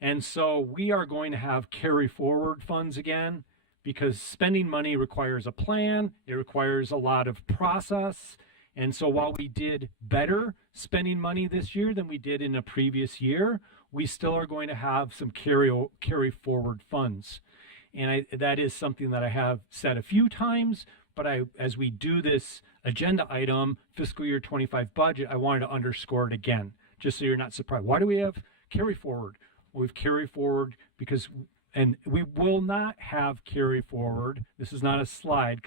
And so we are going to have carry forward funds again, because spending money requires a plan, it requires a lot of process. And so while we did better spending money this year than we did in a previous year, we still are going to have some carry forward funds. And that is something that I have said a few times, but as we do this agenda item, fiscal year 25 budget, I wanted to underscore it again, just so you're not surprised. Why do we have carry forward? Well, we've carry forward because and we will not have carry forward. This is not a slide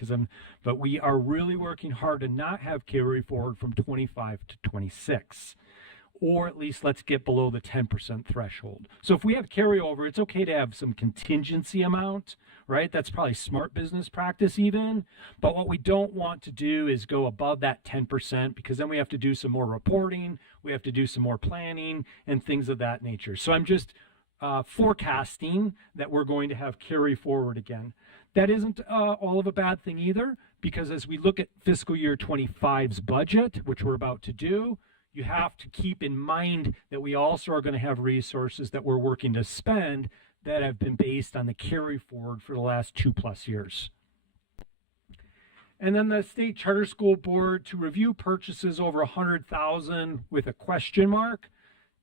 but we are really working hard to not have carry forward from 25 to 26. Or at least let's get below the 10% threshold. So if we have carryover, it's okay to have some contingency amount, right? That's probably smart business practice even. But what we don't want to do is go above that 10% because then we have to do some more reporting, we have to do some more planning and things of that nature. So I'm just forecasting that we're going to have carry forward again. That isn't all of a bad thing either, because as we look at fiscal year 25's budget, which we're about to do, you have to keep in mind that we also are going to have resources that we're working to spend that have been based on the carry forward for the last 2+ years. And then the State Charter School Board to review purchases over $100,000 with a question mark.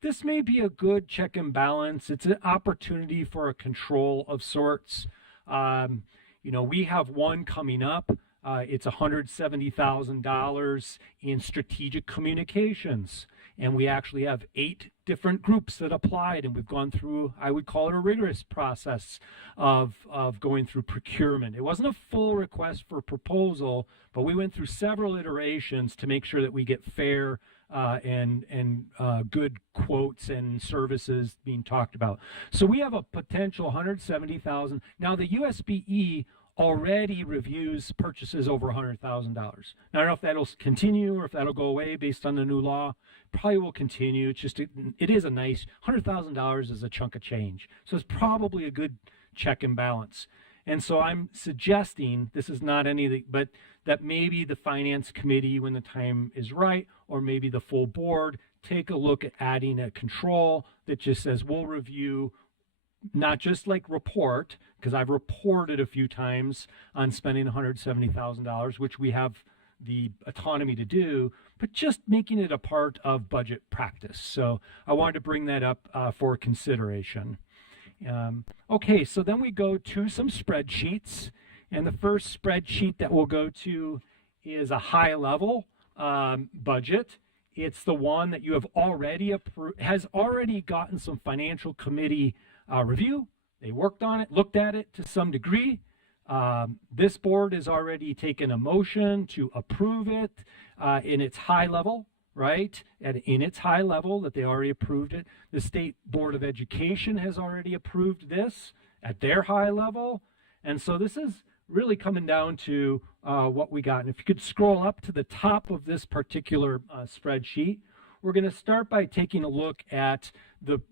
This may be a good check and balance. It's an opportunity for a control of sorts. We have one coming up. It's $170,000 in strategic communications. And we actually have 8 different groups that applied, and we've gone through, I would call it a rigorous process of going through procurement. It wasn't a full request for proposal, but we went through several iterations to make sure that we get fair and good quotes and services being talked about. So we have a potential $170,000. Now the USBE already reviews purchases over $100,000. Now, I don't know if that'll continue or if that'll go away based on the new law. Probably will continue. It's just, it is a nice, $100,000 is a chunk of change. So it's probably a good check and balance. And so I'm suggesting, this is not anything, but that maybe the finance committee, when the time is right, or maybe the full board, take a look at adding a control that just says, we'll review, not just like report, because I've reported a few times on spending $170,000, which we have the autonomy to do, but just making it a part of budget practice. So I wanted to bring that up for consideration. Okay, so then we go to some spreadsheets, and the first spreadsheet that we'll go to is a high-level budget. It's the one that you have already has already gotten some financial committee review. They worked on it, looked at it to some degree. This board has already taken a motion to approve it in its high level, right? In its high level that they already approved it. The State Board of Education has already approved this at their high level. And so this is really coming down to what we got. And if you could scroll up to the top of this particular spreadsheet, we're going to start by taking a look at the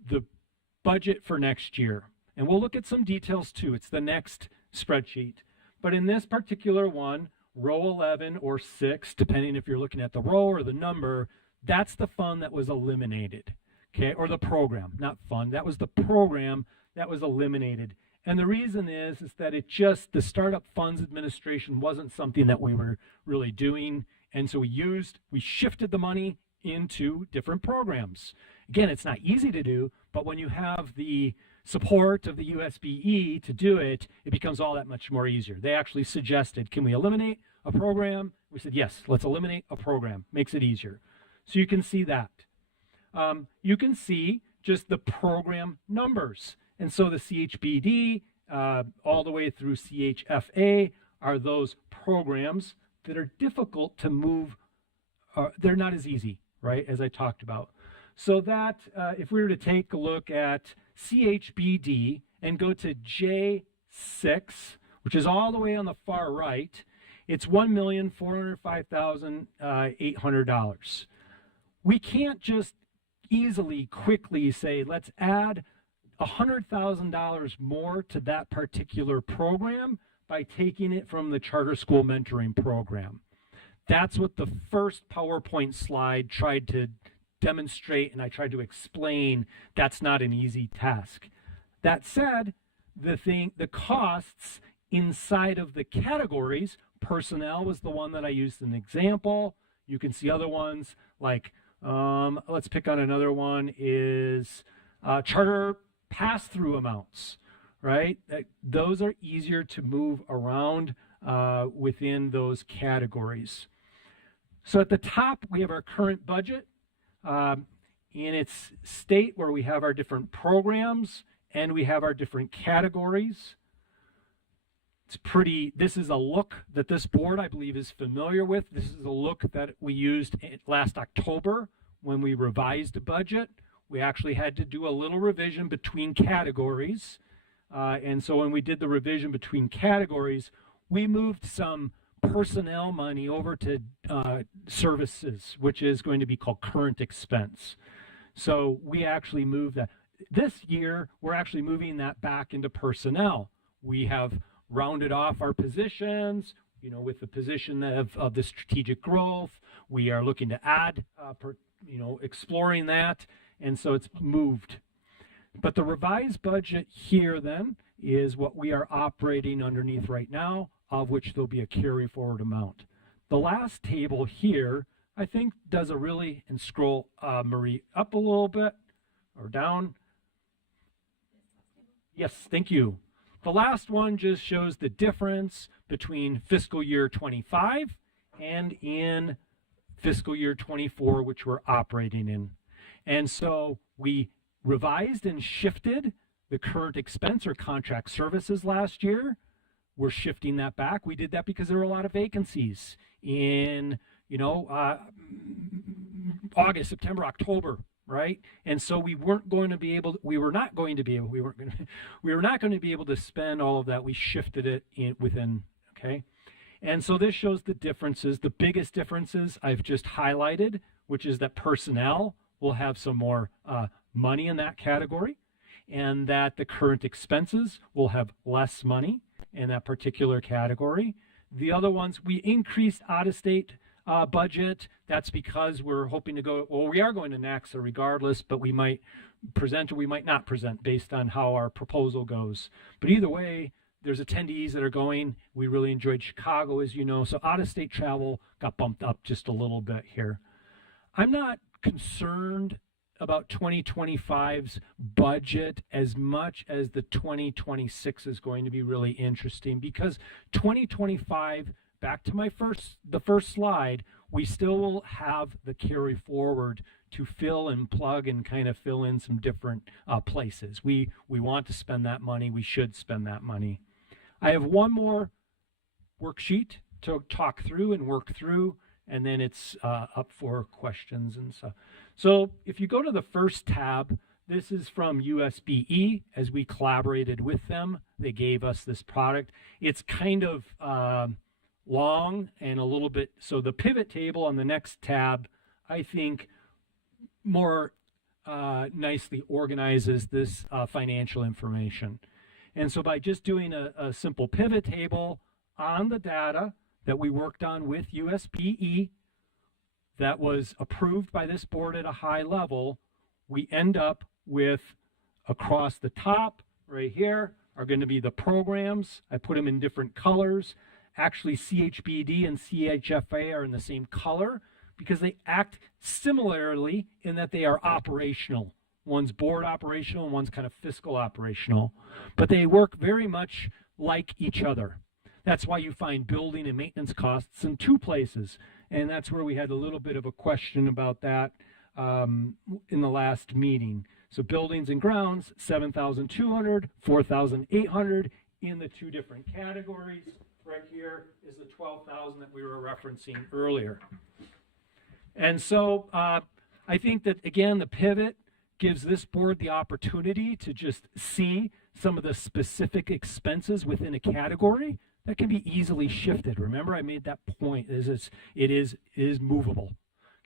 budget for next year. And we'll look at some details too. It's the next spreadsheet. But in this particular one, row 11 or 6, depending if you're looking at the row or the number, that's the fund that was eliminated, okay? Or the program, not fund. That was the program that was eliminated. And the reason is that the Startup Funds Administration wasn't something that we were really doing. And so we shifted the money into different programs. Again, it's not easy to do, but when you have the support of the USBE to do it, it becomes all that much more easier. They actually suggested, can we eliminate a program? We said, yes, let's eliminate a program. Makes it easier. So you can see that. You can see just the program numbers. And so the CHBD all the way through CHFA are those programs that are difficult to move. They're not as easy, right, as I talked about. So that if we were to take a look at CHBD and go to J6, which is all the way on the far right, it's $1,405,800. We can't just easily, quickly say, let's add $100,000 more to that particular program by taking it from the charter school mentoring program. That's what the first PowerPoint slide tried to demonstrate, and I tried to explain. That's not an easy task. That said, the costs inside of the categories, personnel was the one that I used as an example. You can see other ones like, let's pick on another one, is charter pass-through amounts, right? Those are easier to move around within those categories. So at the top, we have our current budget in its state where we have our different programs and we have our different categories. This is a look that this board, I believe, is familiar with. This is a look that we used last October when we revised the budget. We actually had to do a little revision between categories. And so when we did the revision between categories, we moved some personnel money over to services, which is going to be called current expense. So we actually moved that. This year, we're actually moving that back into personnel. We have rounded off our positions, with the position of the strategic growth. We are looking to add, exploring that. And so it's moved. But the revised budget here then is what we are operating underneath right now, of which there'll be a carry forward amount. The last table here, I think, does a really, and scroll Marie up a little bit or down. Yes, thank you. The last one just shows the difference between fiscal year 25 and in fiscal year 24, which we're operating in. And so we revised and shifted the current expense or contract services last year. We're shifting that back. We did that because there were a lot of vacancies in, August, September, October, right? And so we not going to be able to spend all of that. We shifted it within, okay? And so this shows the differences. The biggest differences I've just highlighted, which is that personnel will have some more money in that category, and that the current expenses will have less money in that particular category. The other ones, we increased out-of-state budget. That's because we're hoping to go, we are going to NACSA regardless, but we might present or we might not present based on how our proposal goes. But either way, there's attendees that are going. We really enjoyed Chicago, as you know, so out-of-state travel got bumped up just a little bit here. I'm not concerned about 2025's budget as much as the 2026 is going to be really interesting, because 2025, back to the first slide, we still will have the carry forward to fill and plug and kind of fill in some different places. We want to spend that money. We should spend that money. I have one more worksheet to talk through and work through, and then it's up for questions and stuff. So if you go to the first tab, this is from USBE. As we collaborated with them, they gave us this product. It's kind of long and a little bit, so the pivot table on the next tab, I think, more nicely organizes this financial information. And so by just doing a simple pivot table on the data that we worked on with USBE, that was approved by this board at a high level, we end up with, across the top right here are going to be the programs. I put them in different colors. Actually, CHBD and CHFA are in the same color because they act similarly in that they are operational. One's board operational and one's kind of fiscal operational, but they work very much like each other. That's why you find building and maintenance costs in two places. And that's where we had a little bit of a question about that in the last meeting. So buildings and grounds, 7,200, 4,800 in the two different categories. Right here is the 12,000 that we were referencing earlier. And so I think that, again, the pivot gives this board the opportunity to just see some of the specific expenses within a category that can be easily shifted. Remember, I made that point, it is movable.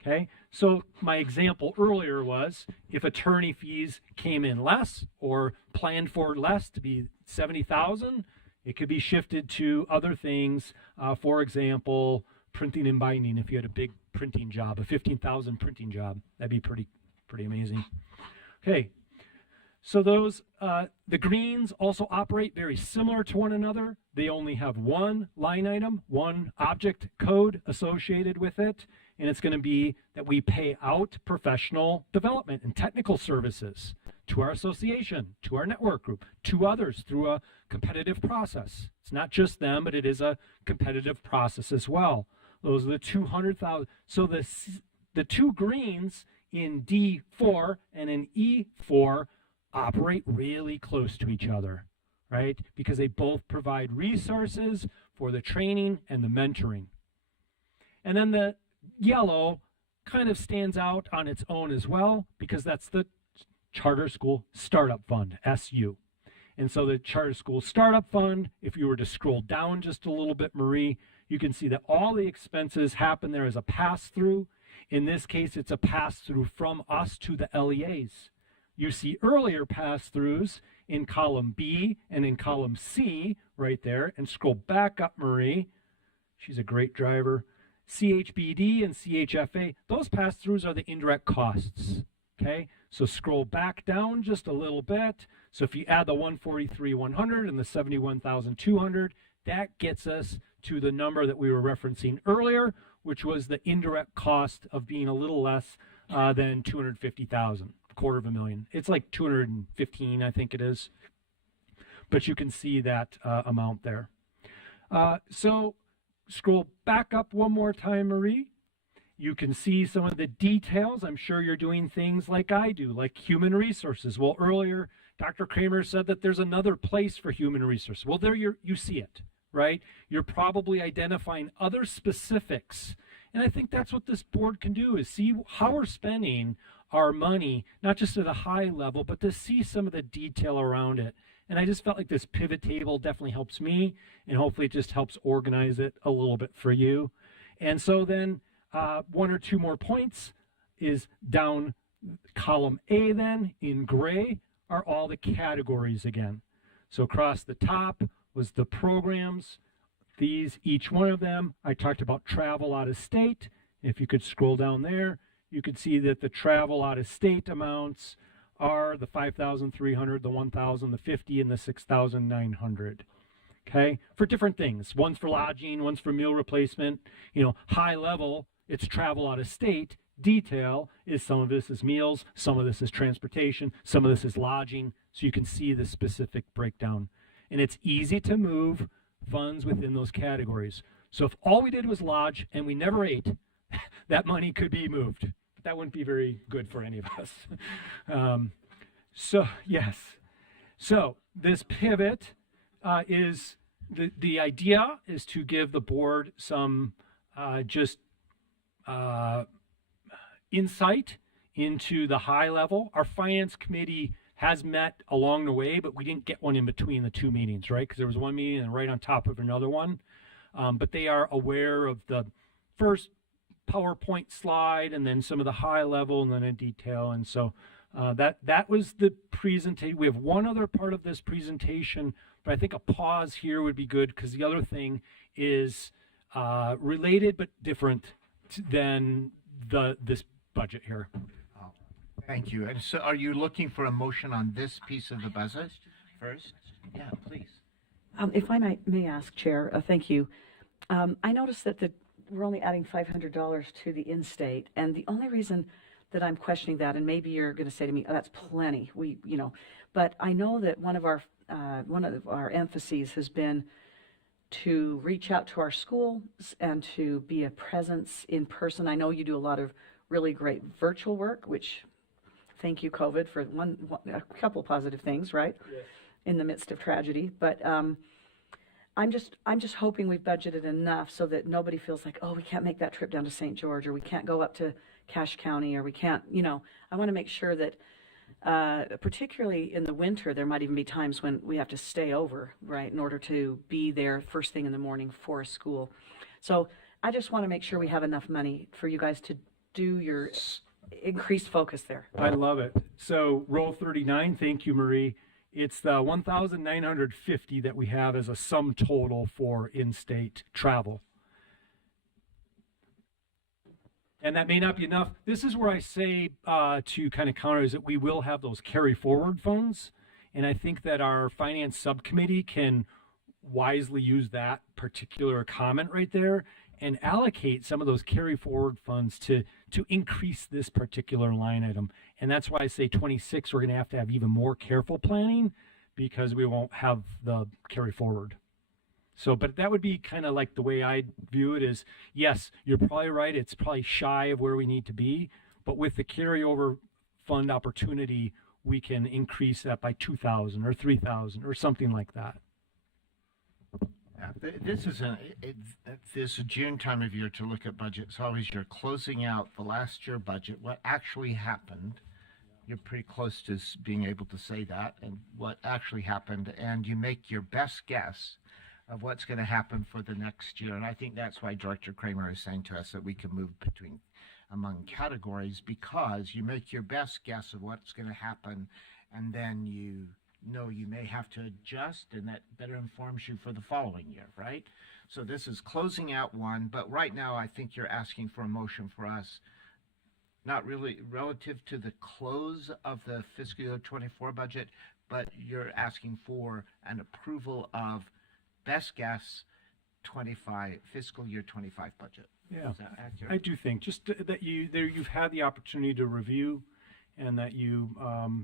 Okay, so my example earlier was if attorney fees came in less or planned for less to be 70,000, it could be shifted to other things. For example, printing and binding. If you had a big printing job, a 15,000 printing job, that'd be pretty amazing. Okay, so those the greens also operate very similar to one another. They only have one line item, one object code associated with it. And it's going to be that we pay out professional development and technical services to our association, to our network group, to others through a competitive process. It's not just them, but it is a competitive process as well. Those are the 200,000. So the two greens in D4 and in E4 operate really close to each other, right? Because they both provide resources for the training and the mentoring. And then the yellow kind of stands out on its own as well, because that's the Charter School Startup Fund, SU. And so the Charter School Startup Fund, if you were to scroll down just a little bit, Marie, you can see that all the expenses happen there as a pass-through. In this case, it's a pass-through from us to the LEAs. You see earlier pass-throughs in column B and in column C right there, and scroll back up, Marie. She's a great driver. CHBD and CHFA, those pass-throughs are the indirect costs, okay? So scroll back down just a little bit. So if you add the 143,100 and the 71,200, that gets us to the number that we were referencing earlier, which was the indirect cost of being a little less than 250,000, $250,000. It's like 215, I think it is. But you can see that amount there. So scroll back up one more time, Marie. You can see some of the details. I'm sure you're doing things like I do, like human resources. Well, earlier, Dr. Kramer said that there's another place for human resources. Well, there you see it, right? You're probably identifying other specifics. And I think that's what this board can do, is see how we're spending our money, not just at a high level, but to see some of the detail around it. And I just felt like this pivot table definitely helps me, and hopefully it just helps organize it a little bit for you. And so then one or two more points is down column A then in gray are all the categories again. So across the top was the programs. These, each one of them, I talked about travel out of state. If you could scroll down there, you could see that the travel out of state amounts are the 5,300, the 1,000, the 50, and the 6,900. Okay, for different things. One's for lodging, one's for meal replacement. You know, high level, it's travel out of state. Detail is some of this is meals, some of this is transportation, some of this is lodging. So you can see the specific breakdown. And it's easy to move funds within those categories. So if all we did was lodge and we never ate, that money could be moved. But that wouldn't be very good for any of us. So yes. So this pivot is the idea is to give the board some insight into the high level. Our finance committee has met along the way, but we didn't get one in between the two meetings, right? Because there was one meeting and right on top of another one. But they are aware of the first PowerPoint slide and then some of the high level and then in detail. And so that was the presentation. We have one other part of this presentation, but I think a pause here would be good because the other thing is related but different than this budget here. Oh, thank you. And so are you looking for a motion on this piece of the budget first? Yeah, please. If I may ask, Chair, thank you. I noticed that we're only adding $500 to the in-state, and the only reason that I'm questioning that, and maybe you're going to say to me, "Oh, that's plenty." But I know that one of our emphases has been to reach out to our schools and to be a presence in person. I know you do a lot of really great virtual work, which thank you, COVID, for a couple positive things, right? Yes. In the midst of tragedy. But I'm just hoping we've budgeted enough so that nobody feels like, oh, we can't make that trip down to St. George, or we can't go up to Cache County, or we can't, I want to make sure that particularly in the winter, there might even be times when we have to stay over, right, in order to be there first thing in the morning for a school. So I just want to make sure we have enough money for you guys to do your increased focus there. I love it. So row 39, thank you, Marie. It's the 1,950 that we have as a sum total for in-state travel. And that may not be enough. This is where I say to kind of counter is that we will have those carry forward funds. And I think that our finance subcommittee can wisely use that particular comment right there and allocate some of those carry forward funds to increase this particular line item. And that's why I say 26, we're going to have even more careful planning because we won't have the carry forward. So, but that would be kind of like the way I view it is, yes, you're probably right. It's probably shy of where we need to be, but with the carryover fund opportunity, we can increase that by 2,000 or 3,000 or something like that. This is this June time of year to look at budgets. Always you're closing out the last year budget, what actually happened. You're pretty close to being able to say that, and what actually happened, and you make your best guess of what's going to happen for the next year. And I think that's why Director Kramer is saying to us that we can move among categories, because you make your best guess of what's going to happen, and then you know you may have to adjust, and that better informs you for the following year, right? So this is closing out one, but right now I think you're asking for a motion for us, not really relative to the close of the fiscal year 24 budget, but you're asking for an approval of best guess 25 fiscal year 25 budget. Yeah, Is that accurate? I do think just that you've had the opportunity to review, and that you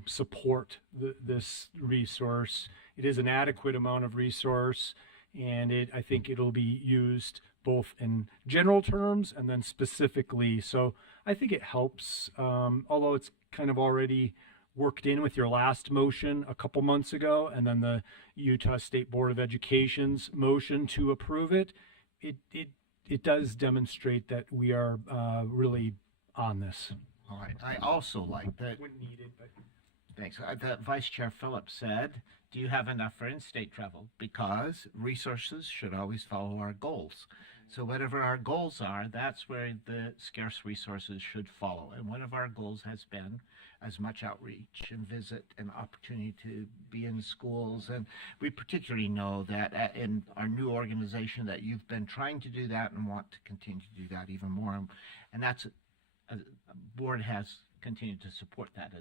support this resource. It is an adequate amount of resource, and I think it'll be used both in general terms and then specifically. So I think it helps, although it's kind of already worked in with your last motion a couple months ago, and then the Utah State Board of Education's motion to approve it. It does demonstrate that we are really on this. All right. I also like that. When needed, but Thanks. That Vice Chair Phillips said, do you have enough for in-state travel? Because resources should always follow our goals. So whatever our goals are, that's where the scarce resources should follow. And one of our goals has been as much outreach and visit and opportunity to be in schools. And we particularly know that in our new organization that you've been trying to do that and want to continue to do that even more. And that's a board has continued to support that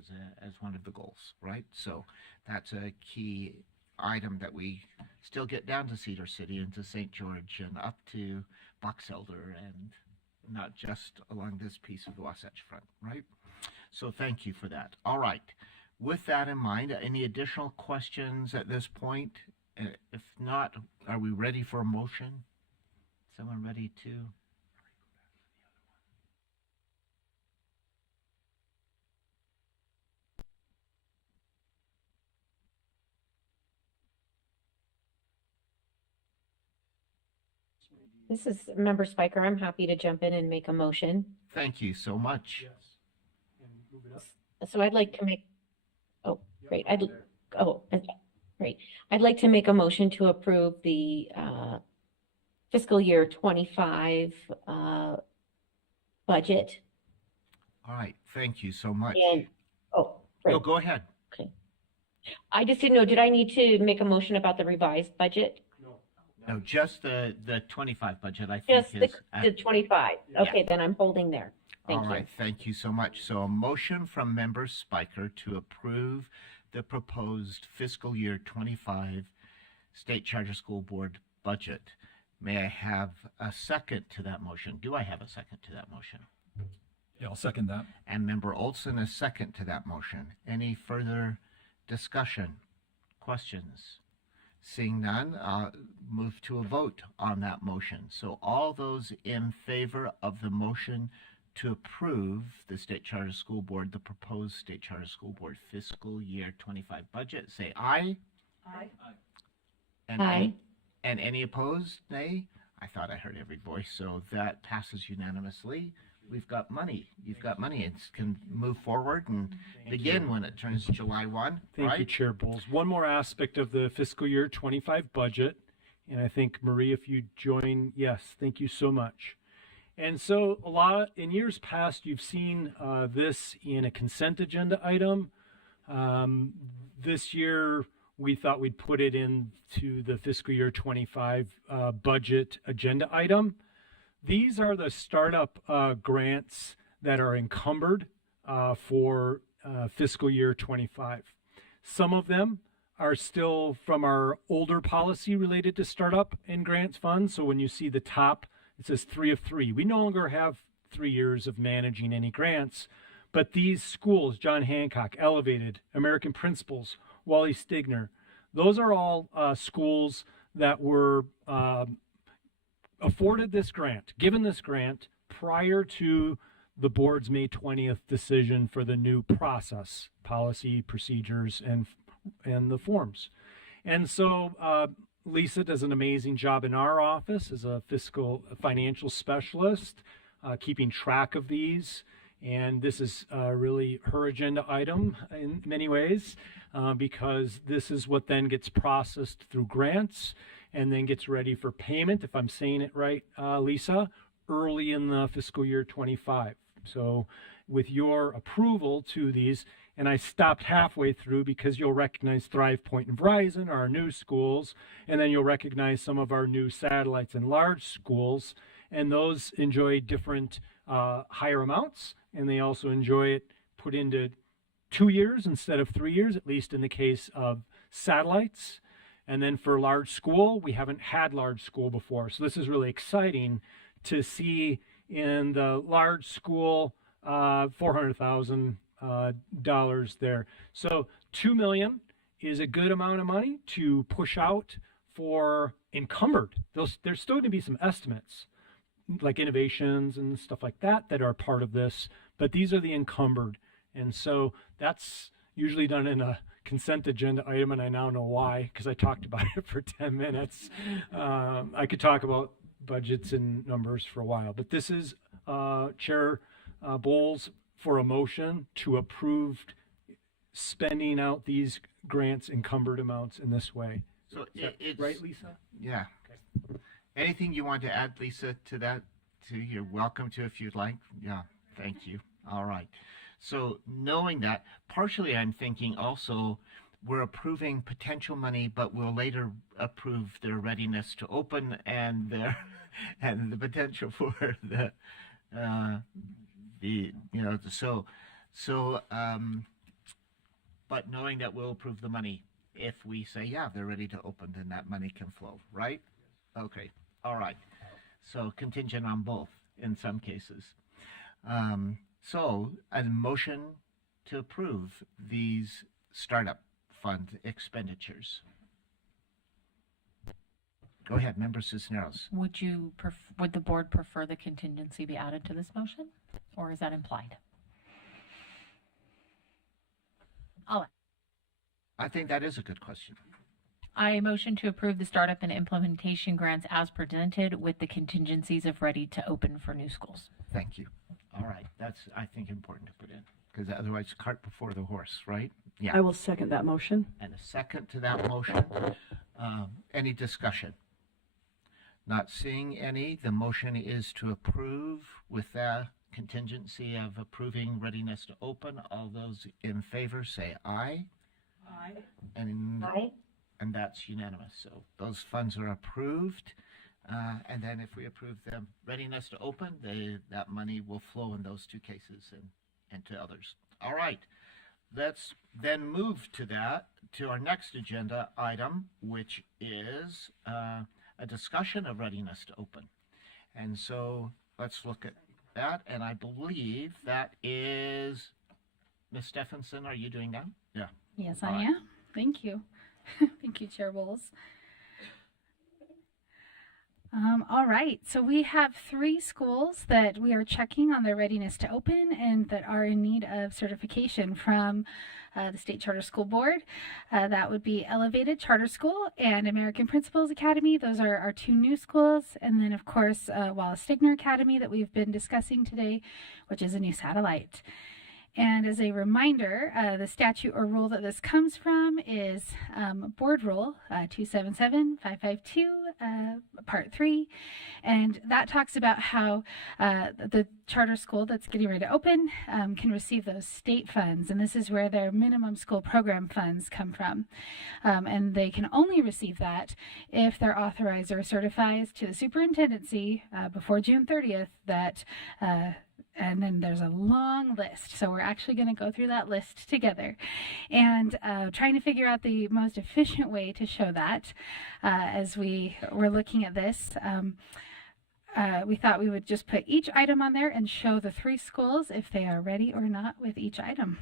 as one of the goals, right? So that's a key item that we still get down to Cedar City and to St. George and up to Box Elder, and not just along this piece of the Wasatch Front, right? So thank you for that. All right. With that in mind, any additional questions at this point? If not, are we ready for a motion? Someone ready to? This is Member Spiker. I'm happy to jump in and make a motion. Thank you so much. yes. And move it up. So I'd like to make, great. Great. I'd like to make a motion to approve the fiscal year 25 budget. All right. Thank you so much. And, great. No, go ahead. I just didn't know, did I need to make a motion about the revised budget? No, just the 25 budget, I think Just is. the 25. Okay, then I'm holding there. Thank All you. right, thank you so much. So a motion from Member Spiker to approve the proposed fiscal year 25 State Charter School Board budget. May I have a second to that motion? Do I have a second to that motion? Yeah, I'll second that. And Member Olson, a second to that motion. Any further discussion, questions? Seeing none, move to a vote on that motion. So all those in favor of the motion to approve the State Charter School Board, the proposed State Charter School Board fiscal year 25 budget, say aye. Aye. And Aye. any opposed, nay? I thought I heard every voice, so that passes unanimously. We've got money. You've got money. It can move forward and begin when it turns July 1, Thank right? you, Chair Bowles. One more aspect of the fiscal year 25 budget, and I think, Marie, if you join, yes, thank you so much. And so in years past, you've seen this in a consent agenda item. This year, we thought we'd put it into the fiscal year 25 budget agenda item. These are the startup grants that are encumbered for fiscal year 25. Some of them are still from our older policy related to startup and grants funds. So when you see the top, it says 3 of 3. We no longer have 3 years of managing any grants, but these schools, John Hancock, Elevated, American Principals, Wally Stigner, those are all schools that were afforded this grant, given this grant prior to the board's May 20th decision for the new process, policy, procedures, and the forms. And so Lisa does an amazing job in our office as a financial specialist, keeping track of these. And this is really her agenda item in many ways, because this is what then gets processed through grants and then gets ready for payment, if I'm saying it right, Lisa, early in the fiscal year 25. So with your approval to these, and I stopped halfway through because you'll recognize Thrive Point and Verizon, our new schools, and then you'll recognize some of our new satellites and large schools, and those enjoy different higher amounts, and they also enjoy it put into 2 years instead of 3 years, at least in the case of satellites. And then for large school, we haven't had large school before, so this is really exciting to see in the large school, $400,000 there. So $2 million is a good amount of money to push out for encumbered. There's still going to be some estimates, like innovations and stuff like that are part of this, but these are the encumbered. And so that's usually done in a consent agenda item, and I now know why, because I talked about it for 10 minutes. I could talk about budgets and numbers for a while, but this is Chair Bowles for a motion to approve spending out these grants encumbered amounts in this way. So It's right, Lisa? Yeah. Anything you want to add, Lisa, to that? You're welcome to if you'd like. Yeah, thank you. All right. So knowing that, partially I'm thinking also we're approving potential money, but we'll later approve their readiness to open and their and the potential for but knowing that we'll approve the money if we say, yeah, they're ready to open, then that money can flow, right? Okay, all right. So contingent on both in some cases. So a motion to approve these startup fund expenditures. Go ahead, Member Cisneros. Would the board prefer the contingency be added to this motion, or is that implied? I think that is a good question. I motion to approve the startup and implementation grants as presented with the contingencies of ready to open for new schools. Thank you. All right, that's, I think, important to put in, because otherwise cart before the horse, right? Yeah. I will second that motion. And a second to that motion. Any discussion? Not seeing any. The motion is to approve with the contingency of approving readiness to open. All those in favor say aye. Aye. And that's unanimous. So those funds are approved. And then if we approve them readiness to open, that money will flow in those two cases and to others. All right. Let's then move to our next agenda item, which is a discussion of readiness to open. And so let's look at that. And I believe that is Ms. Stephenson. Are you doing that? Yeah. Yes, All I right. am. Thank you. Thank you, Chair Bowles. All right, so we have 3 schools that we are checking on their readiness to open and that are in need of certification from the State Charter School Board. That would be Elevated Charter School and American Principals Academy. Those are our 2 new schools. And then, of course, Wallace Stigner Academy that we've been discussing today, which is a new satellite. And as a reminder, the statute or rule that this comes from is Board Rule 277552, Part 3. And that talks about how the charter school that's getting ready to open can receive those state funds. And this is where their minimum school program funds come from. And they can only receive that if their authorizer certifies to the superintendency before June 30th that and then there's a long list. So we're actually going to go through that list together and trying to figure out the most efficient way to show that as we were looking at this. We thought we would just put each item on there and show the 3 schools if they are ready or not with each item.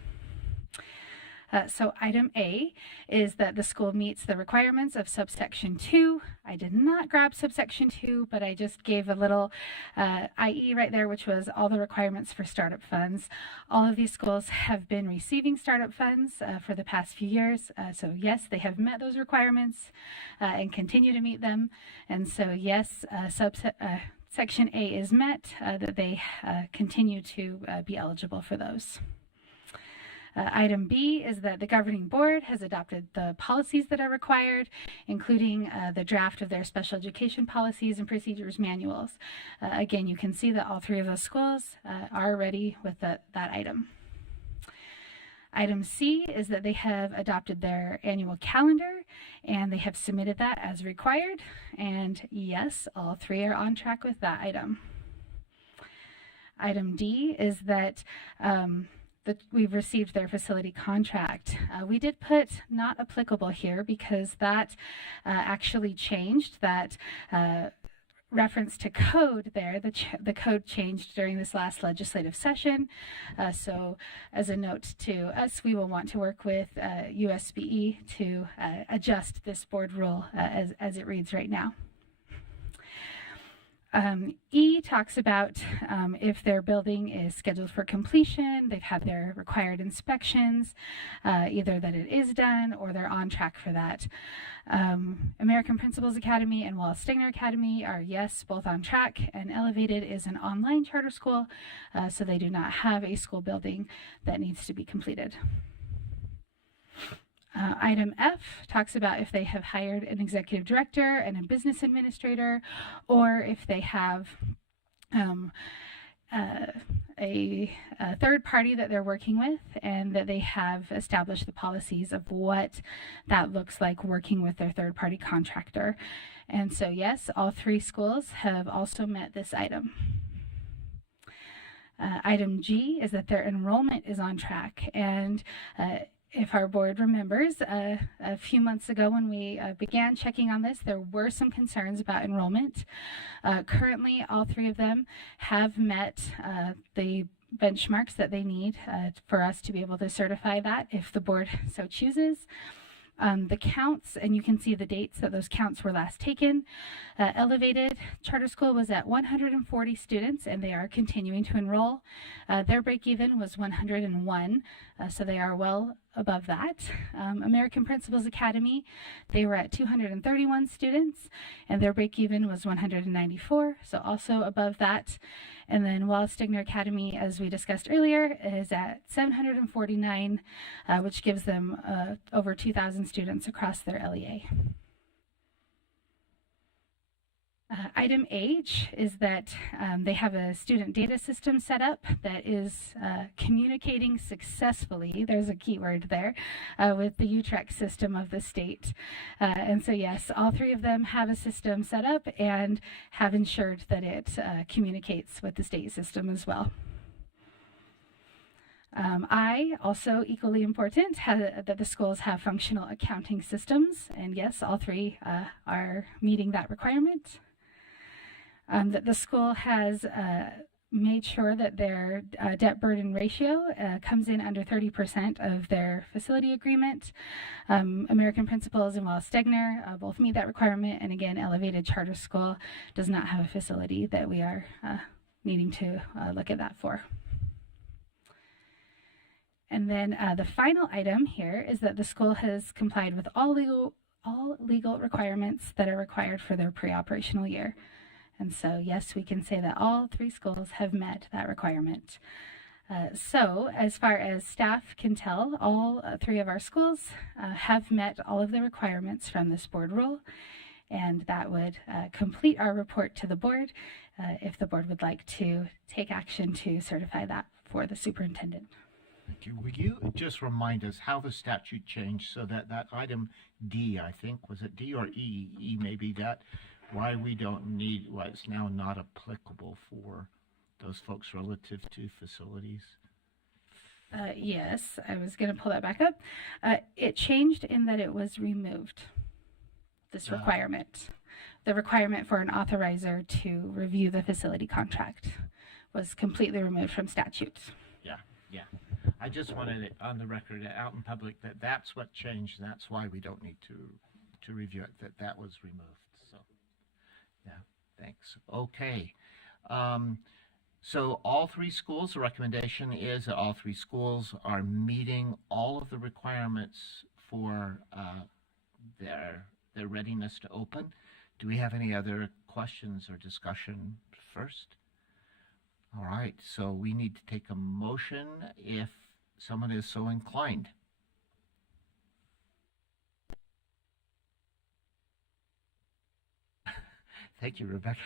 So item A is that the school meets the requirements of subsection 2. I did not grab subsection 2, but I just gave a little IE right there, which was all the requirements for startup funds. All of these schools have been receiving startup funds for the past few years. So yes, they have met those requirements and continue to meet them. And so yes, Section A is met, that they continue to be eligible for those. Item B is that the governing board has adopted the policies that are required, including the draft of their special education policies and procedures manuals. Again, you can see that all 3 of those schools are ready with that item. Item C is that they have adopted their annual calendar and they have submitted that as required. And yes, all 3 are on track with that item. Item D is that we've received their facility contract. We did put not applicable here because that actually changed. That reference to code there, the code changed during this last legislative session. So as a note to us, we will want to work with USBE to adjust this board rule as it reads right now. E talks about if their building is scheduled for completion, they've had their required inspections, either that it is done or they're on track for that. American Principals Academy and Wallace Stegner Academy are, yes, both on track, and Elevated is an online charter school, so they do not have a school building that needs to be completed. Item F talks about if they have hired an executive director and a business administrator, or if they have a third party that they're working with, and that they have established the policies of what that looks like working with their third party contractor. And so yes, all 3 schools have also met this item. Item G is that their enrollment is on track, and if our board remembers, a few months ago when we began checking on this, there were some concerns about enrollment. Currently, all 3 of them have met the benchmarks that they need for us to be able to certify that if the board so chooses. The counts, and you can see the dates that those counts were last taken. Elevated Charter School was at 140 students, and they are continuing to enroll. Their break-even was 101, so they are well above that. American Principals Academy, they were at 231 students, and their break-even was 194, so also above that. And then Wallace Stegner Academy, as we discussed earlier, is at 749, which gives them over 2,000 students across their LEA. Item H is that they have a student data system set up that is communicating successfully, there's a keyword there, with the UTREC system of the state. And so yes, all 3 of them have a system set up and have ensured that it communicates with the state system as well. I, also equally important, that the schools have functional accounting systems, and yes, all 3 are meeting that requirement. That the school has made sure that their debt burden ratio comes in under 30% of their facility agreement. American Principals and Wallace Stegner both meet that requirement, and again, Elevated Charter School does not have a facility that we are needing to look at that for. And then the final item here is that the school has complied with all legal requirements that are required for their pre-operational year. And so, yes, we can say that all 3 schools have met that requirement. So, as far as staff can tell, all 3 of our schools have met all of the requirements from this board rule, and that would complete our report to the board if the board would like to take action to certify that for the superintendent. Thank you. Would you just remind us how the statute changed so that that item D, I think, was it D or E? E maybe that. Why we don't need, why it's now not applicable for those folks relative to facilities? Yes, I was going to pull that back up. It changed in that it was removed, this requirement. The requirement for an authorizer to review the facility contract was completely removed from statute. Yeah. I just wanted it on the record, out in public, that that's what changed, and that's why we don't need to review it, that was removed. So, yeah, thanks. Okay. So all three schools, the recommendation is that all three schools are meeting all of the requirements for their readiness to open. Do we have any other questions or discussion first? All right, so we need to take a motion if someone is so inclined. Thank you, Rebecca.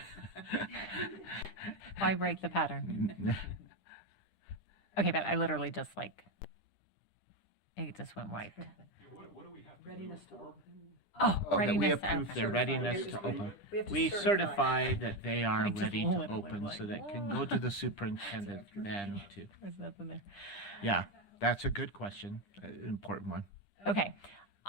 Why break the pattern? Okay, but I literally just it just went white. Readiness to open. Oh, That we readiness. approve their Certify. readiness to open. We Certify that they are I just ready to went open, like, so that can go to the superintendent then to, There's nothing there. yeah, that's a good question, an important one. Okay.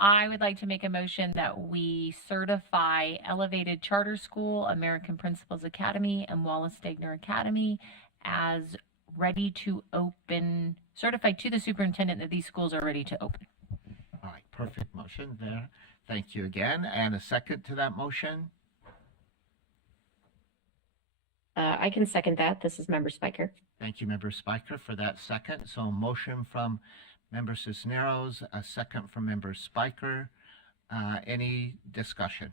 I would like to make a motion that we certify Elevated Charter School, American Principals Academy, and Wallace Stegner Academy as ready to open, certified to the superintendent that these schools are ready to open. All right, perfect motion there. Thank you again. And a second to that motion? I can second that. This is Member Spiker. Thank you, Member Spiker, for that second. So a motion from Member Cisneros, a second from Member Spiker. Any discussion?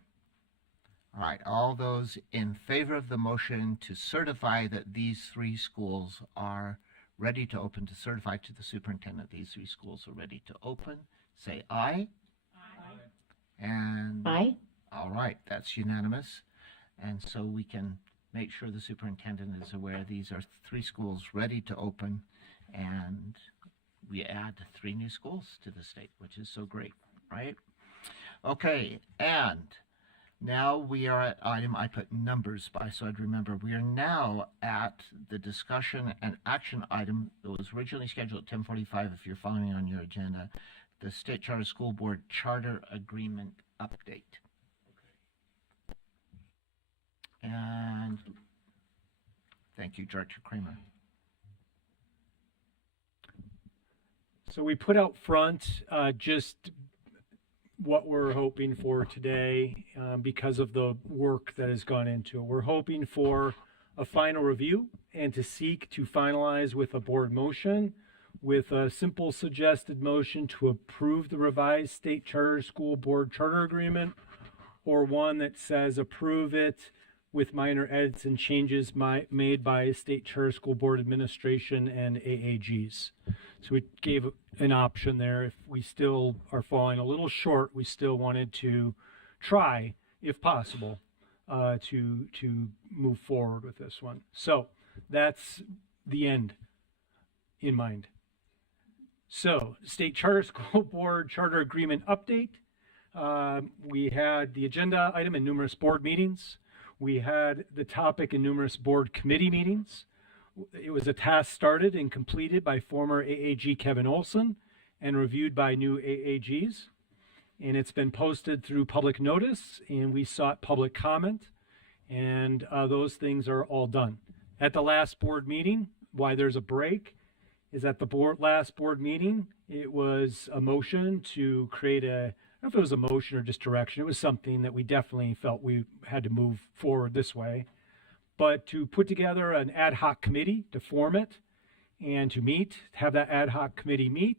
All right, all those in favor of the motion to certify that these three schools are ready to open, to certify to the superintendent these three schools are ready to open, say aye. And Aye. all right, that's unanimous. And so we can make sure the superintendent is aware these are three schools ready to open, and we add 3 new schools to the state, which is so great, right? Okay, and now we are at item, I put numbers by so I'd remember. We are now at the discussion and action item that was originally scheduled at 10:45 if you're following on your agenda, the State Charter School Board Charter Agreement Update. And thank you, Director Kramer. So we put out front just what we're hoping for today because of the work that has gone into it. We're hoping for a final review and to seek to finalize with a board motion with a simple suggested motion to approve the revised State Charter School Board Charter Agreement, or one that says approve it with minor edits and changes made by State Charter School Board Administration and AAGs. So we gave an option there. If we still are falling a little short, we still wanted to try, if possible, to move forward with this one. So that's the end in mind. So State Charter School Board Charter Agreement Update. We had the agenda item in numerous board meetings. We had the topic in numerous board committee meetings. It was a task started and completed by former AAG Kevin Olson and reviewed by new AAGs. And it's been posted through public notice, and we sought public comment, and those things are all done. At the last board meeting, why there's a break is at the last board meeting, it was a motion to create a, I don't know if it was a motion or just direction. It was something that we definitely felt we had to move forward this way. But to put together an ad hoc committee to form it and to meet, have that ad hoc committee meet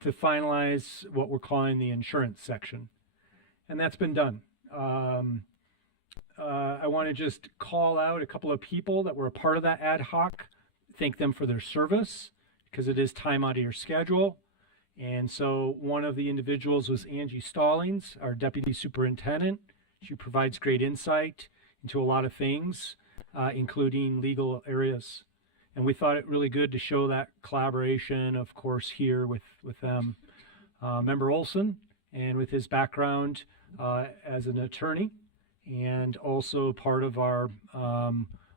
to finalize what we're calling the insurance section. And that's been done. I want to just call out a couple of people that were a part of that ad hoc, thank them for their service because it is time out of your schedule. And so one of the individuals was Angie Stallings, our deputy superintendent. She provides great insight into a lot of things, including legal areas. And we thought it really good to show that collaboration, of course, here with them. Member Olson, and with his background as an attorney, and also part of our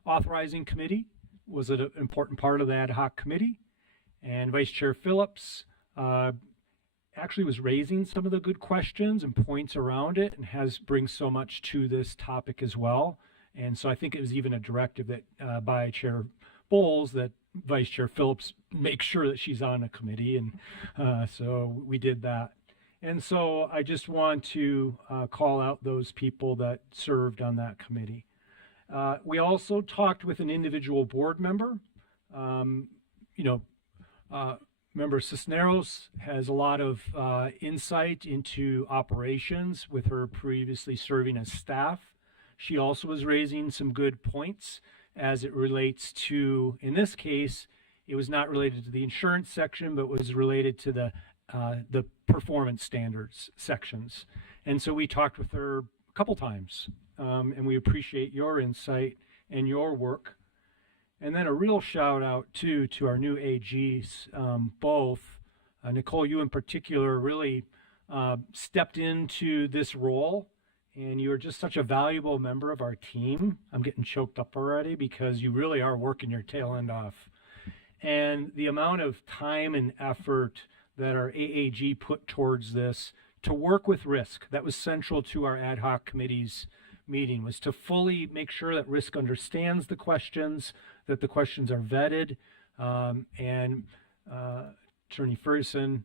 authorizing committee, was an important part of the ad hoc committee. And Vice Chair Phillips actually was raising some of the good questions and points around it, and brings so much to this topic as well. And so I think it was even a directive that by Chair Bowles that Vice Chair Phillips make sure that she's on a committee, and so we did that. And so I just want to call out those people that served on that committee. We also talked with an individual board member. Member Cisneros has a lot of insight into operations with her previously serving as staff. She also was raising some good points as it relates to, in this case, it was not related to the insurance section, but was related to the performance standards sections. And so we talked with her a couple times, and we appreciate your insight and your work. And then a real shout out too to our new AGs, both Nicole, you in particular, really stepped into this role, and you are just such a valuable member of our team. I'm getting choked up already because you really are working your tail end off. And the amount of time and effort that our AAG put towards this to work with risk, that was central to our ad hoc committee's meeting, was to fully make sure that risk understands the questions, that the questions are vetted, and Attorney Ferguson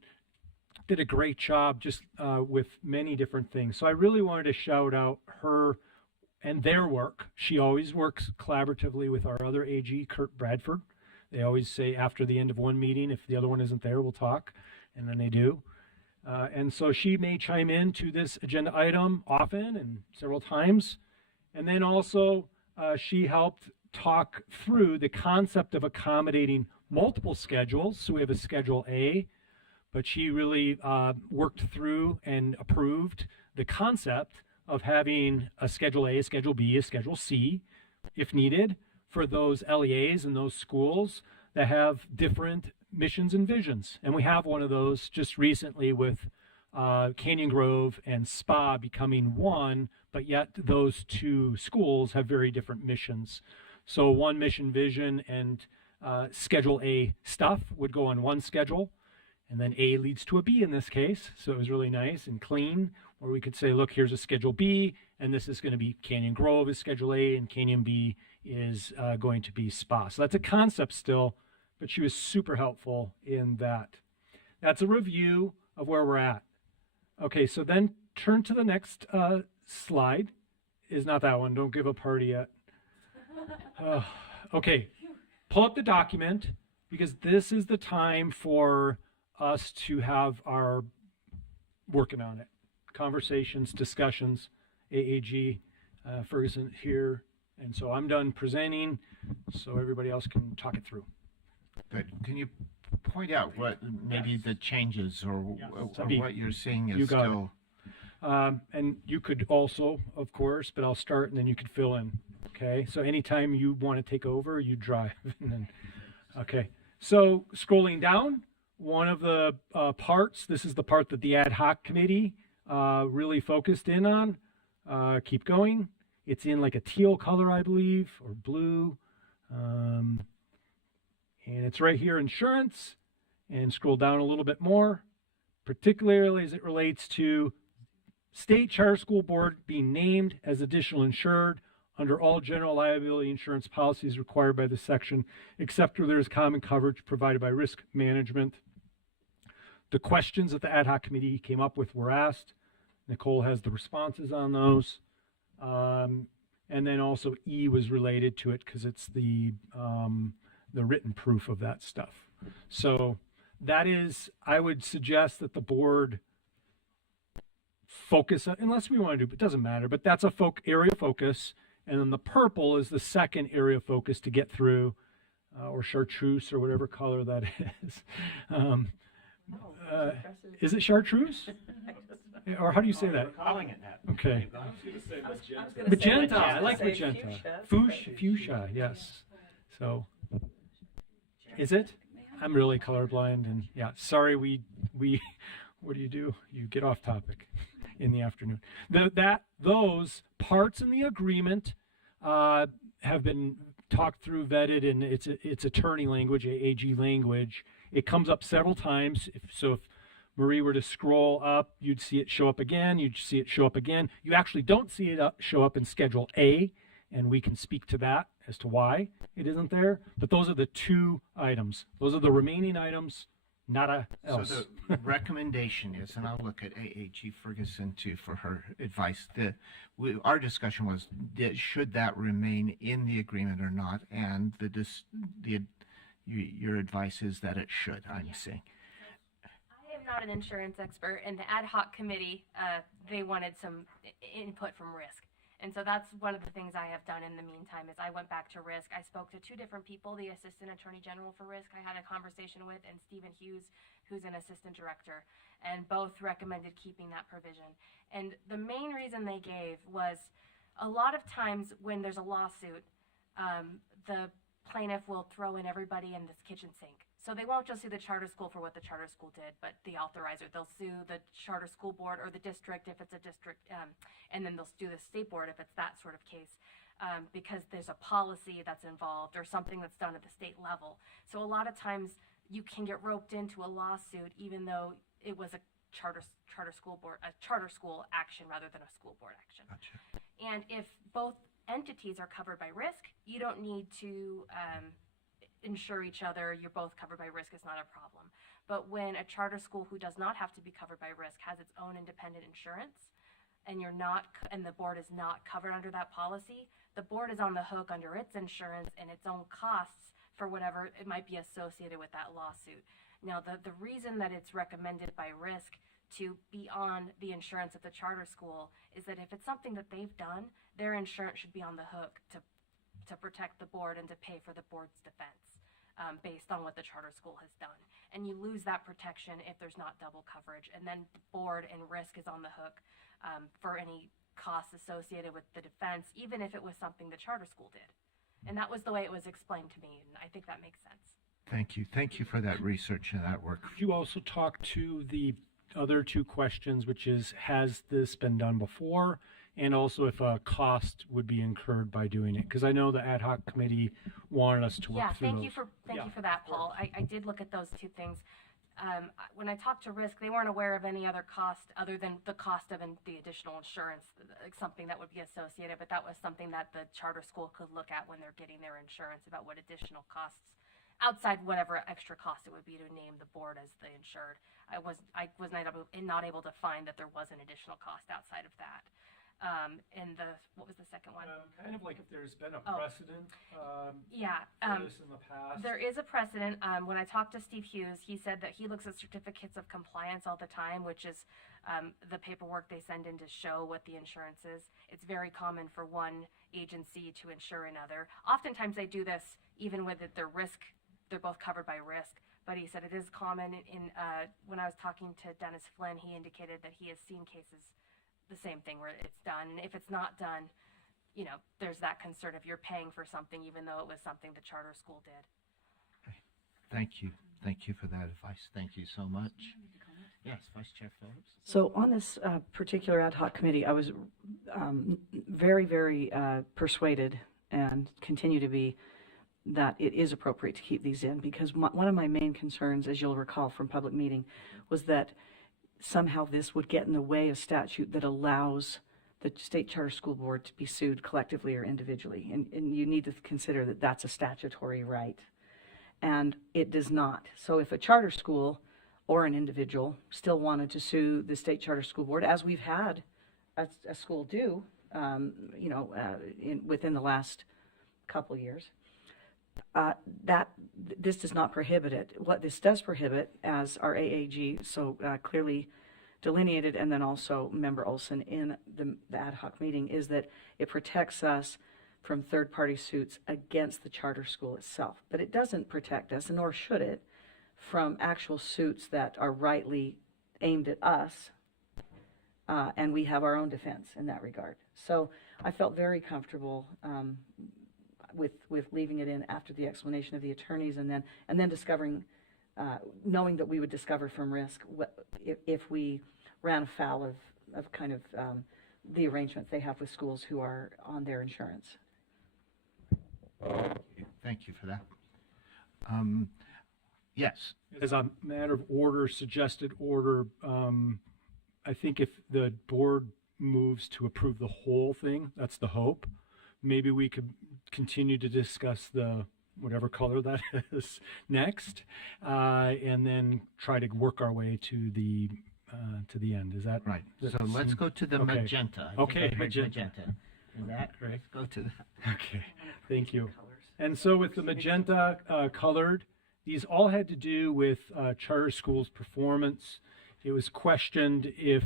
did a great job just with many different things. So I really wanted to shout out her and their work. She always works collaboratively with our other AG, Kurt Bradford. They always say after the end of one meeting, if the other one isn't there, we'll talk, and then they do. And so she may chime in to this agenda item often and several times. And then also she helped talk through the concept of accommodating multiple schedules. So we have a Schedule A, but she really worked through and approved the concept of having a Schedule A, a Schedule B, a Schedule C, if needed, for those LEAs and those schools that have different missions and visions. And we have one of those just recently with Canyon Grove and SPA becoming one, but yet those two schools have very different missions. So one mission, vision, and Schedule A stuff would go on one schedule, and then A leads to a B in this case. So it was really nice and clean, where we could say, look, here's a Schedule B, and this is going to be Canyon Grove is Schedule A, and Canyon B is going to be SPA. So that's a concept still, but she was super helpful in that. That's a review of where we're at. Okay, so then turn to the next slide. Is not that one. Don't give a party yet. Okay, pull up the document, because this is the time for us to have our working on it. Conversations, discussions, AAG, Ferguson here. And so I'm done presenting, so everybody else can talk it through. But can you point out what maybe the changes or what you're seeing is You got still? And you could also, of course, but I'll start and then you could fill in. Okay, so anytime you want to take over, you drive. And then, okay, so scrolling down, one of the parts, this is the part that the ad hoc committee really focused in on. Keep going. It's in like a teal color, I believe, or blue. And it's right here, insurance. And scroll down a little bit more, particularly as it relates to State Charter School Board being named as additional insured under all general liability insurance policies required by this section, except where there is common coverage provided by risk management. The questions that the ad hoc committee came up with were asked. Nicole has the responses on those. And then also E was related to it because it's the written proof of that stuff. So that is, I would suggest that the board focus, unless we want to do, but it doesn't matter, but that's a area of focus. And then the purple is the second area of focus to get through, or chartreuse or whatever color that is. Is it chartreuse? Or how do you say that? We're calling it that. Okay. I was going to say magenta. Magenta, I like magenta. Fuchsia, yes. So, is it? I'm really colorblind, and yeah, sorry, we what do? You get off topic in the afternoon. Those parts in the agreement have been talked through, vetted, and it's attorney language, AAG language. It comes up several times. If Marie were to scroll up, you'd see it show up again. You'd see it show up again. You actually don't see it show up in Schedule A and we can speak to that as to why it isn't there. But those are the two items. Those are the remaining items, nada else. So the recommendation is, and I'll look at AAG Ferguson too for her advice. Our discussion was, should that remain in the agreement or not? And your advice is that it should, I'm saying. I am not an insurance expert, and the ad hoc committee, they wanted some input from Risk. And so that's one of the things I have done in the meantime is I went back to Risk. I spoke to two different people, the Assistant Attorney General for Risk I had a conversation with, and Stephen Hughes, who's an Assistant Director, and both recommended keeping that provision. And the main reason they gave was a lot of times when there's a lawsuit, the plaintiff will throw in everybody in this kitchen sink. So they won't just sue the charter school for what the charter school did, but the authorizer. They'll sue the charter school board or the district if it's a district, and then they'll sue the state board if it's that sort of case, because there's a policy that's involved or something that's done at the state level. So a lot of times you can get roped into a lawsuit even though it was a charter school action rather than a school board action. Gotcha. And if both entities are covered by Risk, you don't need to insure each other. You're both covered by Risk. It's not a problem. But when a charter school who does not have to be covered by Risk has its own independent insurance, and you're not, and the board is not covered under that policy, the board is on the hook under its insurance and its own costs for whatever it might be associated with that lawsuit. Now, the reason that it's recommended by Risk to be on the insurance of the charter school is that if it's something that they've done, their insurance should be on the hook to protect the board and to pay for the board's defense based on what the charter school has done. And you lose that protection if there's not double coverage. And then the board and Risk is on the hook for any costs associated with the defense, even if it was something the charter school did. And that was the way it was explained to me, and I think that makes sense. Thank you. Thank you for that research and that work. Could you also talk to the other two questions, which is, has this been done before? And also if a cost would be incurred by doing it, because I know the ad hoc committee wanted us to work through thank those. you for that, Paul. I did look at those two things. When I talked to Risk, they weren't aware of any other cost other than the cost of the additional insurance, like something that would be associated. But that was something that the charter school could look at when they're getting their insurance about what additional costs, outside whatever extra cost it would be to name the board as the insured. I was not able to find that there was an additional cost outside of that. And what was the second one? Kind of like if there's been a precedent for this in the past. There is a precedent. When I talked to Steve Hughes, he said that he looks at certificates of compliance all the time, which is the paperwork they send in to show what the insurance is. It's very common for one agency to insure another. Oftentimes they do this even with their Risk. They're both covered by Risk. But he said it is common when I was talking to Dennis Flynn, he indicated that he has seen cases the same thing where it's done. And if it's not done, there's that concern if you're paying for something even though it was something the charter school did. Okay. Thank you. Thank you for that advice. Thank you so much. Yes, Vice Chair Phillips. So on this particular ad hoc committee, I was very, very persuaded and continue to be that it is appropriate to keep these in, because one of my main concerns, as you'll recall from public meeting, was that somehow this would get in the way of statute that allows the state charter school board to be sued collectively or individually. And you need to consider that that's a statutory right. And it does not. So if a charter school or an individual still wanted to sue the state charter school board, as we've had a school do, within the last couple years, this does not prohibit it. What this does prohibit, as our AAG so clearly delineated, and then also Member Olson in the ad hoc meeting, is that it protects us from third-party suits against the charter school itself. But it doesn't protect us, nor should it, from actual suits that are rightly aimed at us, and we have our own defense in that regard. So I felt very comfortable with leaving it in after the explanation of the attorneys, and then discovering, knowing that we would discover from Risk if we ran afoul of kind of the arrangements they have with schools who are on their insurance. Thank you for that. Yes. As a matter of order, suggested order, I think if the board moves to approve the whole thing, that's the hope. maybe we could continue to discuss the whatever color that is next, and then try to work our way to the end. Is that Right. does So that let's seem- go to the okay. magenta. I think Okay, I heard magenta. And that, Great. let's go to that. Okay, thank you. And so with the magenta colored, these all had to do with charter schools' performance. It was questioned if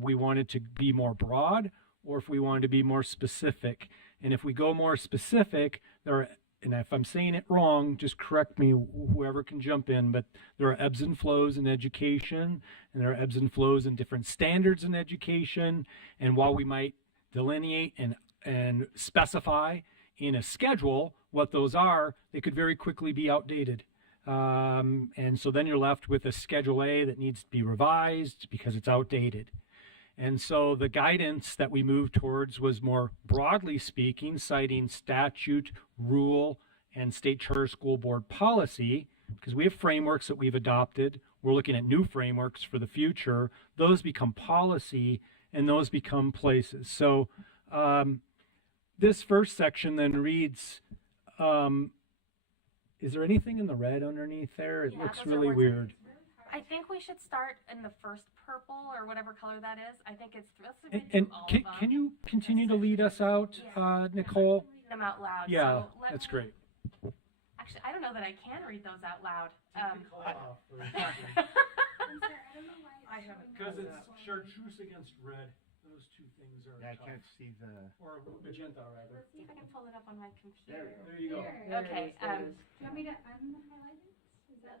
we wanted to be more broad or if we wanted to be more specific. And if we go more specific, and if I'm saying it wrong, just correct me, whoever can jump in, but there are ebbs and flows in education, and there are ebbs and flows in different standards in education. And while we might delineate and specify in a schedule what those are, they could very quickly be outdated. And so then you're left with a Schedule A that needs to be revised because it's outdated. And so the guidance that we moved towards was more broadly speaking, citing statute, rule, and state charter school board policy, because we have frameworks that we've adopted. We're looking at new frameworks for the future. Those become policy, and those become places. So this first section then reads, is there anything in the red underneath there? It Yeah, looks those are really words. weird. I think we should start in the first purple or whatever color that is. I think it's let's read And through all can, of them. can you continue to lead us out, Yeah. Nicole? Read them out loud. Yeah, So let that's me- great. Actually, I don't know that I can read those out loud. Because it's chartreuse against red. Those two things are I can't see the. Or magenta, rather. Let's see if I can pull it up on my computer. There you go. Okay. Do you want me to unhighlight it?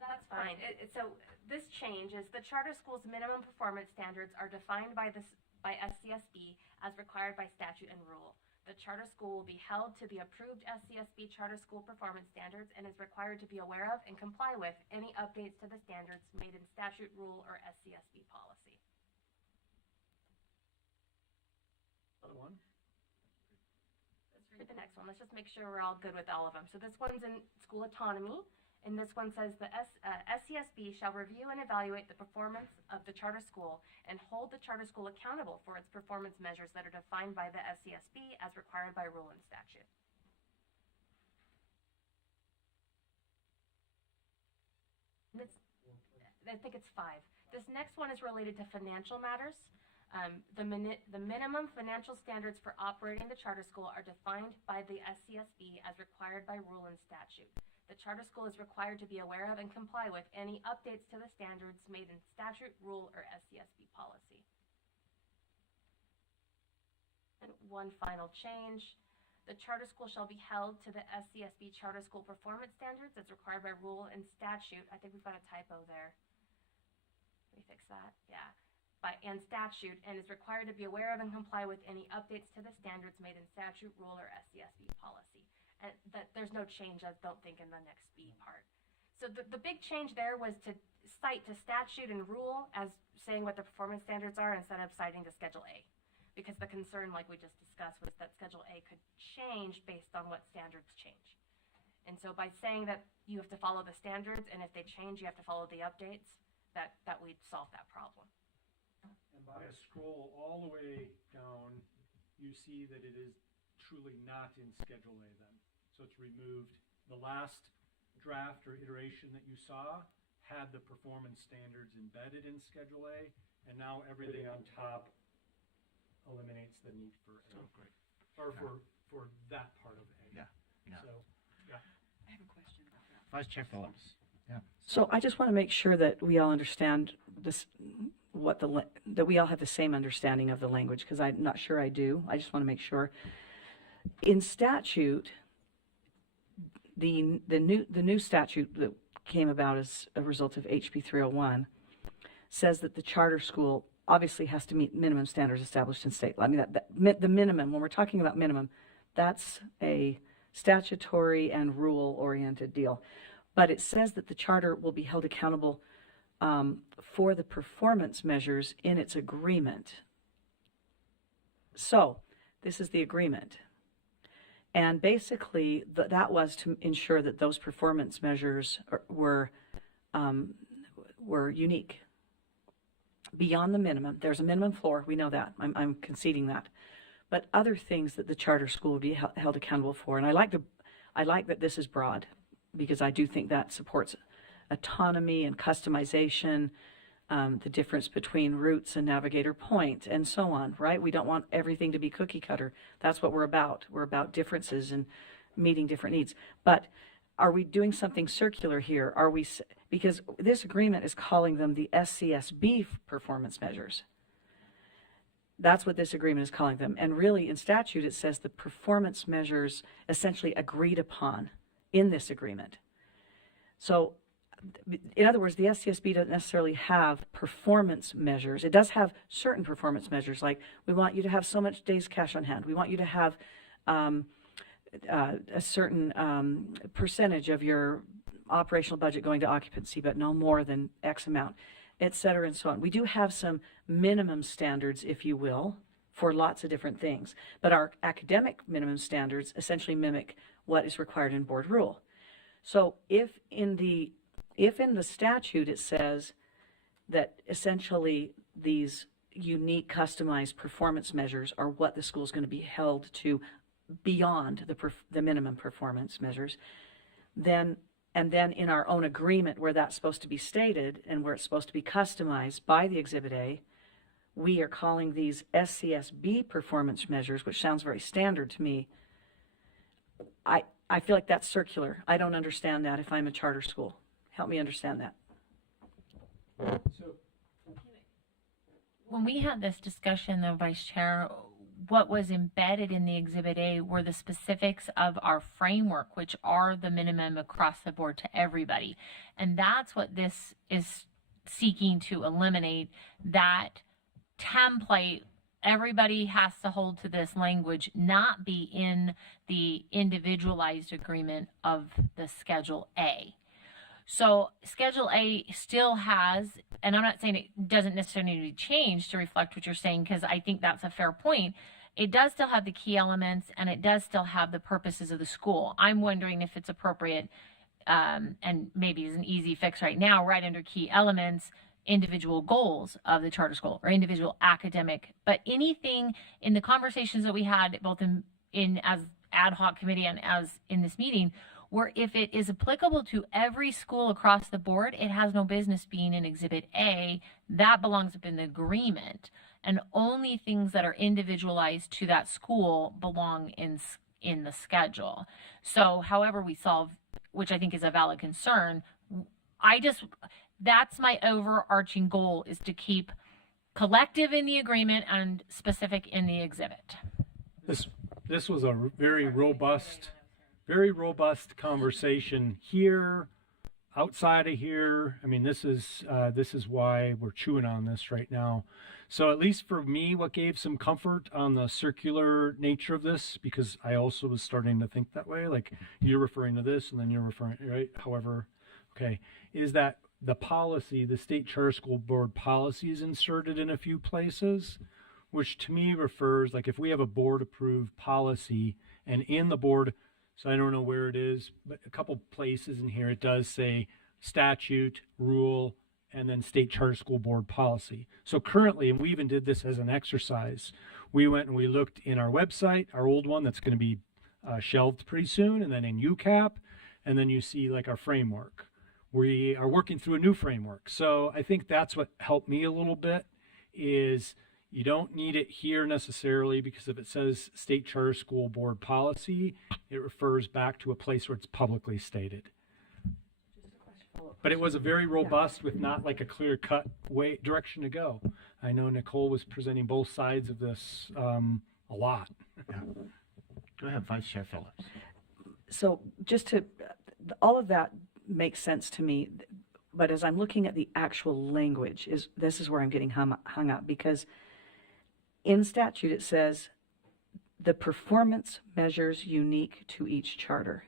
That's fine. So this change is the charter school's minimum performance standards are defined by SCSB as required by statute and rule. The charter school will be held to the approved SCSB charter school performance standards and is required to be aware of and comply with any updates to the standards made in statute, rule, or SCSB policy. Other one? Let's read the next one. Let's just make sure we're all good with all of them. So this one's in school autonomy. And this one says the SCSB shall review and evaluate the performance of the charter school and hold the charter school accountable for its performance measures that are defined by the SCSB as required by rule and statute. And I think it's 5. This next one is related to financial matters. The minimum financial standards for operating the charter school are defined by the SCSB as required by rule and statute. The charter school is required to be aware of and comply with any updates to the standards made in statute, rule, or SCSB policy. And one final change. The charter school shall be held to the SCSB charter school performance standards as required by rule and statute. I think we've got a typo there. Let me fix that. Yeah. And statute, and is required to be aware of and comply with any updates to the standards made in statute, rule, or SCSB policy. And that there's no change, I don't think, in the next B part. So the big change there was to cite to statute and rule as saying what the performance standards are instead of citing to Schedule A. Because the concern, like we just discussed, was that Schedule A could change based on what standards change. And so by saying that you have to follow the standards, and if they change, you have to follow the updates, that we'd solve that problem. And by a scroll all the way down, you see that it is truly not in Schedule A then. So it's removed. The last draft or iteration that you saw had the performance standards embedded in Schedule A, and now everything on top eliminates the need for A. Or for that part of A. Yeah. Yeah. So, yeah. I have a question about that. Vice Chair Phillips. Yeah. So I just want to make sure that we all understand this, that we all have the same understanding of the language, because I'm not sure I do. I just want to make sure. In statute, the new statute that came about as a result of HB 301 says that the charter school obviously has to meet minimum standards established in state law. I mean, the minimum, when we're talking about minimum, that's a statutory and rule-oriented deal. But it says that the charter will be held accountable for the performance measures in its agreement. So, this is the agreement. And basically, that was to ensure that those performance measures were unique. Beyond the minimum, there's a minimum floor, we know that, I'm conceding that. but other things that the charter school would be held accountable for. And I like that this is broad, because I do think that supports autonomy and customization, the difference between Roots and Navigator Point, and so on, right? We don't want everything to be cookie cutter. That's what we're about. We're about differences and meeting different needs. But are we doing something circular here? Are we, because this agreement is calling them the SCSB performance measures. That's what this agreement is calling them. And really, in statute, it says the performance measures essentially agreed upon in this agreement. So, in other words, the SCSB doesn't necessarily have performance measures. It does have certain performance measures, like we want you to have so much days cash on hand. We want you to have a certain percentage of your operational budget going to occupancy, but no more than X amount, et cetera, and so on. We do have some minimum standards, if you will, for lots of different things. But our academic minimum standards essentially mimic what is required in board rule. So if in the statute it says that essentially these unique customized performance measures are what the school is going to be held to beyond the minimum performance measures, then in our own agreement where that's supposed to be stated and where it's supposed to be customized by the Exhibit A, we are calling these SCSB performance measures, which sounds very standard to me. I feel like that's circular. I don't understand that if I'm a charter school. Help me understand that. When we had this discussion, though, Vice Chair, what was embedded in the Exhibit A were the specifics of our framework, which are the minimum across the board to everybody. And that's what this is seeking to eliminate, that template. Everybody has to hold to this language, not be in the individualized agreement of the Schedule A. So Schedule A still has, and I'm not saying it doesn't necessarily need to be changed to reflect what you're saying, because I think that's a fair point. It does still have the key elements, and it does still have the purposes of the school. I'm wondering if it's appropriate, and maybe is an easy fix right now, right under key elements, individual goals of the charter school or individual academic. But anything in the conversations that we had, both in as ad hoc committee and as in this meeting, where if it is applicable to every school across the board, it has no business being in Exhibit A. That belongs up in the agreement, and only things that are individualized to that school belong in the schedule. So however we solve, which I think is a valid concern, that's my overarching goal, is to keep collective in the agreement and specific in the exhibit. This was a very robust conversation here, outside of here. I mean, this is why we're chewing on this right now. So at least for me, what gave some comfort on the circular nature of this, because I also was starting to think that way, like you're referring to this and then you're referring, right? However, okay, is that the policy, the state charter school board policy, is inserted in a few places, which to me refers, like if we have a board approved policy and in the board, so I don't know where it is, but a couple places in here, it does say statute, rule, and then state charter school board policy. So currently, and we even did this as an exercise, we went and we looked in our website, our old one that's going to be shelved pretty soon, and then in UCAP, and then you see like our framework. We are working through a new framework. So I think that's what helped me a little bit, is you don't need it here necessarily, because if it says state charter school board policy, it refers back to a place where it's publicly stated. But it was a very robust, with not like a clear cut direction to go. I know Nicole was presenting both sides of this a lot. Yeah. Go ahead, Vice Chair Phillips. So all of that makes sense to me, but as I'm looking at the actual language, this is where I'm getting hung up, because in statute it says the performance measures unique to each charter.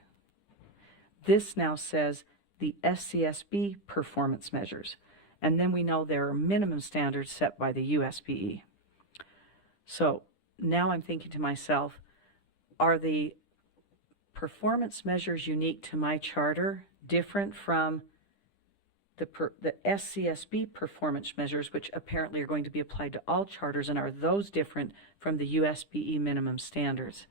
This now says the SCSB performance measures, and then we know there are minimum standards set by the USPE. So now I'm thinking to myself, are the performance measures unique to my charter different from the SCSB performance measures, which apparently are going to be applied to all charters, and are those different from the USBE minimum standards?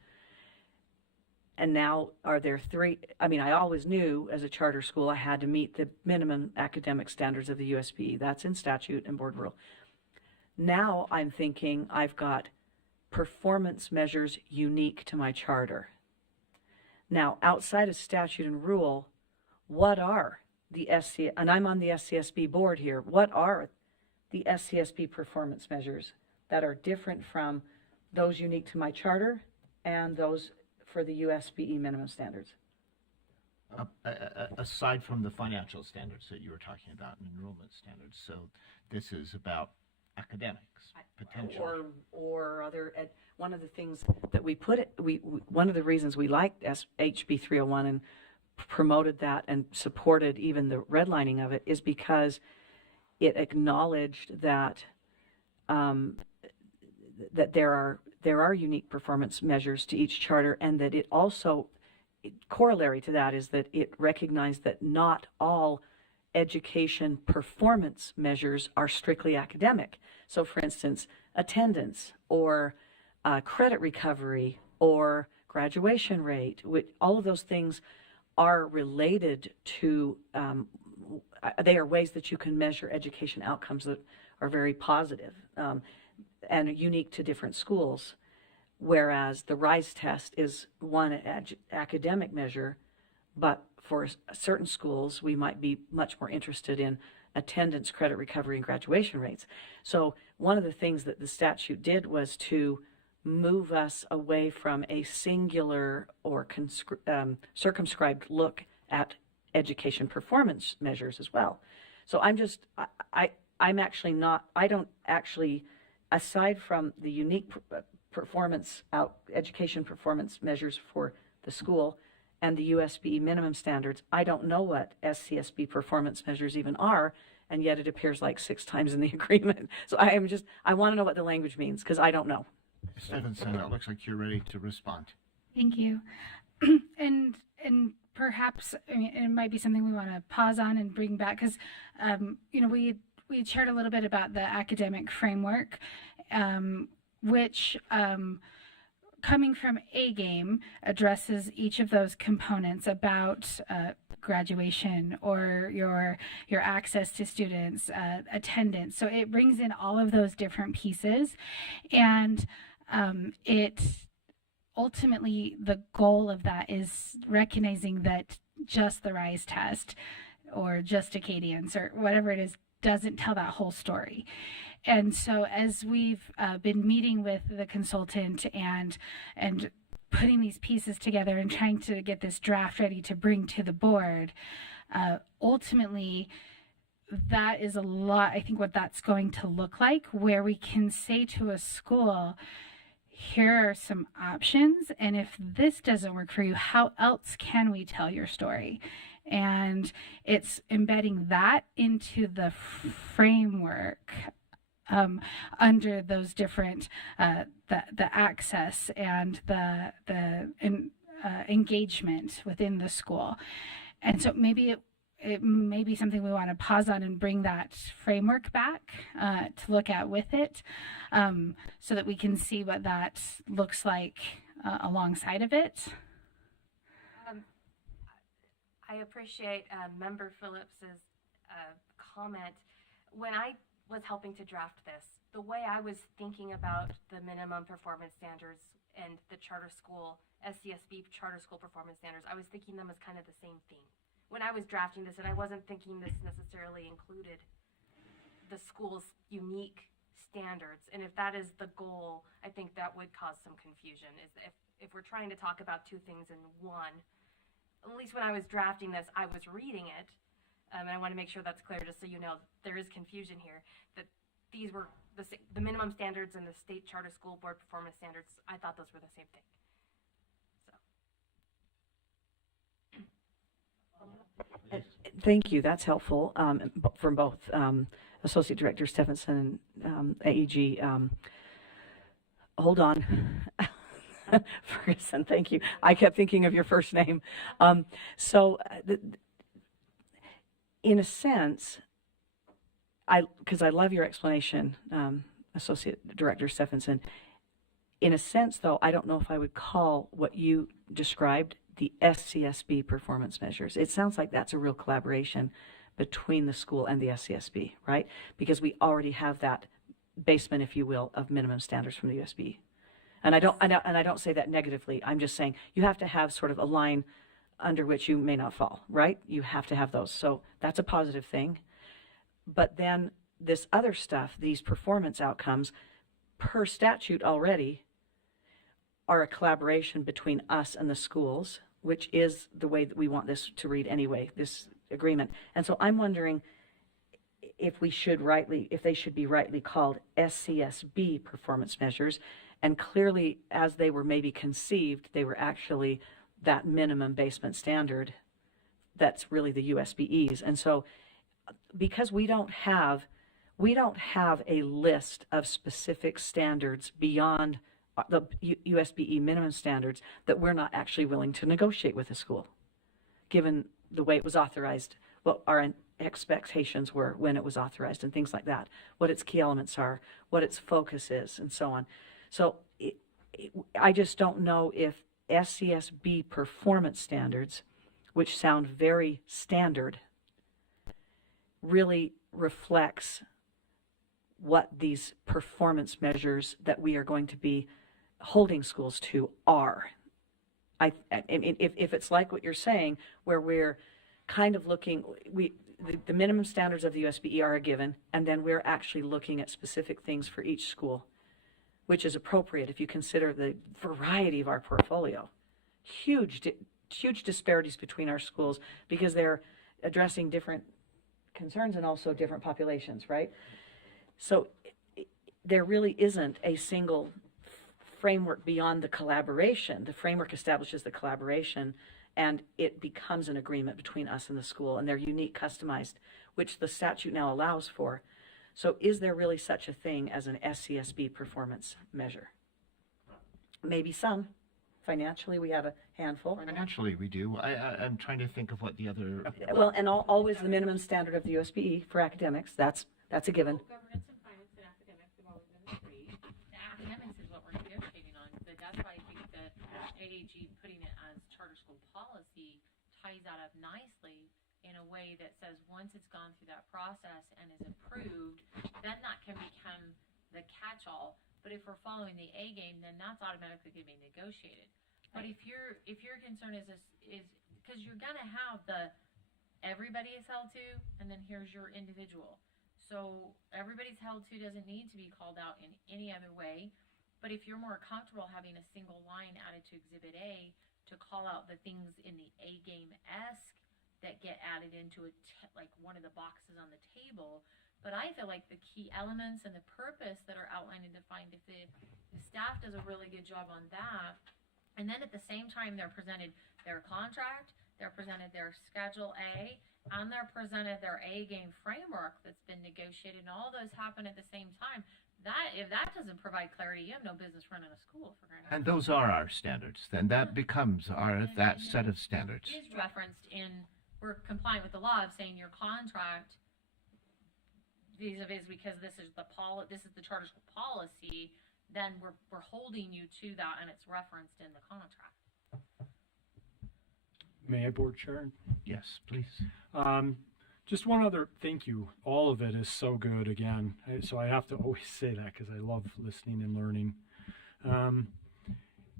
And now are there three? I mean, I always knew as a charter school I had to meet the minimum academic standards of the USBE. That's in statute and board rule. Now I'm thinking I've got performance measures unique to my charter. Now, outside of statute and rule, what are the and I'm on the SCSB board here, what are the SCSB performance measures that are different from those unique to my charter and those for the USBE minimum standards? Aside from the financial standards that you were talking about and enrollment standards, so this is about academics, potentially. Or other, one of the things that we put, one of the reasons we liked HB 301 and promoted that and supported even the redlining of it is because it acknowledged that that there are unique performance measures to each charter, and that it also, corollary to that is that it recognized that not all education performance measures are strictly academic. So for instance, attendance or credit recovery or graduation rate, all of those things are related to, they are ways that you can measure education outcomes that are very positive and unique to different schools. Whereas the RISE test is one academic measure, but for certain schools, we might be much more interested in attendance, credit recovery, and graduation rates. So one of the things that the statute did was to move us away from a singular or circumscribed look at education performance measures as well. So I'm actually not, I don't actually, aside from the unique education performance measures for the school and the USBE minimum standards, I don't know what SCSB performance measures even are, and yet it appears like 6 times in the agreement. So I want to know what the language means, because I don't know. Stevenson, it looks like you're ready to respond. Thank you. And perhaps, I mean, it might be something we want to pause on and bring back, because we shared a little bit about the academic framework, which coming from A-Game addresses each of those components about graduation or your access to students, attendance. So it brings in all of those different pieces, and it ultimately, the goal of that is recognizing that just the RISE test or just Acadians or whatever it is doesn't tell that whole story. And so as we've been meeting with the consultant and putting these pieces together and trying to get this draft ready to bring to the board, ultimately, that is a lot, I think, what that's going to look like, where we can say to a school, here are some options, and if this doesn't work for you, how else can we tell your story? And it's embedding that into the framework under those different the access and the engagement within the school. And so maybe it may be something we want to pause on and bring that framework back to look at with it, so that we can see what that looks like alongside of it. I appreciate Member Phillips's comment. When I was helping to draft this, the way I was thinking about the minimum performance standards and the charter school, SCSB charter school performance standards, I was thinking them as kind of the same thing. When I was drafting this, and I wasn't thinking this necessarily included the school's unique standards. And if that is the goal, I think that would cause some confusion, is if we're trying to talk about two things in one. At least when I was drafting this, I was reading it, and I want to make sure that's clear, just so you know there is confusion here, that these were the minimum standards and the state charter school board performance standards. I thought those were the same thing. Thank you. That's helpful from both Associate Director Stephenson and AEG. Hold on. Ferguson, thank you. I kept thinking of your first name. in a sense, because I love your explanation, Associate Director Stephenson. In a sense, though, I don't know if I would call what you described the SCSB performance measures. It sounds like that's a real collaboration between the school and the SCSB, right? Because we already have that basement, if you will, of minimum standards from the USB. And I don't say that negatively. I'm just saying you have to have sort of a line under which you may not fall, right? You have to have those. So that's a positive thing. But then this other stuff, these performance outcomes, per statute already, are a collaboration between us and the schools, which is the way that we want this to read anyway, this agreement. And so I'm wondering if they should be rightly called SCSB performance measures. And clearly, as they were maybe conceived, they were actually that minimum basement standard that's really the USBEs. And so because we don't have a list of specific standards beyond the USBE minimum standards that we're not actually willing to negotiate with the school, given the way it was authorized, what our expectations were when it was authorized and things like that, what its key elements are, what its focus is, and so on. So I just don't know if SCSB performance standards, which sound very standard, really reflects what these performance measures that we are going to be holding schools to are. If it's like what you're saying, where we're kind of looking, the minimum standards of the USBE are a given, and then we're actually looking at specific things for each school, which is appropriate if you consider the variety of our portfolio. Huge disparities between our schools because they're addressing different concerns and also different populations, right? So there really isn't a single framework beyond the collaboration. The framework establishes the collaboration, and it becomes an agreement between us and the school, and they're unique, customized, which the statute now allows for. So is there really such a thing as an SCSB performance measure? Maybe some. Financially, we have a handful. Financially, we do. I'm trying to think of what the other... Well, and always the minimum standard of the USBE for academics. That's a given. Governance and finance and academics have always been agreed. The academics is what we're negotiating on. So that's why I think the AAG putting it as charter school policy ties that up nicely in a way that says once it's gone through that process and is approved, then that can become the catch-all. But if we're following the A game, then that's automatically going to be negotiated. But if your concern is because you're going to have everybody is held to, and then here's your individual. So everybody's held to doesn't need to be called out in any other way. But if you're more comfortable having a single line added to Exhibit A to call out the things in the A game-esque that get added into like one of the boxes on the table. But I feel like the key elements and the purpose that are outlined and defined, if the staff does a really good job on that, and then at the same time they're presented their contract, they're presented their Schedule A, and they're presented their A game framework that's been negotiated, and all those happen at the same time. If that doesn't provide clarity, you have no business running a school, for granted. And those are our standards. Then that becomes that set of standards. It is referenced in, we're compliant with the law of saying your contract vis-a-vis, because this is the charter school policy, then we're holding you to that, and it's referenced in the contract. May I, Board Chair? Yes, please. Just one other thank you. All of it is so good again. So I have to always say that because I love listening and learning.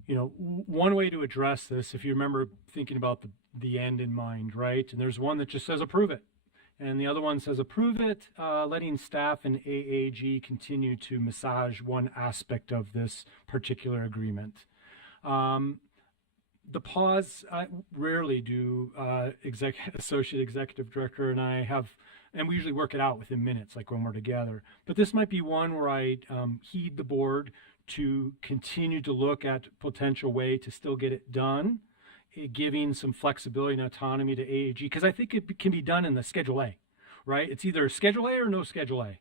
One way to address this, if you remember thinking about the end in mind, right? And there's one that just says approve it. And the other one says approve it, letting staff and AAG continue to massage one aspect of this particular agreement. The pause, I rarely do, Associate Executive Director and I have, and we usually work it out within minutes, like when we're together. But this might be one where I heed the board to continue to look at potential way to still get it done, giving some flexibility and autonomy to AAG, because I think it can be done in the Schedule A, right? It's either Schedule A or no Schedule A.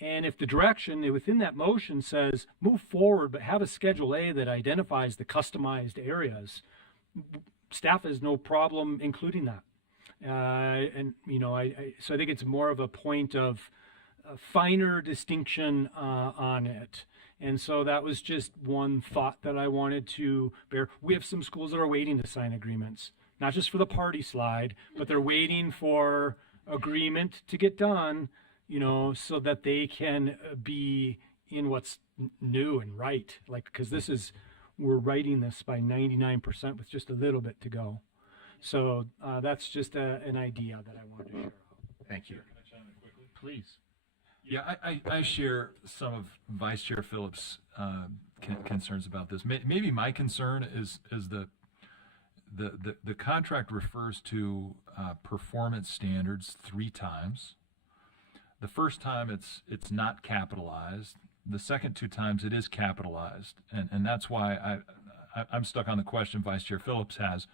And if the direction within that motion says move forward, but have a Schedule A that identifies the customized areas, staff has no problem including that. And, so I think it's more of a point of a finer distinction on it. And so that was just one thought that I wanted to bear. We have some schools that are waiting to sign agreements, not just for the party slide, but they're waiting for agreement to get done, so that they can be in what's new and right. Because we're writing this by 99% with just a little bit to go. So that's just an idea that I wanted to share. Thank you. Can I chime in quickly? Please. Yeah, I share some of Vice Chair Phillips' concerns about this. Maybe my concern is the contract refers to performance standards 3 times. The first time it's not capitalized. The second 2 times it is capitalized, and that's why I'm stuck on the question Vice Chair Phillips has.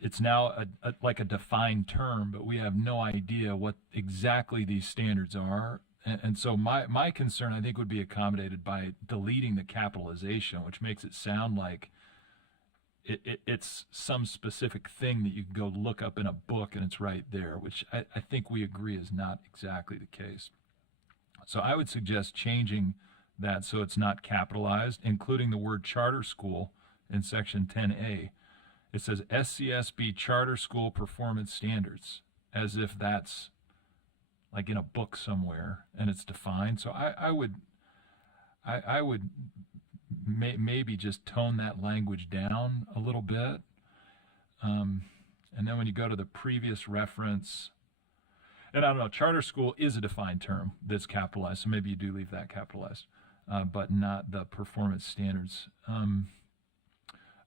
It's now like a defined term, but we have no idea what exactly these standards are. And so my concern, I think, would be accommodated by deleting the capitalization, which makes it sound like it's some specific thing that you can go look up in a book and it's right there, which I think we agree is not exactly the case. So I would suggest changing that so it's not capitalized, including the word charter school in section 10A. It says SCSB charter school performance standards, as if that's like in a book somewhere and it's defined. So I would maybe just tone that language down a little bit. And then when you go to the previous reference, and I don't know, charter school is a defined term that's capitalized, so maybe you do leave that capitalized, but not the performance standards.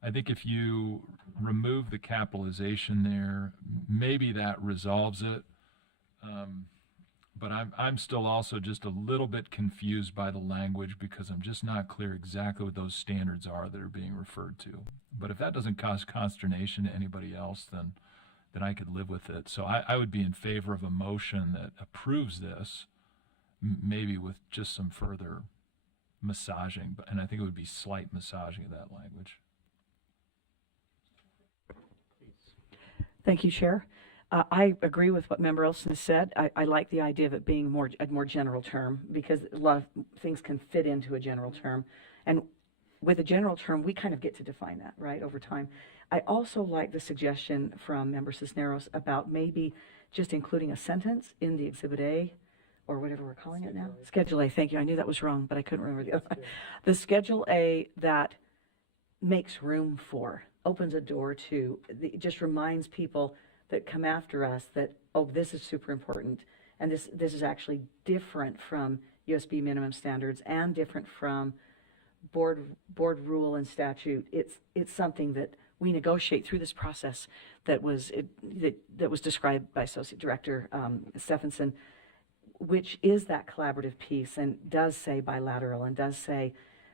I think if you remove the capitalization there, maybe that resolves it. But I'm still also just a little bit confused by the language because I'm just not clear exactly what those standards are that are being referred to. But if that doesn't cause consternation to anybody else, then I could live with it. So I would be in favor of a motion that approves this, maybe with just some further massaging, and I think it would be slight massaging of that language. Thank you, Chair. I agree with what Member Olson has said. I like the idea of it being a more general term because a lot of things can fit into a general term. And with a general term, we kind of get to define that, right, over time. I also like the suggestion from Member Cisneros about maybe just including a sentence in the Exhibit A, or whatever we're calling it now. Schedule A, thank you. I knew that was wrong, but I couldn't remember the other one. The Schedule A that makes room for, opens a door to, it just reminds people that come after us that, oh, this is super important, and this is actually different from USB minimum standards and different from board rule and statute. It's something that we negotiate through this process that was described by Associate Director Stephenson, which is that collaborative piece and does say bilateral and does say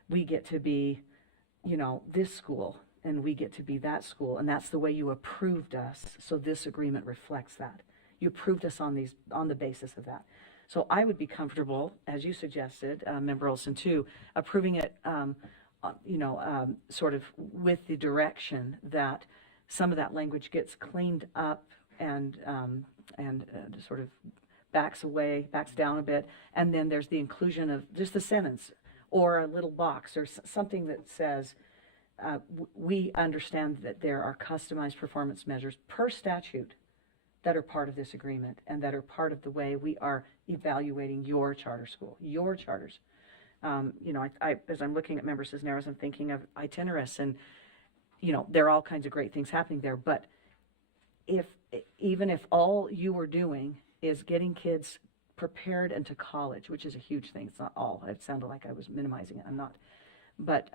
we get to be, this school and we get to be that school, and that's the way you approved us. So this agreement reflects that. You approved us on the basis of that. So I would be comfortable, as you suggested, Member Olson too, approving it, sort of with the direction that some of that language gets cleaned up and sort of backs down a bit, and then there's the inclusion of just a sentence or a little box or something that says, we understand that there are customized performance measures per statute that are part of this agreement and that are part of the way we are evaluating your charter school, your charters. As I'm looking at Member Cisneros, I'm thinking of Itinerus, and there are all kinds of great things happening there. But even if all you were doing is getting kids prepared into college, which is a huge thing, it's not all. It sounded like I was minimizing it. I'm not. But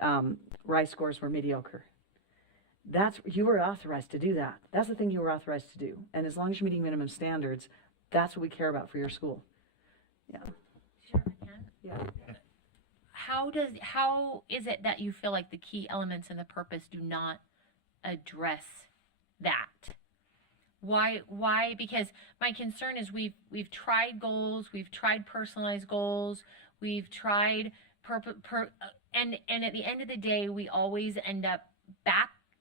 RISE scores were mediocre. You were authorized to do that. That's the thing you were authorized to do. And as long as you're meeting minimum standards, that's what we care about for your school. Yeah. Sure, I can. Yeah. How is it that you feel like the key elements in the purpose do not address that? Why? Because my concern is we've tried goals, we've tried personalized goals, we've tried and at the end of the day, we always end up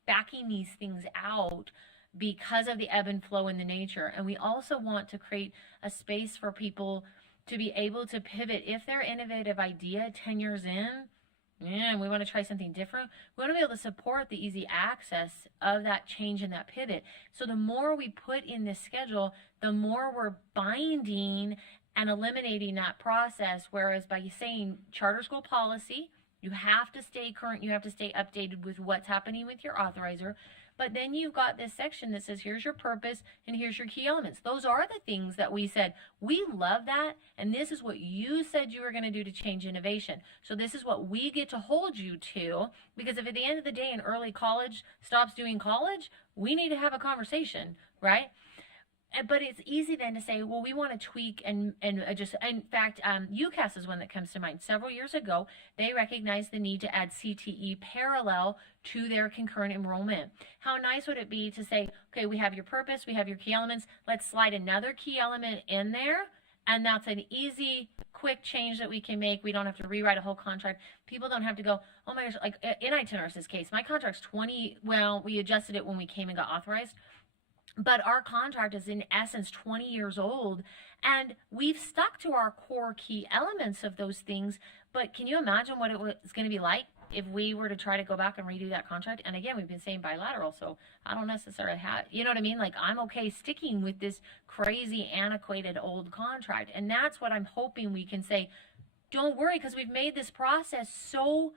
backing these things out because of the ebb and flow in the nature. And we also want to create a space for people to be able to pivot if their innovative idea 10 years in, we want to try something different. We want to be able to support the easy access of that change and that pivot. So the more we put in this schedule, the more we're binding and eliminating that process. Whereas by saying charter school policy, you have to stay current, you have to stay updated with what's happening with your authorizer. But then you've got this section that says, here's your purpose and here's your key elements. Those are the things that we said, we love that. And this is what you said you were going to do to change innovation. So this is what we get to hold you to, because if at the end of the day an early college stops doing college, we need to have a conversation, right? But it's easy then to say, well, we want to tweak and adjust. In fact, UCAS is one that comes to mind. Several years ago, they recognized the need to add CTE parallel to their concurrent enrollment. How nice would it be to say, okay, we have your purpose, we have your key elements, let's slide another key element in there, and that's an easy, quick change that we can make. We don't have to rewrite a whole contract. People don't have to go, oh my gosh, like in Itiner's case, my contract's 20, well, we adjusted it when we came and got authorized. But our contract is in essence 20 years old, and we've stuck to our core key elements of those things. But can you imagine what it was going to be like if we were to try to go back and redo that contract? And again, we've been saying bilateral, so I don't necessarily have, you know what I mean? Like, I'm okay sticking with this crazy, antiquated old contract. And that's what I'm hoping we can say, don't worry, because we've made this process so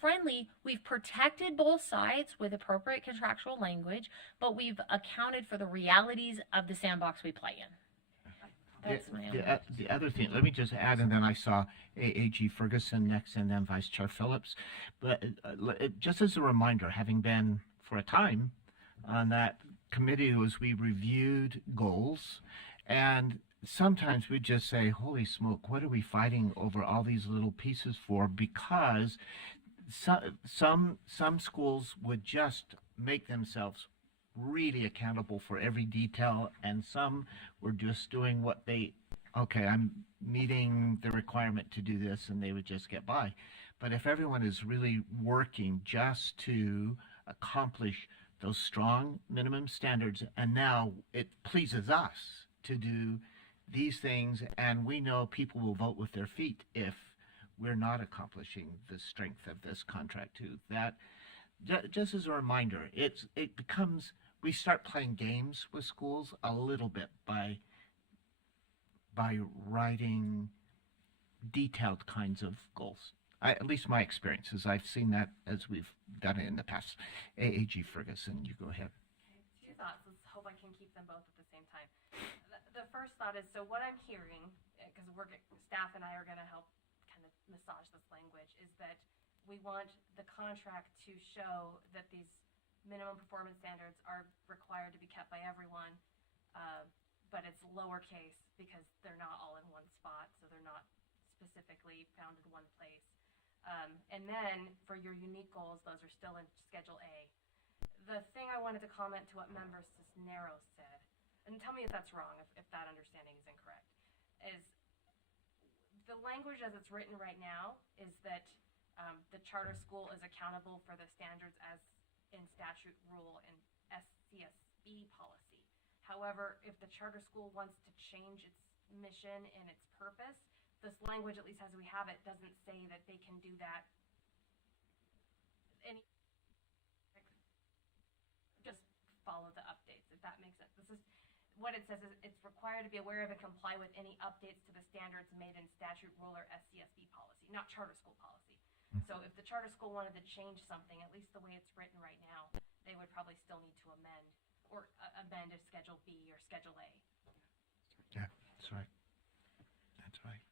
friendly. We've protected both sides with appropriate contractual language, but we've accounted for the realities of the sandbox we play in. That's The other thing, let me just add, and then I saw AAG Ferguson next, and then Vice Chair Phillips. But just as a reminder, having been for a time on that committee, was we reviewed goals, and sometimes we just say, holy smoke, what are we fighting over all these little pieces for? Because some schools would just make themselves really accountable for every detail, and some were just doing what I'm meeting the requirement to do this, and they would just get by. But if everyone is really working just to accomplish those strong minimum standards, and now it pleases us to do these things, and we know people will vote with their feet if we're not accomplishing the strength of this contract too. That, just as a reminder, it becomes, we start playing games with schools a little bit by writing detailed kinds of goals. At least my experience is I've seen that as we've done it in the past. AAG Ferguson, you go ahead. Two thoughts. Let's hope I can keep them both at the same time. The first thought is, so what I'm hearing, because staff and I are going to help kind of massage this language, is that we want the contract to show that these minimum performance standards are required to be kept by everyone, but it's lowercase because they're not all in one spot, so they're not specifically found in one place. And then for your unique goals, those are still in Schedule A. The thing I wanted to comment to what Member Cisneros said, and tell me if that's wrong, if that understanding is incorrect, is the language as it's written right now is that the charter school is accountable for the standards as in statute, rule, and SCSB policy. However, if the charter school wants to change its mission and its purpose, this language, at least as we have it, doesn't say that they can do that. Just follow the updates, if that makes sense. This is what it says, is it's required to be aware of and comply with any updates to the standards made in statute, rule, or SCSB policy, not charter school policy. So if the charter school wanted to change something, at least the way it's written right now, they would probably still need to amend a Schedule B or Schedule A. Yeah, that's right. That's right.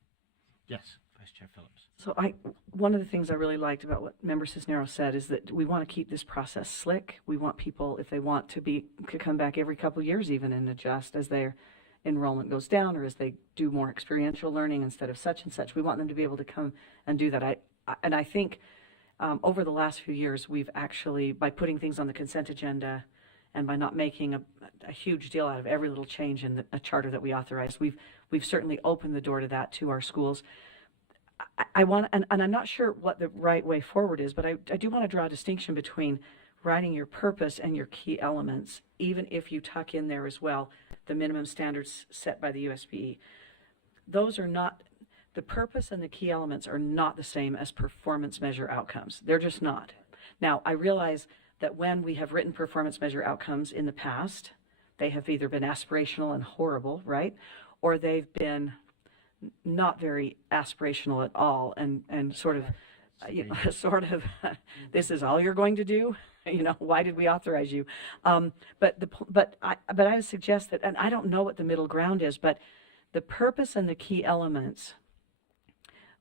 Yes, Vice Chair Phillips. So one of the things I really liked about what Member Cisneros said is that we want to keep this process slick. We want people, if they want to come back every couple of years even and adjust as their enrollment goes down or as they do more experiential learning instead of such and such. We want them to be able to come and do that. I think over the last few years, we've actually, by putting things on the consent agenda and by not making a huge deal out of every little change in a charter that we authorized, we've certainly opened the door to that to our schools. I want, and I'm not sure what the right way forward is, but I do want to draw a distinction between writing your purpose and your key elements, even if you tuck in there as well the minimum standards set by the USBE. Those are not, the purpose and the key elements are not the same as performance measure outcomes. They're just not. Now, I realize that when we have written performance measure outcomes in the past, they have either been aspirational and horrible, right? Or they've been not very aspirational at all and sort of, this is all you're going to do? Why did we authorize you? But I would suggest that, and I don't know what the middle ground is, but the purpose and the key elements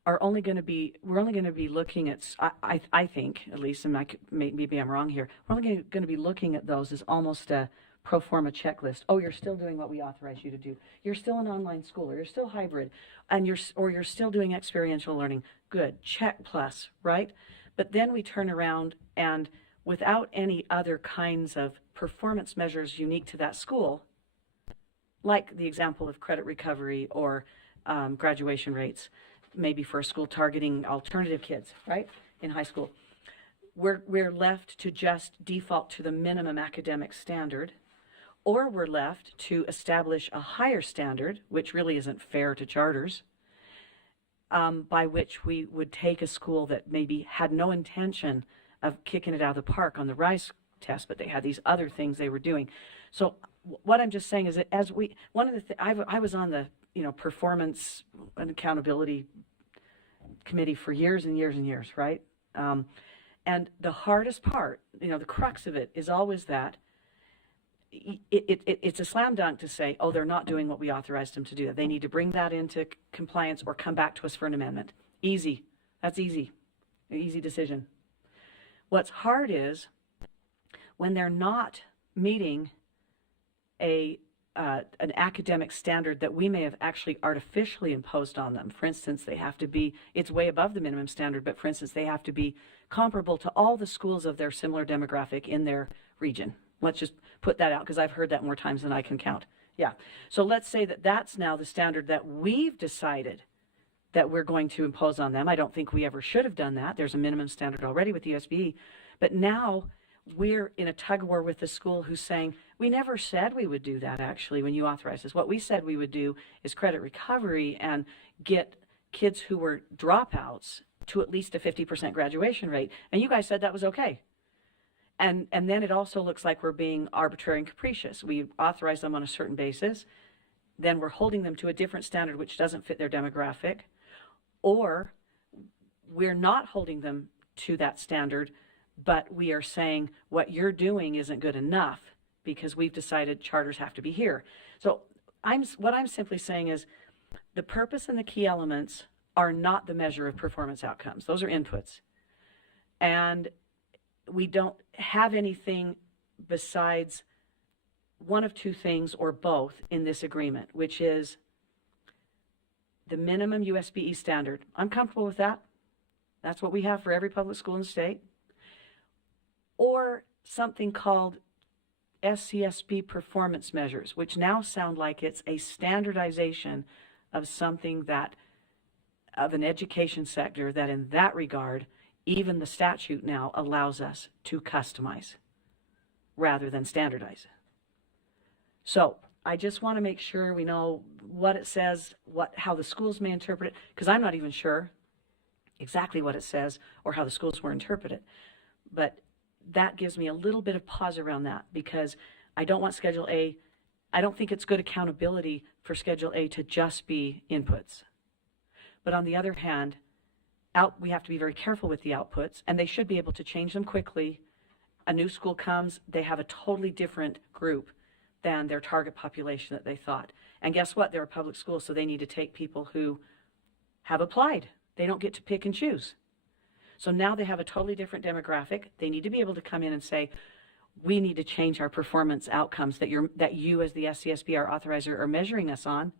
are only going to be, we're only going to be looking at, I think, at least, and maybe I'm wrong here, we're only going to be looking at those as almost a pro forma checklist. Oh, you're still doing what we authorized you to do. You're still an online school, or you're still hybrid, and you're still doing experiential learning. Good, check plus, right? But then we turn around and without any other kinds of performance measures unique to that school, like the example of credit recovery or graduation rates, maybe for a school targeting alternative kids, right, in high school, we're left to just default to the minimum academic standard, or we're left to establish a higher standard, which really isn't fair to charters, by which we would take a school that maybe had no intention of kicking it out of the park on the RISE test, but they had these other things they were doing. So what I'm just saying is that as we, one of the I was on the performance and accountability committee for years and years and years, right? And the hardest part, the crux of it is always that it's a slam dunk to say, oh, they're not doing what we authorized them to do. They need to bring that into compliance or come back to us for an amendment. Easy. That's easy. An easy decision. What's hard is when they're not meeting an academic standard that we may have actually artificially imposed on them. For instance, they have to be, it's way above the minimum standard, but for instance, they have to be comparable to all the schools of their similar demographic in their region. Let's just put that out because I've heard that more times than I can count. Yeah. So let's say that that's now the standard that we've decided that we're going to impose on them. I don't think we ever should have done that. There's a minimum standard already with the USBE. But now we're in a tug of war with the school who's saying, we never said we would do that actually when you authorized us. What we said we would do is credit recovery and get kids who were dropouts to at least a 50% graduation rate. And you guys said that was okay. And then it also looks like we're being arbitrary and capricious. We authorize them on a certain basis. Then we're holding them to a different standard which doesn't fit their demographic. Or we're not holding them to that standard, but we are saying what you're doing isn't good enough because we've decided charters have to be here. So what I'm simply saying is the purpose and the key elements are not the measure of performance outcomes. Those are inputs. And we don't have anything besides one of two things or both in this agreement, which is the minimum USBE standard. I'm comfortable with that. That's what we have for every public school in the state. Or something called SCSB performance measures, which now sound like it's a standardization of something that, of an education sector that in that regard, even the statute now allows us to customize rather than standardize. So I just want to make sure we know what it says, how the schools may interpret it, because I'm not even sure exactly what it says or how the schools will interpret it. But that gives me a little bit of pause around that because I don't want Schedule A, I don't think it's good accountability for Schedule A to just be inputs. But on the other hand, we have to be very careful with the outputs, and they should be able to change them quickly. A new school comes, they have a totally different group than their target population that they thought. And guess what? They're a public school, so they need to take people who have applied. They don't get to pick and choose. So now they have a totally different demographic. They need to be able to come in and say, we need to change our performance outcomes that you as the SCSB, our authorizer, are measuring us on.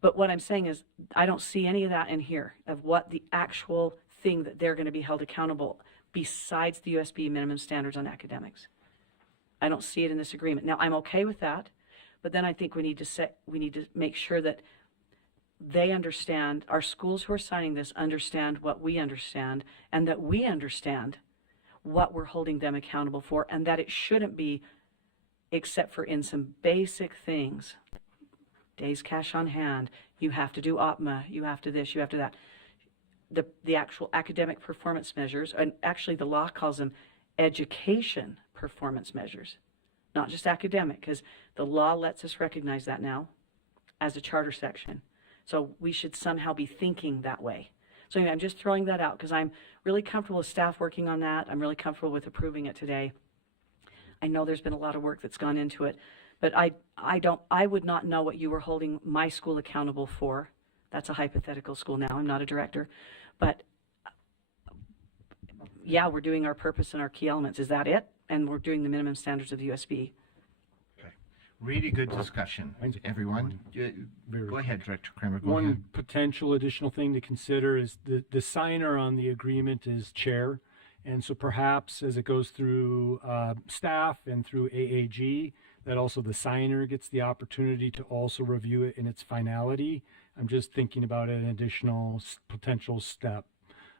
But what I'm saying is I don't see any of that in here of what the actual thing that they're going to be held accountable besides the USB minimum standards on academics. I don't see it in this agreement. Now, I'm okay with that, but then I think we need to make sure that they understand, our schools who are signing this understand what we understand, and that we understand what we're holding them accountable for, and that it shouldn't be, except for in some basic things. Days cash on hand, you have to do OPMA, you have to this, you have to that. The actual academic performance measures, and actually the law calls them education performance measures, not just academic, because the law lets us recognize that now as a charter section. So we should somehow be thinking that way. So anyway, I'm just throwing that out because I'm really comfortable with staff working on that. I'm really comfortable with approving it today. I know there's been a lot of work that's gone into it, but I would not know what you were holding my school accountable for. That's a hypothetical school now. I'm not a director, but yeah, we're doing our purpose and our key elements. Is that it? And we're doing the minimum standards of the USB. Really good discussion, everyone. Go ahead, Director Kramer. Go ahead. One potential additional thing to consider is the signer on the agreement is chair. And so perhaps as it goes through staff and through AAG, that also the signer gets the opportunity to also review it in its finality. I'm just thinking about an additional potential step.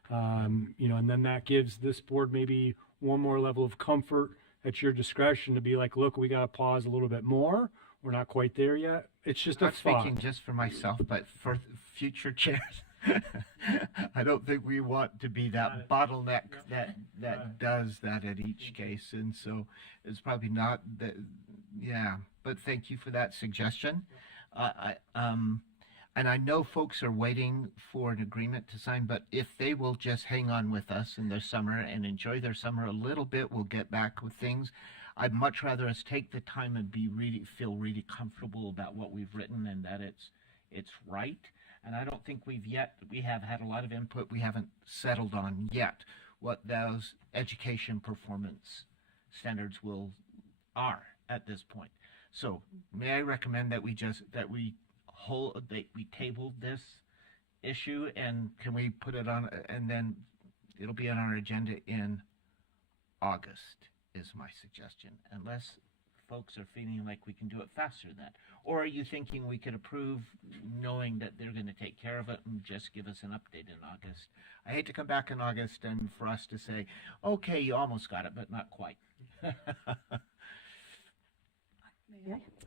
And then that gives this board maybe one more level of comfort at your discretion to be like, look, we got to pause a little bit more. We're not quite there yet. It's just a I'm thought. speaking just for myself, but for future chairs, I don't think we want to be that bottleneck that does that at each case. And so it's probably not that, yeah, but thank you for that suggestion. And I know folks are waiting for an agreement to sign, but if they will just hang on with us in their summer and enjoy their summer a little bit, we'll get back with things. I'd much rather us take the time and feel really comfortable about what we've written and that it's right. And I don't think we have had a lot of input. We haven't settled on yet what those education performance standards are at this point. So may I recommend that we tabled this issue, and can we put it on, and then it'll be on our agenda in August is my suggestion, unless folks are feeling like we can do it faster than that. Or are you thinking we could approve knowing that they're going to take care of it and just give us an update in August? I hate to come back in August and for us to say, okay, you almost got it, but not quite.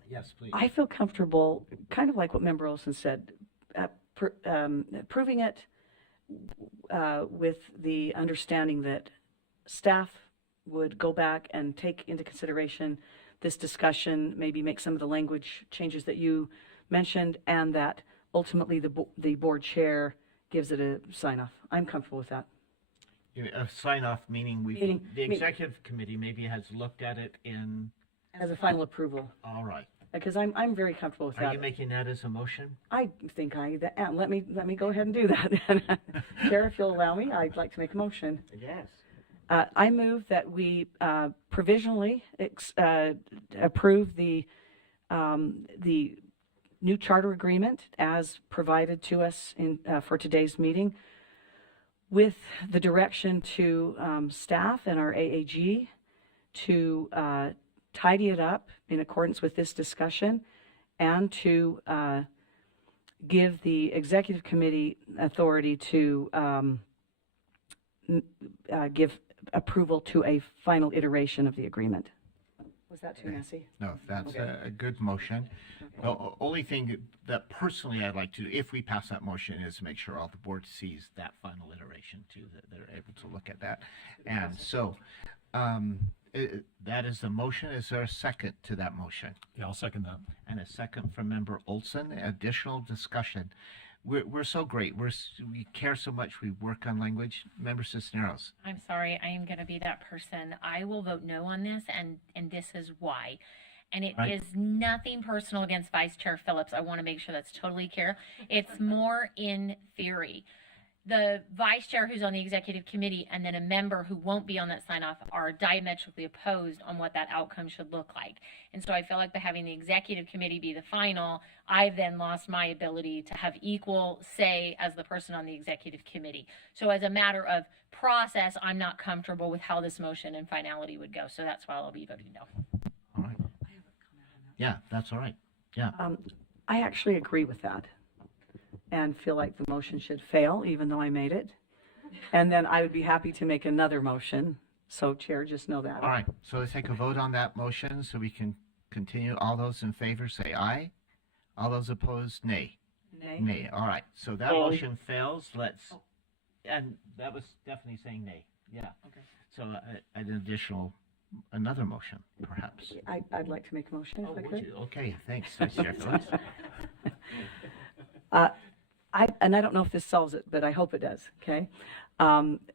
Yes, please. I feel comfortable, kind of like what Member Olson said, approving it with the understanding that staff would go back and take into consideration this discussion, maybe make some of the language changes that you mentioned, and that ultimately the board chair gives it a sign-off. I'm comfortable with that. A sign-off meaning the executive committee maybe has looked at it as a final approval. All right. Because I'm very comfortable with that. Are you making that as a motion? I think let me go ahead and do that. Chair, if you'll allow me, I'd like to make a motion. Yes. I move that we provisionally approve the new charter agreement as provided to us for today's meeting, with the direction to staff and our AAG to tidy it up in accordance with this discussion, and to give the executive committee authority to give approval to a final iteration of the agreement. Was that too messy? No, that's Okay. a good motion. The only thing that personally I'd like to do, if we pass that motion, is to make sure all the board sees that final iteration too, that they're able to look at that. And so that is the motion. Is there a second to that motion? Yeah, I'll second that. And a second from Member Olson. Additional discussion. We're so great. We care so much. We work on language. Member Cisneros. I'm sorry, I am going to be that person. I will vote no on this, and this is why. And it is nothing personal against Vice Chair Phillips. I want to make sure that's totally clear. It's more in theory. The vice chair who's on the executive committee and then a member who won't be on that sign-off are diametrically opposed on what that outcome should look like. And so I feel like by having the executive committee be the final, I've then lost my ability to have equal say as the person on the executive committee. So as a matter of process, I'm not comfortable with how this motion and finality would go. So that's why I'll be voting no. All right. Yeah, that's all right. Yeah. I actually agree with that, and feel like the motion should fail, even though I made it. And then I would be happy to make another motion So Chair, just know that. All right, so let's take a vote on that motion so we can continue. All those in favor say aye. All those opposed, nay. Nay? Nay, all right, so that motion fails. Let's, and that was definitely saying nay, yeah. Okay. So an additional, another motion, perhaps. I'd like to make a motion if I Would could. you? Okay, thanks, Vice Chair Phillips. I don't know if this solves it, but I hope it does, okay?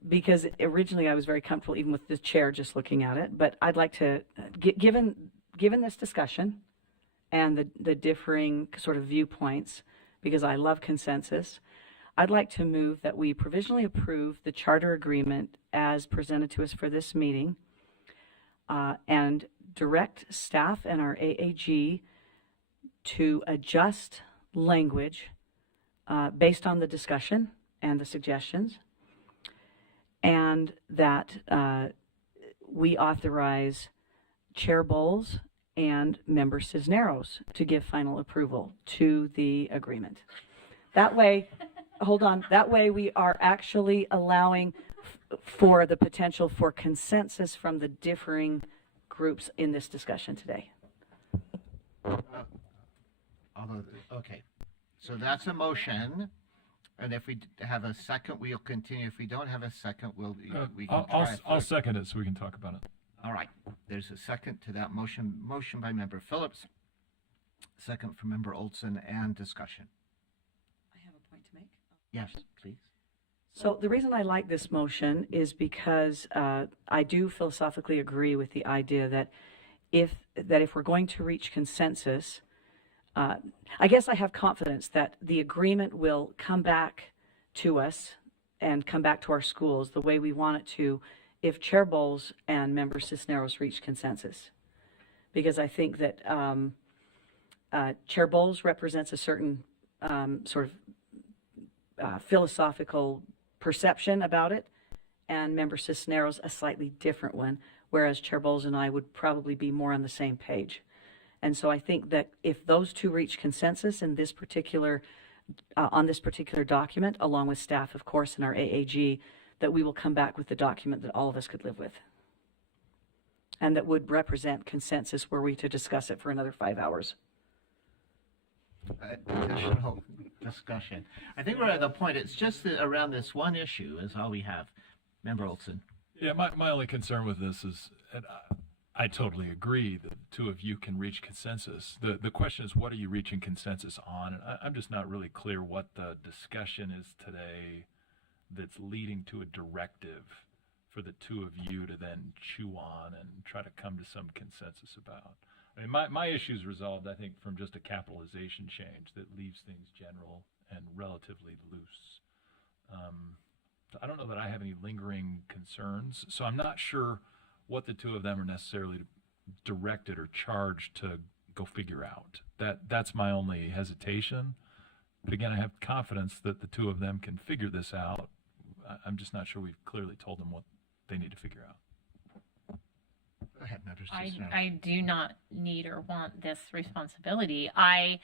Because originally I was very comfortable even with the chair just looking at it, but I'd like to, given this discussion and the differing sort of viewpoints, because I love consensus, I'd like to move that we provisionally approve the charter agreement as presented to us for this meeting and direct staff and our AAG to adjust language based on the discussion and the suggestions, and that we authorize Chair Bowles and Member Cisneros to give final approval to the agreement. That way, hold on, that way we are actually allowing for the potential for consensus from the differing groups in this discussion today. Although, okay, so that's a motion, and if we have a second, we'll continue. If we don't have a second, we can try. I'll second it so we can talk about it. All right, there's a second to that motion. Motion by Member Phillips, second from Member Olson, and discussion. I have a point to make. Yes, please. So the reason I like this motion is because I do philosophically agree with the idea that if we're going to reach consensus, I guess I have confidence that the agreement will come back to us and come back to our schools the way we want it to if Chair Bowles and Member Cisneros reach consensus. Because I think that Chair Bowles represents a certain sort of philosophical perception about it, and Member Cisneros a slightly different one, whereas Chair Bowles and I would probably be more on the same page. And so I think that if those two reach consensus in this particular, on this particular document, along with staff, of course, and our AAG, that we will come back with the document that all of us could live with. And that would represent consensus were we to discuss it for another 5 hours. Additional discussion. I think we're at the point, it's just that around this one issue is all we have. Member Olson. Yeah, my only concern with this is, and I totally agree that the two of you can reach consensus. The question is, what are you reaching consensus on? And I'm just not really clear what the discussion is today that's leading to a directive for the two of you to then chew on and try to come to some consensus about. I mean, my issue is resolved, I think, from just a capitalization change that leaves things general and relatively loose. I don't know that I have any lingering concerns, so I'm not sure what the two of them are necessarily directed or charged to go figure out. That's my only hesitation. But again, I have confidence that the two of them can figure this out. I'm just not sure we've clearly told them what they need to figure out. Go ahead, Member Cisneros. I do not need or want this responsibility. I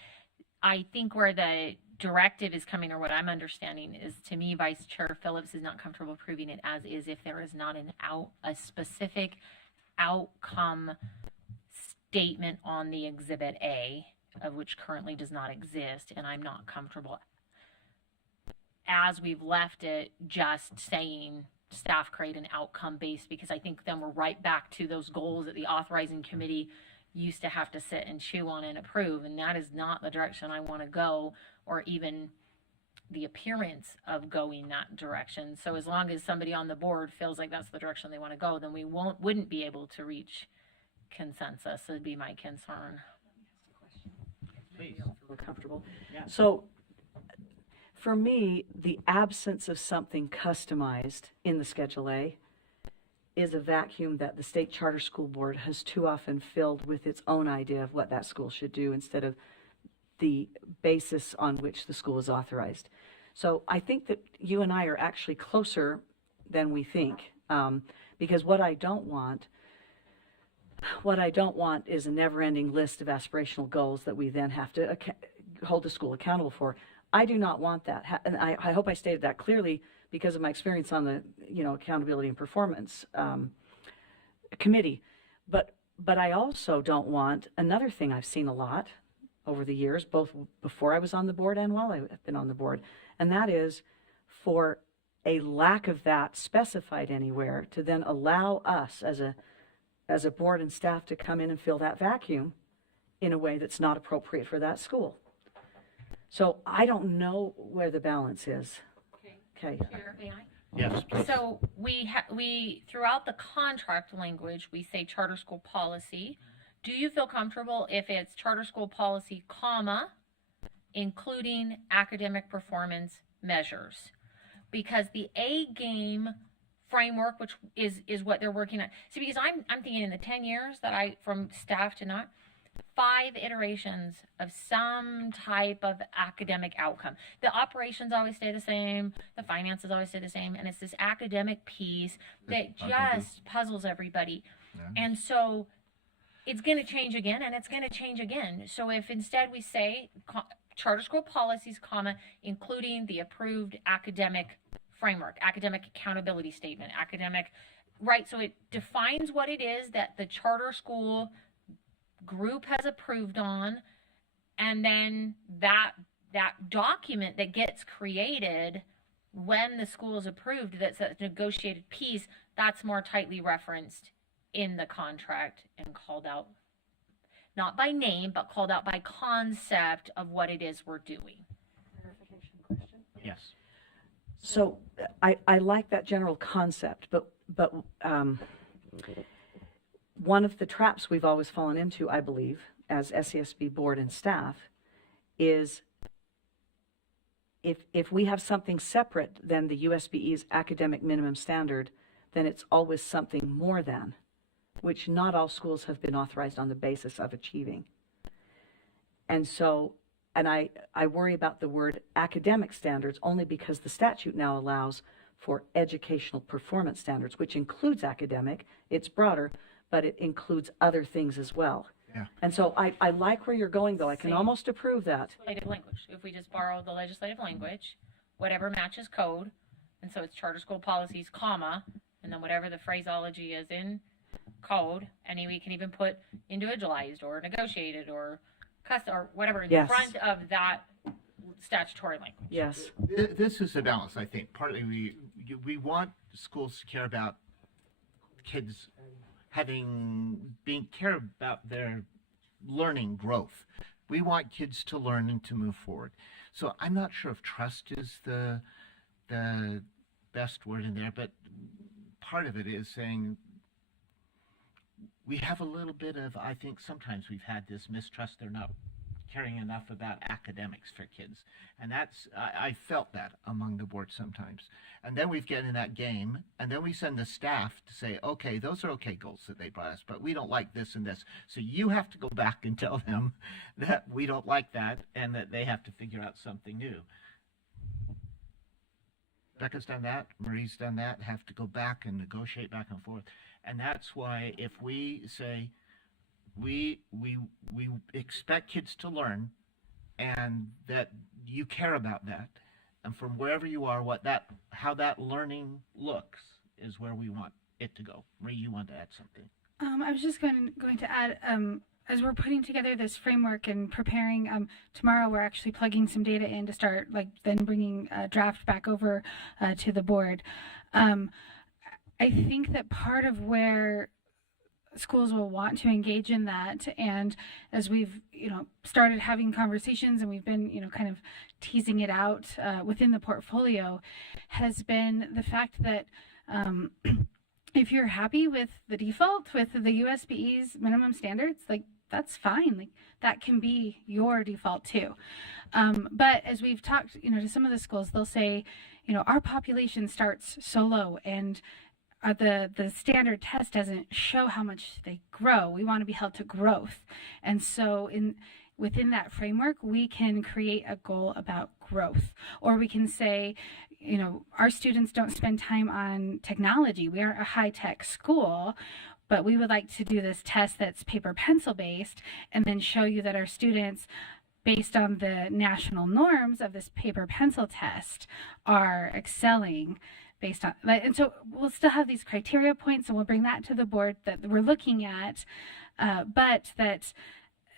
think where the directive is coming, or what I'm understanding, is, to me, Vice Chair Phillips is not comfortable approving it as is if there is not a specific outcome statement on the Exhibit A, of which currently does not exist, and I'm not comfortable as we've left it just saying staff create an outcome based, because I think then we're right back to those goals that the authorizing committee used to have to sit and chew on and approve, and that is not the direction I want to go, or even the appearance of going that direction. So as long as somebody on the board feels like that's the direction they want to go, then we wouldn't be able to reach consensus. Would be my concern. Please. Feel comfortable. Yeah. So for me, the absence of something customized in the Schedule A is a vacuum that the State Charter School Board has too often filled with its own idea of what that school should do instead of the basis on which the school is authorized. So I think that you and I are actually closer than we think, because what I don't want is a never-ending list of aspirational goals that we then have to hold the school accountable for. I do not want that, and I hope I stated that clearly because of my experience on the accountability and performance committee. But I also don't want, another thing I've seen a lot over the years, both before I was on the board and while I've been on the board, and that is for a lack of that specified anywhere to then allow us as a board and staff to come in and fill that vacuum in a way that's not appropriate for that school. So I don't know where the balance is. Okay. Chair, may I? Yes, please. So we throughout the contract language, we say charter school policy. Do you feel comfortable if it's charter school policy, comma, including academic performance measures? Because the A game framework, which is what they're working on. See, because I'm thinking in the 10 years that from staff to not, 5 iterations of some type of academic outcome. The operations always stay the same, the finances always stay the same, and it's this academic piece that just puzzles everybody. Yeah. And so it's going to change again, and it's going to change again. So if instead we say charter school policies, comma, including the approved academic framework, academic accountability statement, right? So it defines what it is that the charter school group has approved on, and then that document that gets created when the school is approved, that's a negotiated piece, that's more tightly referenced in the contract and called out, not by name, but called out by concept of what it is we're doing. Clarification question? Yes. So I like that general concept, but one of the traps we've always fallen into, I believe, as SESB board and staff, is if we have something separate than the USBE's academic minimum standard, then it's always something more than, which not all schools have been authorized on the basis of achieving. And so, and I worry about the word academic standards only because the statute now allows for educational performance standards, which includes academic. It's broader, but it includes other things as well. Yeah. And so I like where you're going, though. I can almost approve that. Legislative language. If we just borrow the legislative language, whatever matches code, and so it's charter school policies, comma, and then whatever the phraseology is in code, and we can even put individualized or negotiated or custom or whatever in front of that statutory language. Yes. This is a balance, I think. Partly we want schools to care about kids care about their learning growth. We want kids to learn and to move forward. So I'm not sure if trust is the best word in there, but part of it is saying we have a little bit of, I think sometimes we've had this mistrust. They're not caring enough about academics for kids. And that's, I felt that among the board sometimes. And then we've get in that game, and then we send the staff to say, okay, those are okay goals that they brought us, but we don't like this and this. So you have to go back and tell them that we don't like that and that they have to figure out something new. Becca's done that, Marie's done that, have to go back and negotiate back and forth. And that's why if we say, we expect kids to learn and that you care about that, and from wherever you are, how that learning looks is where we want it to go. Marie, you want to add something? I was just going to add, as we're putting together this framework and preparing, tomorrow we're actually plugging some data in to start then bringing a draft back over to the board. I think that part of where schools will want to engage in that, and as we've started having conversations and we've been kind of teasing it out within the portfolio, has been the fact that if you're happy with the default with the USBE's minimum standards, that's fine. That can be your default too. But as we've talked to some of the schools, they'll say our population starts so low, and the standard test doesn't show how much they grow. We want to be held to growth. And so within that framework, we can create a goal about growth. Or we can say, our students don't spend time on technology. We aren't a high-tech school, but we would like to do this test that's paper pencil based and then show you that our students, based on the national norms of this paper pencil test, are excelling based on, and so we'll still have these criteria points, and we'll bring that to the board that we're looking at, but that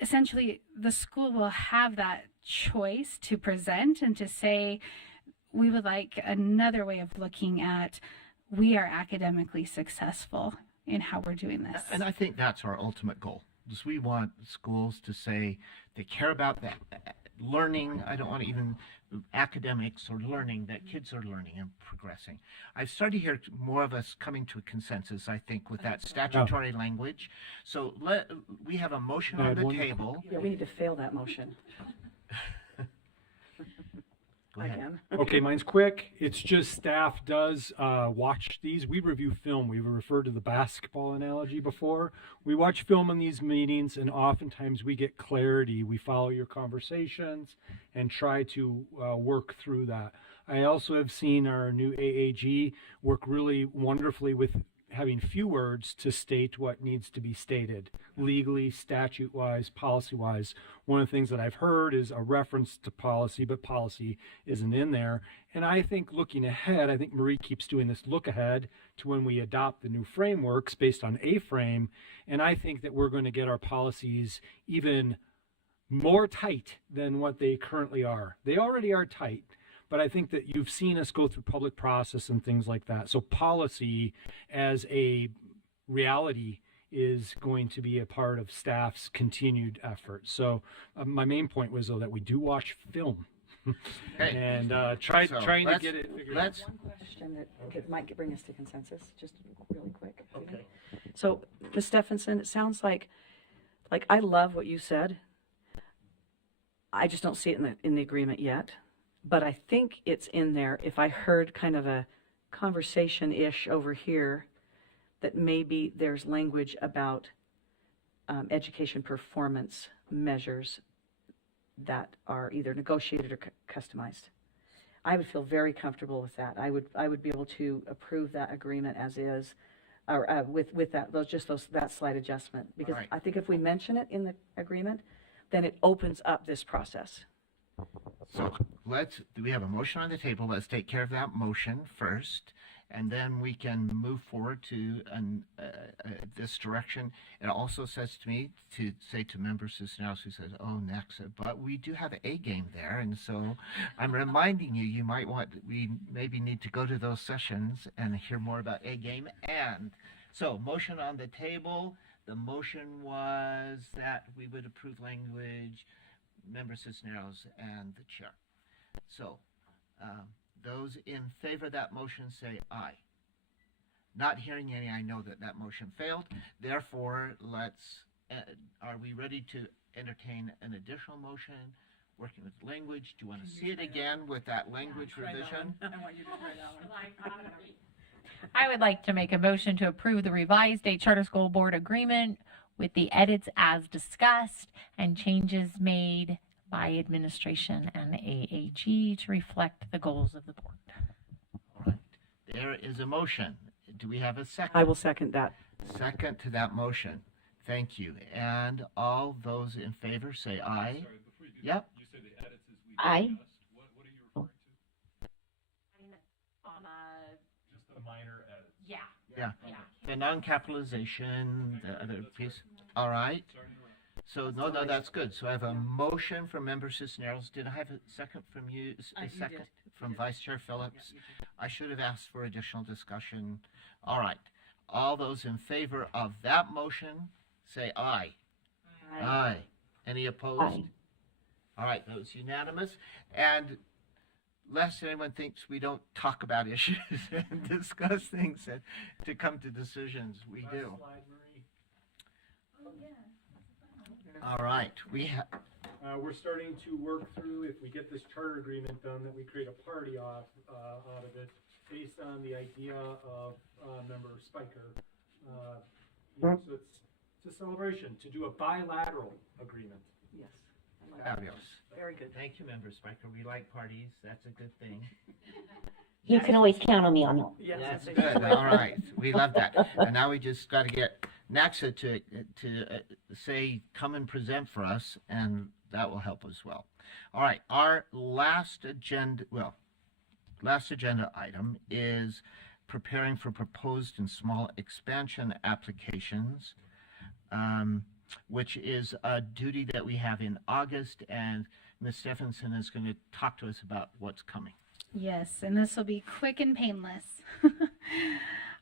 essentially the school will have that choice to present and to say, we would like another way of looking at, we are academically successful in how we're doing this. And I think that's our ultimate goal, is we want schools to say they care about that learning. I don't want to even academics or learning, that kids are learning and progressing. I've started to hear more of us coming to a consensus, I think, with that statutory language. So we have a motion on the table. Yeah, we need to fail that motion. Go ahead. Again. Okay, mine's quick. It's just staff does watch these. We review film. We've referred to the basketball analogy before. We watch film in these meetings, and oftentimes we get clarity. We follow your conversations and try to work through that. I also have seen our new AAG work really wonderfully with having few words to state what needs to be stated legally, statute-wise, policy-wise. One of the things that I've heard is a reference to policy, but policy isn't in there. And I think looking ahead, I think Marie keeps doing this look ahead to when we adopt the new frameworks based on A-frame. And I think that we're going to get our policies even more tight than what they currently are. They already are tight. But I think that you've seen us go through public process and things like that. So policy as a reality is going to be a part of staff's continued effort. So my main point was, though, that we do watch film. Okay. And trying to let's- get it figured let's- out. One question that might bring us to consensus, just really quick. Okay. So, Ms. Stephenson, it sounds like I love what you said. I just don't see it in the agreement yet. But I think it's in there. If I heard kind of a conversation-ish over here, that maybe there's language about education performance measures that are either negotiated or customized. I would feel very comfortable with that. I would be able to approve that agreement as is, or with that that slight adjustment. Because All right. I think if we mention it in the agreement, then it opens up this process. So we have a motion on the table. Let's take care of that motion first, and then we can move forward to this direction. It also says to me to say to members Cisneros who says, oh, next, but we do have A game there. And so I'm reminding you, we maybe need to go to those sessions and hear more about A game. And so motion on the table. The motion was that we would approve language, Member Cisneros and the chair. So, those in favor of that motion say aye. Not hearing any, I know that motion failed. Therefore, are we ready to entertain an additional motion working with language? Do you want to see it again with that language revision? I want you to try that one. I would like to make a motion to approve the revised state charter school board agreement with the edits as discussed and changes made by administration and AAG to reflect the goals of the board. All right. There is a motion. Do we have a second? I will second that. Second to that motion. Thank you. And all those in favor say aye. Sorry, before you do Yep. that, you say the edits as we Aye. discussed. What are you referring to? On Just the minor edits. yeah. Yeah. The non-capitalization, the other piece. All right. Sorry to interrupt. So, no, that's good. So I have a motion from Member Cisneros. Did I have a second from you? A You second did. from Vice Chair Phillips? Yeah, you did. I should have asked for additional discussion. All right. All those in favor of that motion, say aye. Aye. Any opposed? Aye. All right, that was unanimous. And lest anyone thinks we don't talk about issues and discuss things and to come to decisions, we do. Slide, Marie. All right, We're starting to work through, if we get this charter agreement done, that we create a party out of it based on the idea of Member Spiker. So it's a celebration to do a bilateral agreement. Yes. I like that. fabulous. Very good. Thank you, Member Spiker. We like parties. That's a good thing. You can always count on me on that. Yes, That's I good. think- All right. We love that. And now we just got to get NACSA to say, come and present for us, and that will help as well. All right. Our last agenda, well, last agenda item is preparing for proposed and small expansion applications, which is a duty that we have in August, and Ms. Stephenson is going to talk to us about what's coming. Yes, and this will be quick and painless.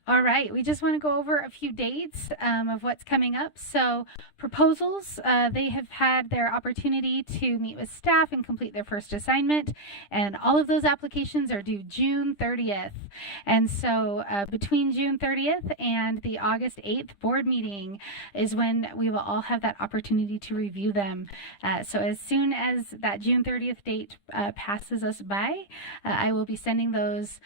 All right, we just want to go over a few dates of what's coming up. So proposals, they have had their opportunity to meet with staff and complete their first assignment, and all of those applications are due June 30th. And so between June 30th and the August 8th board meeting is when we will all have that opportunity to review them. So as soon as that June 30th date passes us by, I will be sending those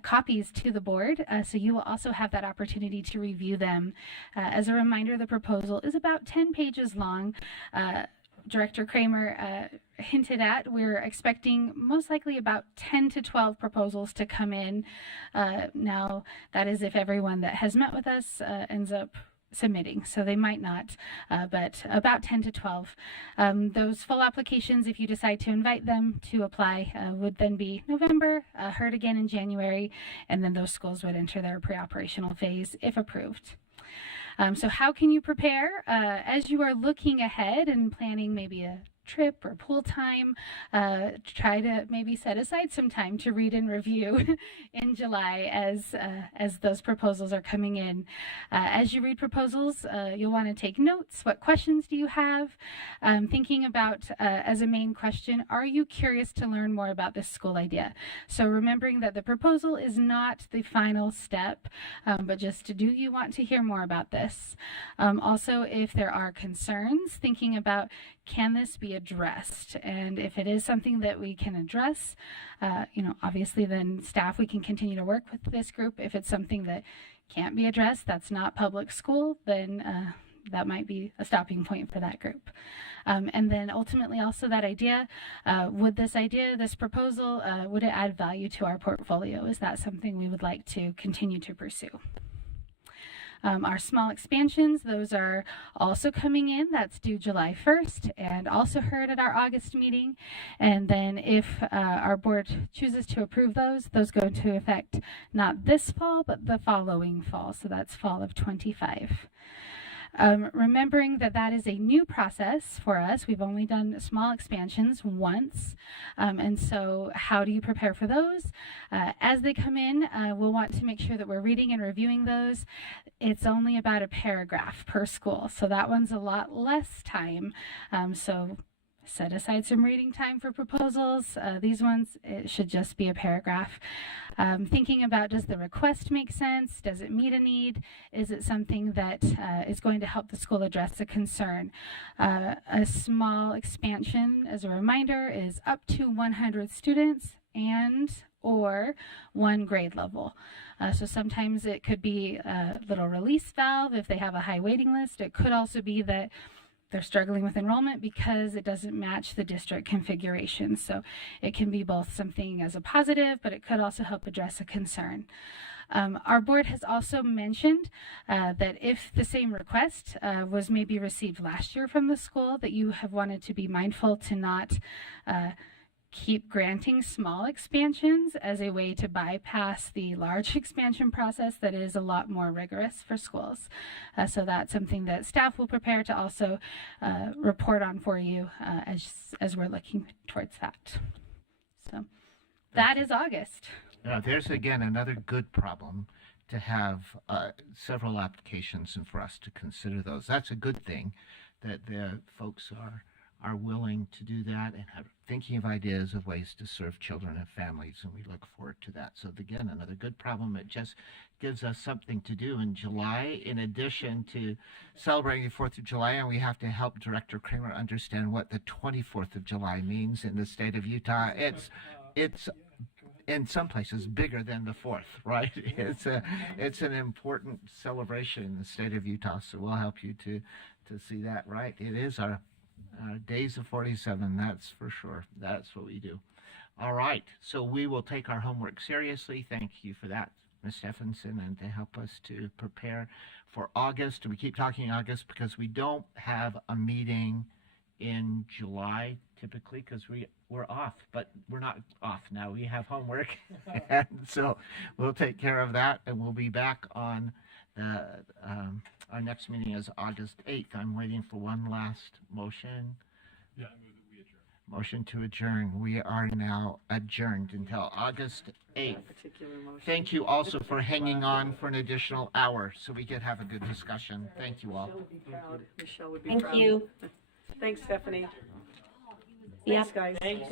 copies to the board, so you will also have that opportunity to review them. As a reminder, the proposal is about 10 pages long. Director Kramer hinted at, we're expecting most likely about 10 to 12 proposals to come in. Now, that is if everyone that has met with us ends up submitting, so they might not, but about 10 to 12. Those full applications, if you decide to invite them to apply, would then be November, heard again in January, and then those schools would enter their pre-operational phase if approved. So how can you prepare as you are looking ahead and planning maybe a trip or pool time? Try to maybe set aside some time to read and review in July as those proposals are coming in. As you read proposals, you'll want to take notes. What questions do you have? Thinking about as a main question, are you curious to learn more about this school idea? So remembering that the proposal is not the final step, but just do you want to hear more about this? Also, if there are concerns, thinking about, can this be addressed? And if it is something that we can address, obviously then staff, we can continue to work with this group. If it's something that can't be addressed, that's not public school, then that might be a stopping point for that group. And then ultimately also that idea, would this proposal, would it add value to our portfolio? Is that something we would like to continue to pursue? Our small expansions, those are also coming in. That's due July 1st and also heard at our August meeting. And then if our board chooses to approve those go into effect not this fall, but the following fall. So that's fall of 25. Remembering that is a new process for us. We've only done small expansions once. And so how do you prepare for those? As they come in, we'll want to make sure that we're reading and reviewing those. It's only about a paragraph per school. So that one's a lot less time. So set aside some reading time for proposals. These ones, it should just be a paragraph. Thinking about, does the request make sense? Does it meet a need? Is it something that is going to help the school address a concern? A small expansion, as a reminder, is up to 100 students and or one grade level. So sometimes it could be a little release valve if they have a high waiting list. It could also be that they're struggling with enrollment because it doesn't match the district configuration. So it can be both something as a positive, but it could also help address a concern. Our board has also mentioned that if the same request was maybe received last year from the school, that you have wanted to be mindful to not keep granting small expansions as a way to bypass the large expansion process that is a lot more rigorous for schools. So that's something that staff will prepare to also report on for you as we're looking towards that. So that is August. Now, there's again another good problem to have several applications and for us to consider those. That's a good thing that the folks are willing to do that and are thinking of ideas of ways to serve children and families, and we look forward to that. So again, another good problem. It just gives us something to do in July, in addition to celebrating the 4th of July, and we have to help Director Kramer understand what the 24th of July means in the state of Utah. It's in some places bigger than the 4th, right? It's an important celebration in the state of Utah, so we'll help you to see that, right? It is our days of 47, that's for sure. That's what we do. All right, so we will take our homework seriously. Thank you for that, Ms. Stephenson, and to help us to prepare for August. We keep talking August because we don't have a meeting in July typically because we're off, but we're not off now. We have homework. And so we'll take care of that, and we'll be back on our next meeting is August 8th. I'm waiting for one last motion. Yeah, I move that we adjourn. Motion to adjourn. We are now adjourned until August 8th. Particular motion. Thank you also for hanging on for an additional hour so we could have a good discussion. Thank you all. Michelle would be proud. Michelle would be Thank proud. you. Thanks, Stephanie. Yeah. Thanks, guys.